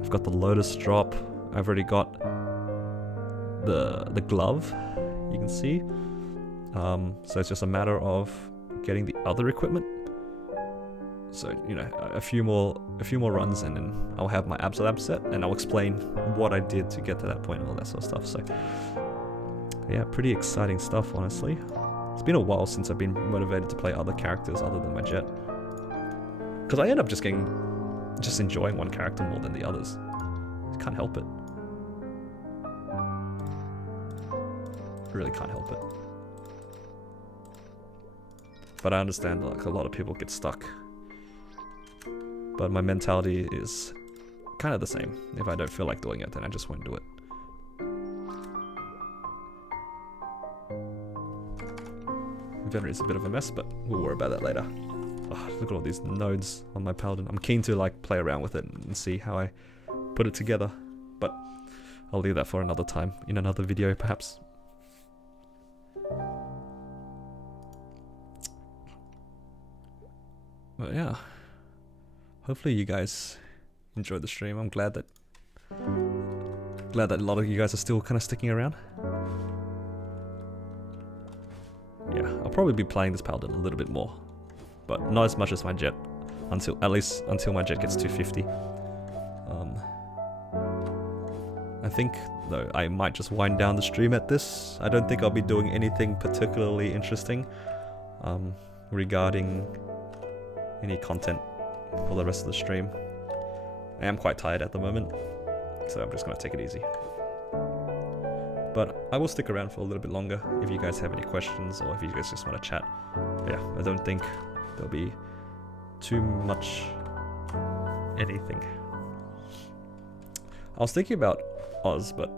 I've got the Lotus drop. I've already got the glove, you can see. So it's just a matter of getting the other equipment. So, you know, a few more runs, and then I'll have my Absolab set, and I'll explain what I did to get to that point and all that sort of stuff. So yeah, pretty exciting stuff, honestly. It's been a while since I've been motivated to play other characters other than my Jett, because I end up just enjoying one character more than the others. I can't help it. Really can't help it. But I understand, like, a lot of people get stuck. But my mentality is kind of the same. If I don't feel like doing it, then I just won't do it. Inventory is a bit of a mess, but we'll worry about that later. Oh, look at all these nodes on my paladin. I'm keen to like play around with it and see how I put it together, but I'll leave that for another time, in another video perhaps. But yeah, hopefully you guys enjoyed the stream. I'm glad that a lot of you guys are still kind of sticking around. Yeah, I'll probably be playing this paladin a little bit more, but not as much as my Jett, at least until my Jett gets 250. I think though I might just wind down the stream at this. I don't think I'll be doing anything particularly interesting regarding any content for the rest of the stream. I am quite tired at the moment, so I'm just gonna take it easy. But I will stick around for a little bit longer if you guys have any questions or if you guys just want to chat. But yeah, I don't think there'll be too much anything. I was thinking about Oz, but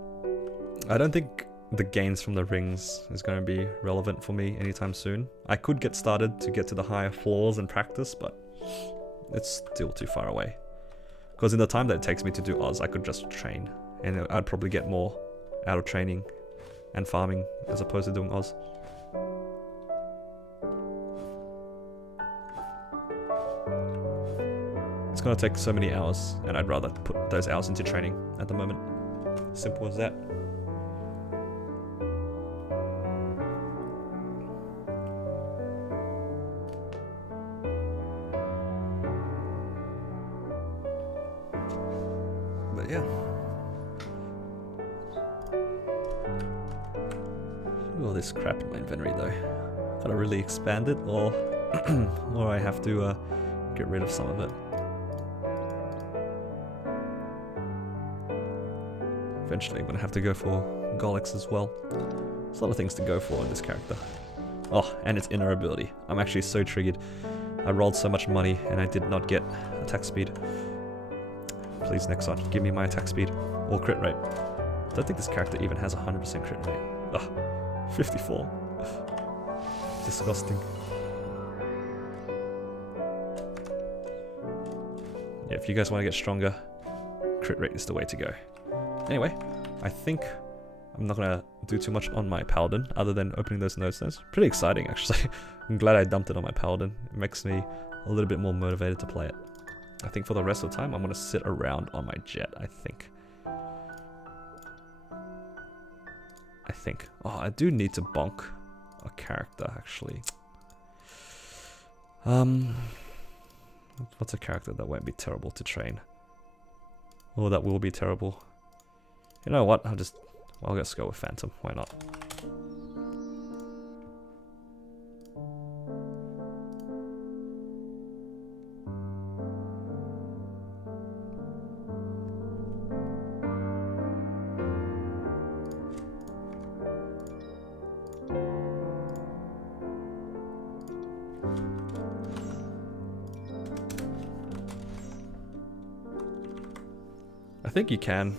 I don't think the gains from the rings is going to be relevant for me anytime soon. I could get started to get to the higher floors and practice, but it's still too far away. Because in the time that it takes me to do Oz, I could just train, and I'd probably get more out of training and farming as opposed to doing Oz. It's gonna take so many hours, and I'd rather put those hours into training at the moment. Simple as that. But yeah. All this crap in my inventory though. Gotta really expand it, or or I have to get rid of some of it. Eventually I'm gonna have to go for Golix as well. There's a lot of things to go for in this character. Oh, and its inner ability. I'm actually so triggered I rolled so much money and I did not get attack speed. Please, Nexon, give me my attack speed. Or crit rate. I don't think this character even has 100% crit rate. Ugh, 54. Disgusting. Yeah, if you guys want to get stronger, crit rate is the way to go. Anyway, I think I'm not gonna do too much on my paladin other than opening those node stones. Pretty exciting, actually. I'm glad I dumped it on my paladin. It makes me a little bit more motivated to play it. I think for the rest of the time, I'm gonna sit around on my Jett, I think. Oh, I do need to bonk a character, actually. What's a character that won't be terrible to train? Or that will be terrible? You know what? I'll just go with Phantom. Why not? I think you can.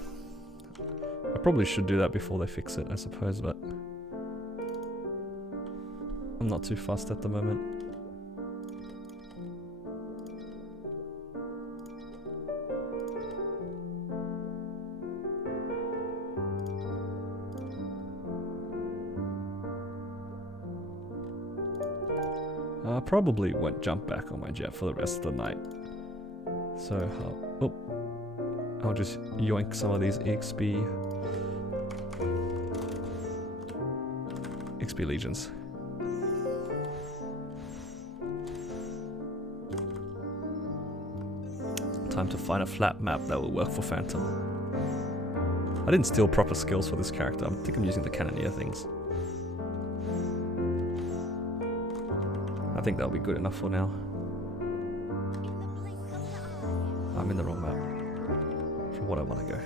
I probably should do that before they fix it, I suppose, but I'm not too fussed at the moment. I probably won't jump back on my Jett for the rest of the night. So, I'll just yoink some of these XP legions. Time to find a flat map that will work for Phantom. I didn't steal proper skills for this character. I think I'm using the Cannoneer things. I think that'll be good enough for now. I'm in the wrong map for what I want to go.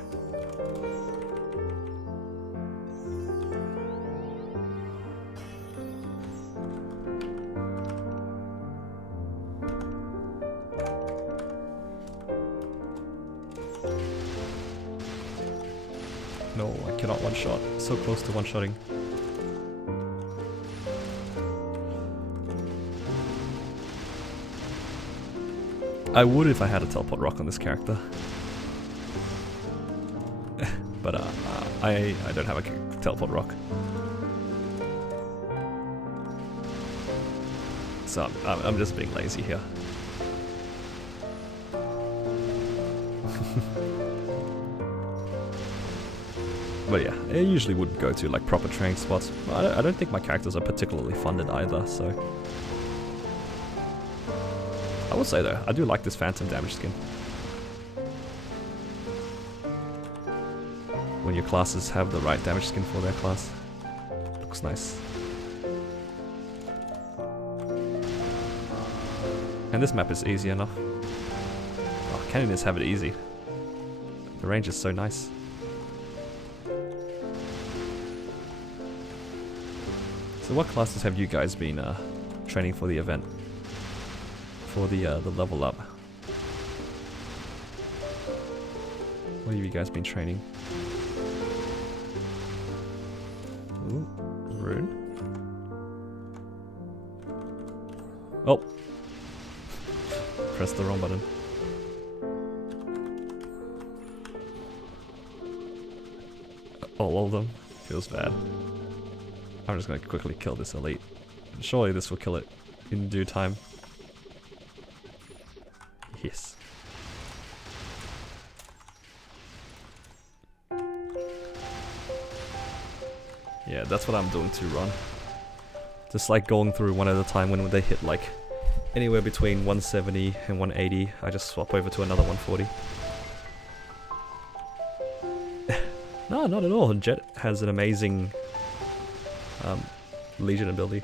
No, I cannot one-shot. So close to one-shotting. I would if I had a teleport rock on this character. But I don't have a teleport rock. So I'm just being lazy here. But yeah, I usually would go to like proper training spots. I don't think my characters are particularly funded either, so... I will say though, I do like this Phantom damage skin. When your classes have the right damage skin for their class. Looks nice. And this map is easy enough. Oh, Cannoneers have it easy. The range is so nice. So what classes have you guys been training for the event? For the level up? What have you guys been training? Ooh, rune. Oh! Pressed the wrong button. All of them? Feels bad. I'm just gonna quickly kill this elite. Surely this will kill it in due time. Yes. Yeah, that's what I'm doing to run. Just like going through one at a time. When they hit like anywhere between 170 and 180, I just swap over to another 140. No, not at all. Jett has an amazing Legion ability.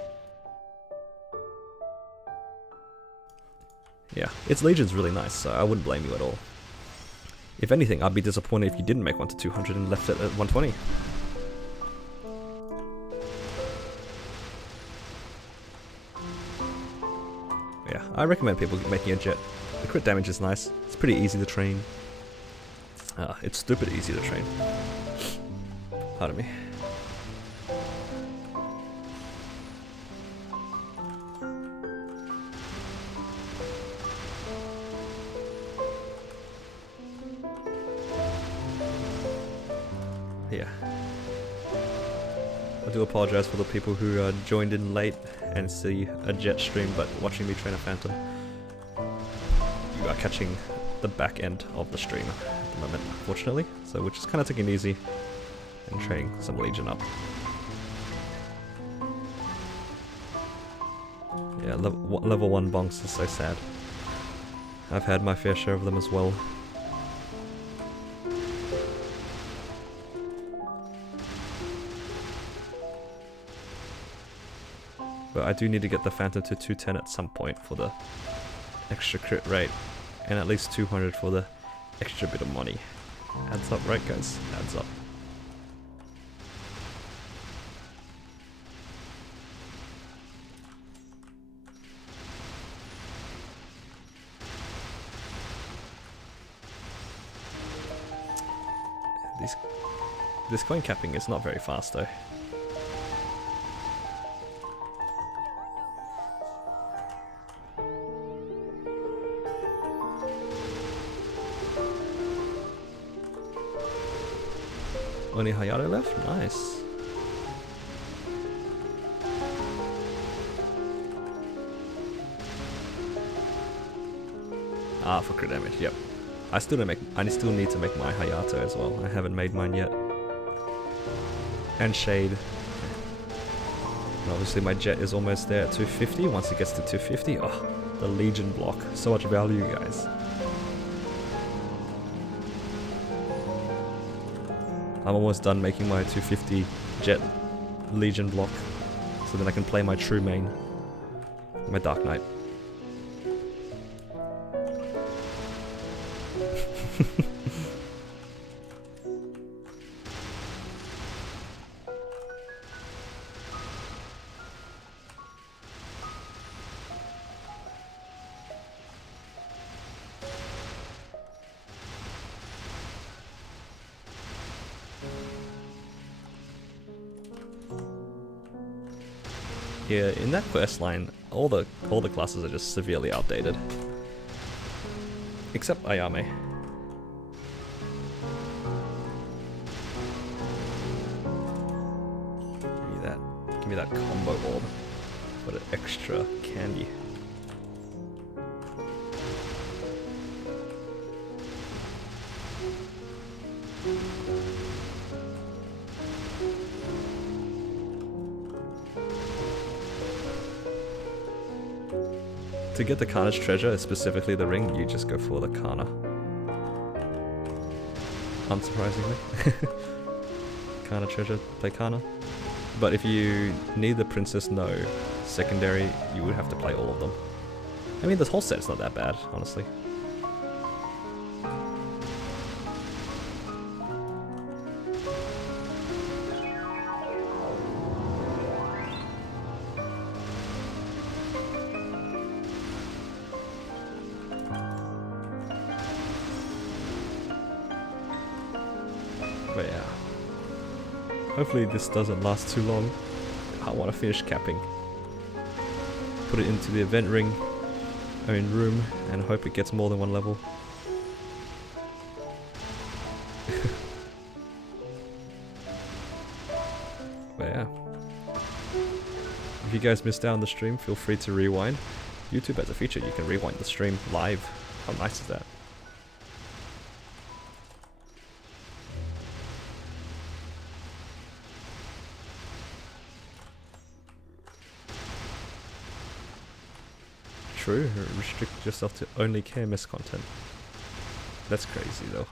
Yeah, its Legion's really nice, so I wouldn't blame you at all. If anything, I'd be disappointed if you didn't make one to 200 and left it at 120. Yeah, I recommend people making a Jett. The crit damage is nice. It's pretty easy to train. It's stupid easy to train. Pardon me. Yeah. I do apologize for the people who joined in late and see a Jett stream but watching me train a Phantom. You are catching the back end of the stream at the moment, unfortunately, so we're just kind of taking it easy and training some Legion up. Yeah, level 1 bonks is so sad. I've had my fair share of them as well. But I do need to get the Phantom to 210 at some point for the extra crit rate, and at least 200 for the extra bit of money. Adds up, right guys? Adds up. This coin capping is not very fast though. Only Hayato left? Nice. Ah, for crit damage, yep. I still need to make my Hayato as well. I haven't made mine yet. And Shade. And obviously my Jett is almost there at 250. Once it gets to 250, oh, the Legion block. So much value, guys. I'm almost done making my 250 Jett Legion block, so then I can play my true main, my Dark Knight. Yeah, in that quest line, all the classes are just severely outdated, except Ayame. Give me that combo orb for the extra candy. To get the Carnage treasure, specifically the ring, you just go for the Kana. Unsurprisingly. Kana treasure, play Kana. But if you need the Princess No secondary, you would have to play all of them. I mean, this whole set's not that bad, honestly. But yeah, hopefully this doesn't last too long. I want to finish capping. Put it into the event ring, room, and hope it gets more than one level. But yeah, if you guys missed out on the stream, feel free to rewind. YouTube has a feature you can rewind the stream live. How nice is that? True, restrict yourself to only KMS content. That's crazy though.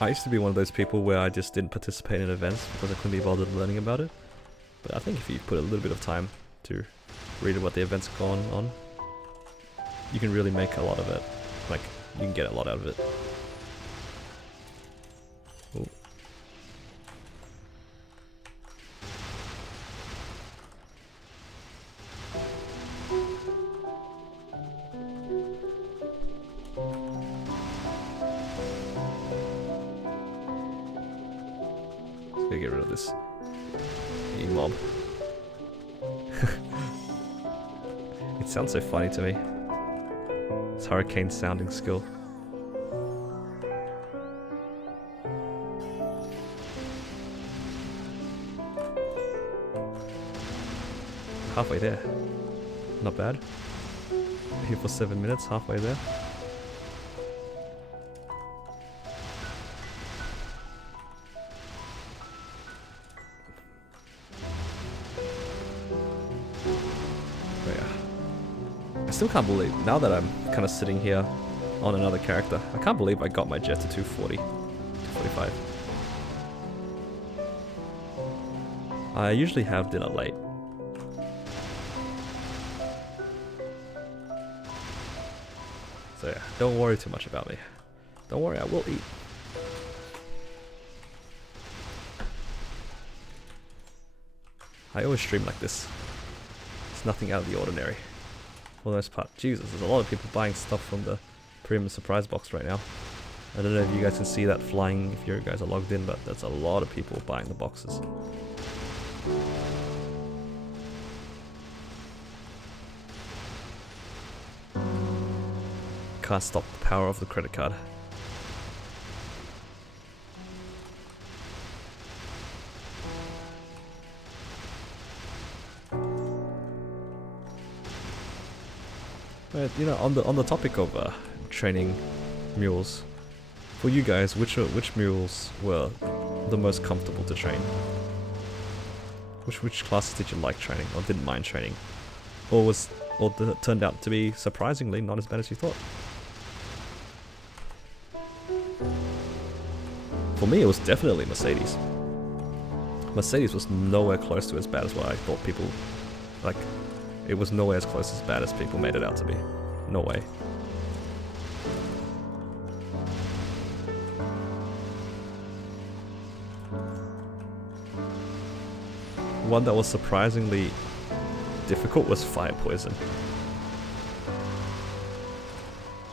I used to be one of those people where I just didn't participate in events because I couldn't be bothered learning about it. But I think if you put a little bit of time to read what the event's gone on, you can really make a lot of it. Like, you can get a lot out of it. Ooh. Gotta get rid of this E-mob. It sounds so funny to me. It's hurricane sounding skill. Halfway there. Not bad. Here for 7 minutes, halfway there. Oh yeah. I still can't believe, now that I'm kind of sitting here on another character, I can't believe I got my Jett to 240, 245. I usually have dinner late. So yeah, don't worry too much about me. Don't worry, I will eat. I always stream like this. It's nothing out of the ordinary. For the most part. Jesus, there's a lot of people buying stuff from the premium surprise box right now. I don't know if you guys can see that flying if you guys are logged in, but there's a lot of people buying the boxes. Can't stop the power of the credit card. But you know, on the topic of training mules, for you guys, which mules were the most comfortable to train? Which classes did you like training or didn't mind training, or turned out to be surprisingly not as bad as you thought? For me, it was definitely Mercedes. Mercedes was nowhere close to as bad as what I thought people, like, it was nowhere as close as bad as people made it out to be. No way. One that was surprisingly difficult was Fire Poison.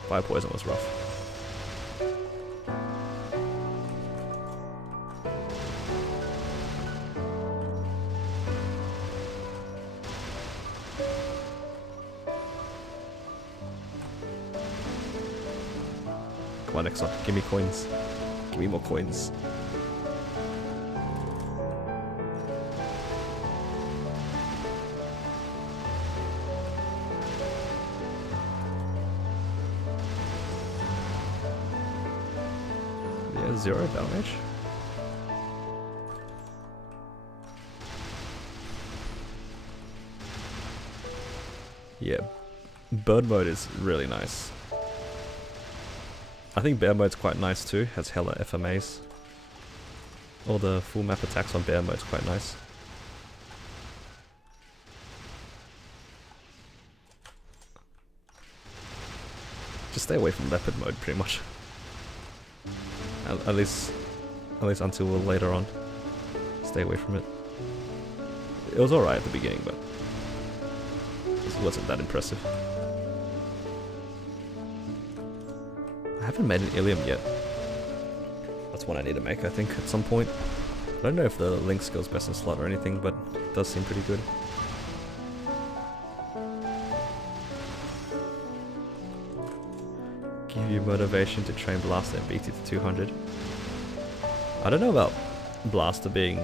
Fire Poison was rough. Come on, next one. Give me coins. Give me more coins. Yeah, 0 damage. Yeah, bird mode is really nice. I think bear mode's quite nice too, has hella FMAs. All the full map attacks on bear mode's quite nice. Just stay away from leopard mode pretty much. At least until later on. Stay away from it. It was alright at the beginning, but it wasn't that impressive. I haven't made an Ilium yet. That's one I need to make, I think, at some point. I don't know if the Link skill's best in slot or anything, but it does seem pretty good. Give you motivation to train Blaster and beat it to 200. I don't know about Blaster being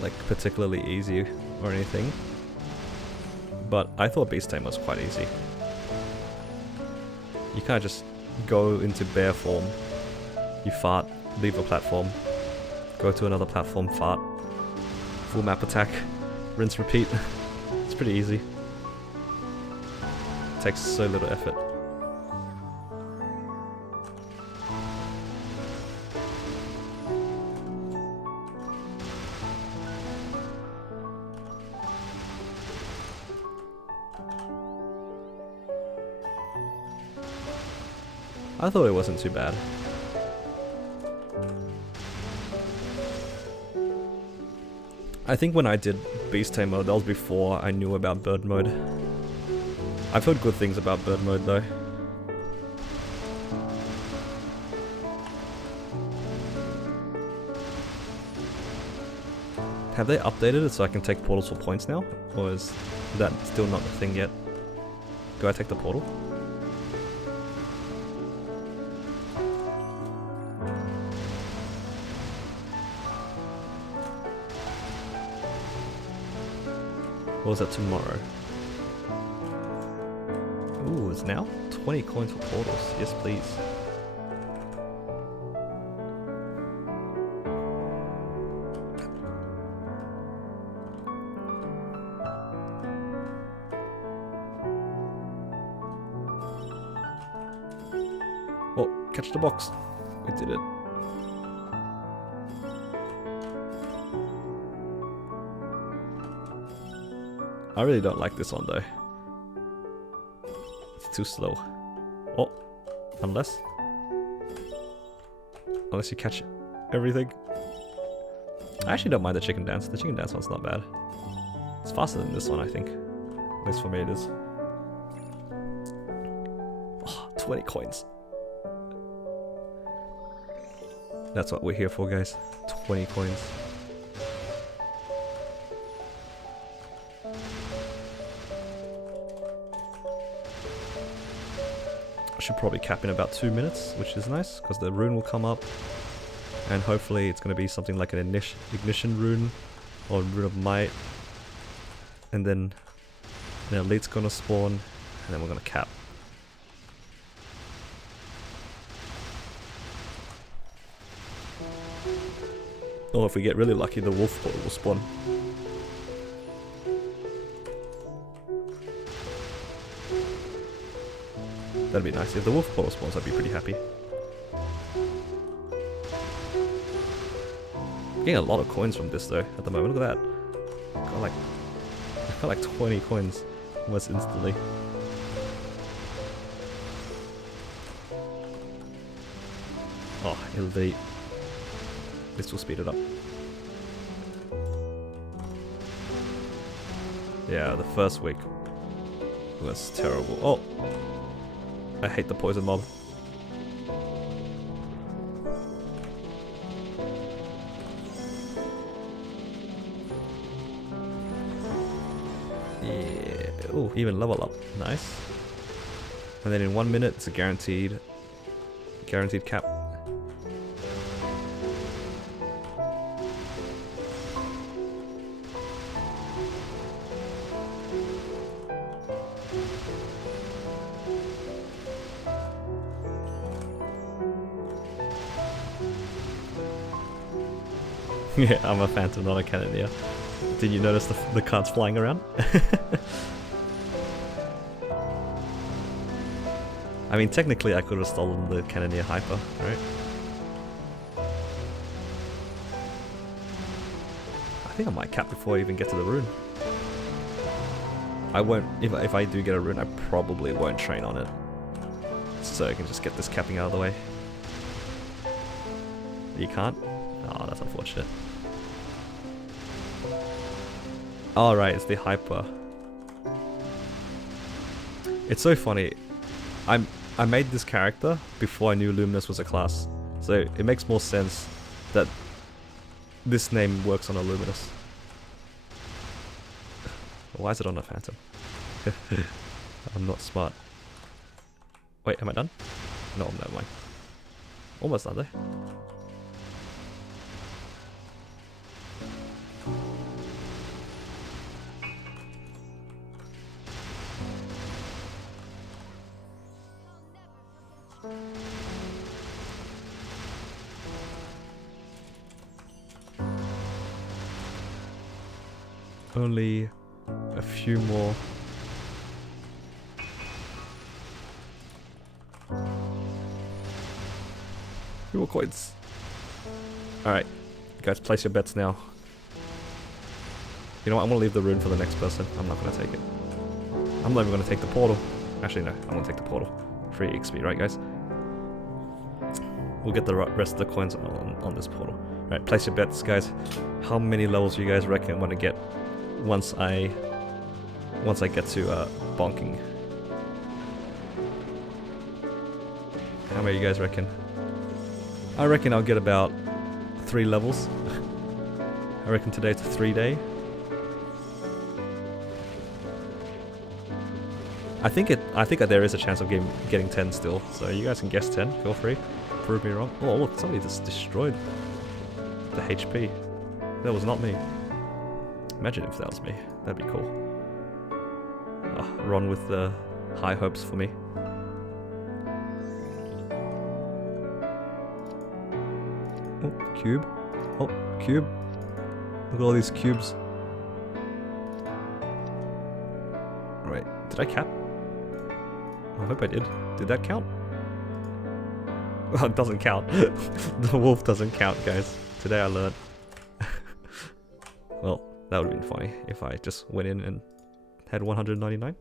like particularly easy or anything, but I thought Beast Tame was quite easy. You can't just go into bear form, you fart, leave a platform, go to another platform, fart, full map attack, rinse, repeat. It's pretty easy. It takes so little effort. I thought it wasn't too bad. I think when I did Beast Tame mode, that was before I knew about bird mode. I've heard good things about bird mode though. Have they updated it so I can take portals for points now? Or is that still not the thing yet? Do I take the portal? Or is that tomorrow? Ooh, it's now? 20 coins for portals. Yes, please. Oh, catch the box. We did it. I really don't like this one though. It's too slow. Oh, unless you catch everything. I actually don't mind the chicken dance. The chicken dance one's not bad. It's faster than this one, I think. At least for me it is. Oh, 20 coins. That's what we're here for, guys. 20 coins. I should probably cap in about 2 minutes, which is nice, because the rune will come up. And hopefully it's going to be something like an ignition rune, or rune of might. And then an elite's going to spawn, and then we're going to cap. Or if we get really lucky, the wolf portal will spawn. That'd be nice. If the wolf portal spawns, I'd be pretty happy. Getting a lot of coins from this though at the moment. Look at that. Got like 20 coins almost instantly. Oh, elite. This will speed it up. Yeah, the first week was terrible. Oh! I hate the poison mob. Yeah. Oh, even level up. Nice. And then in 1 minute, it's a guaranteed cap. Yeah, I'm a phantom, not a cannoneer. Did you notice the cards flying around? I mean, technically I could have stolen the cannoneer hyper, right? I think I might cap before I even get to the rune. I won't, if I do get a rune, I probably won't train on it. So I can just get this capping out of the way. You can't? Oh, that's unfortunate. Oh, right, it's the hyper. It's so funny. I made this character before I knew Luminous was a class. So it makes more sense that this name works on a Luminous. Why is it on a Phantom? I'm not smart. Wait, am I done? No, never mind. Almost done, though. Only a few more. Few more coins. Alright, guys, place your bets now. You know what, I'm gonna leave the rune for the next person. I'm not gonna take it. I'm not even gonna take the portal. Actually, no, I'm gonna take the portal. Free XP, right, guys? We'll get the rest of the coins on this portal. Alright, place your bets, guys. How many levels do you guys reckon I'm gonna get once I get to bonking? How many you guys reckon? I reckon I'll get about 3 levels. I reckon today's a 3-day. I think that there is a chance of getting 10 still. So you guys can guess 10. Feel free. Prove me wrong. Oh look, somebody just destroyed the HP. That was not me. Imagine if that was me. That'd be cool. Ron with the high hopes for me. Oh, cube. Oh, cube. Look at all these cubes. Right, did I cap? I hope I did. Did that count? Well, it doesn't count. The wolf doesn't count, guys. Today I learned. Well, that would have been funny if I just went in and had 199.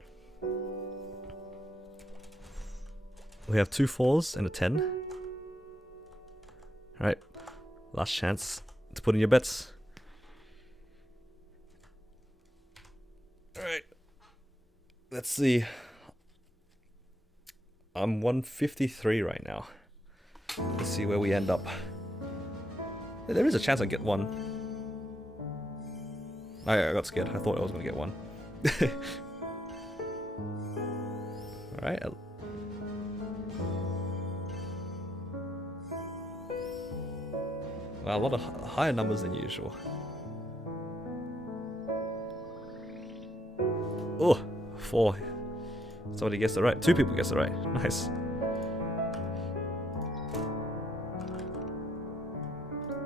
We have 2 4s and a 10. Alright, last chance to put in your bets. Alright, let's see. I'm 153 right now. Let's see where we end up. There is a chance I get 1. I got scared. I thought I was going to get 1. Alright. Wow, a lot of higher numbers than usual. Oh, 4. Somebody guessed it right. 2 people guessed it right. Nice.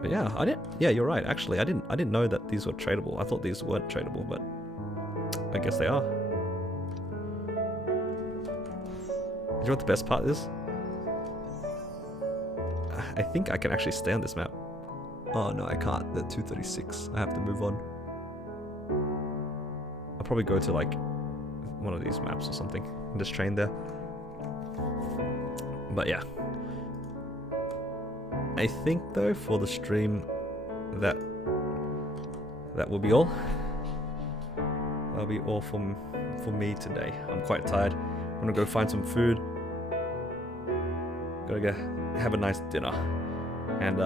But yeah, I didn't. Yeah, you're right. Actually, I didn't know that these were tradable. I thought these weren't tradable, but I guess they are. You know what the best part is? I think I can actually stay on this map. Oh no, I can't. They're 236. I have to move on. I'll probably go to like one of these maps or something and just train there. But yeah. I think though for the stream that will be all. That'll be all for me today. I'm quite tired. I'm gonna go find some food. Gotta go have a nice dinner and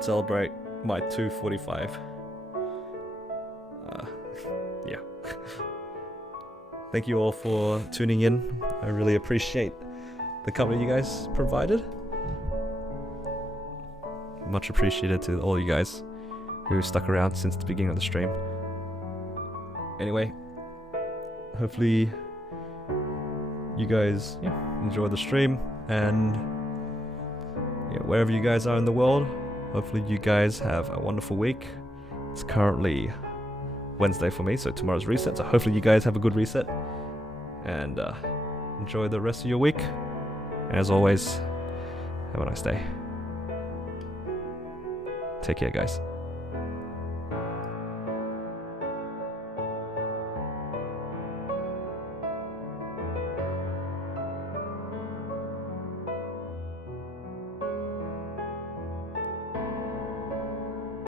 celebrate my 245. Yeah. Thank you all for tuning in. I really appreciate the company you guys provided. Much appreciated to all you guys who stuck around since the beginning of the stream. Anyway, hopefully you guys enjoy the stream, and wherever you guys are in the world, hopefully you guys have a wonderful week. It's currently Wednesday for me, so tomorrow's reset, so hopefully you guys have a good reset and enjoy the rest of your week. And as always, have a nice day. Take care, guys.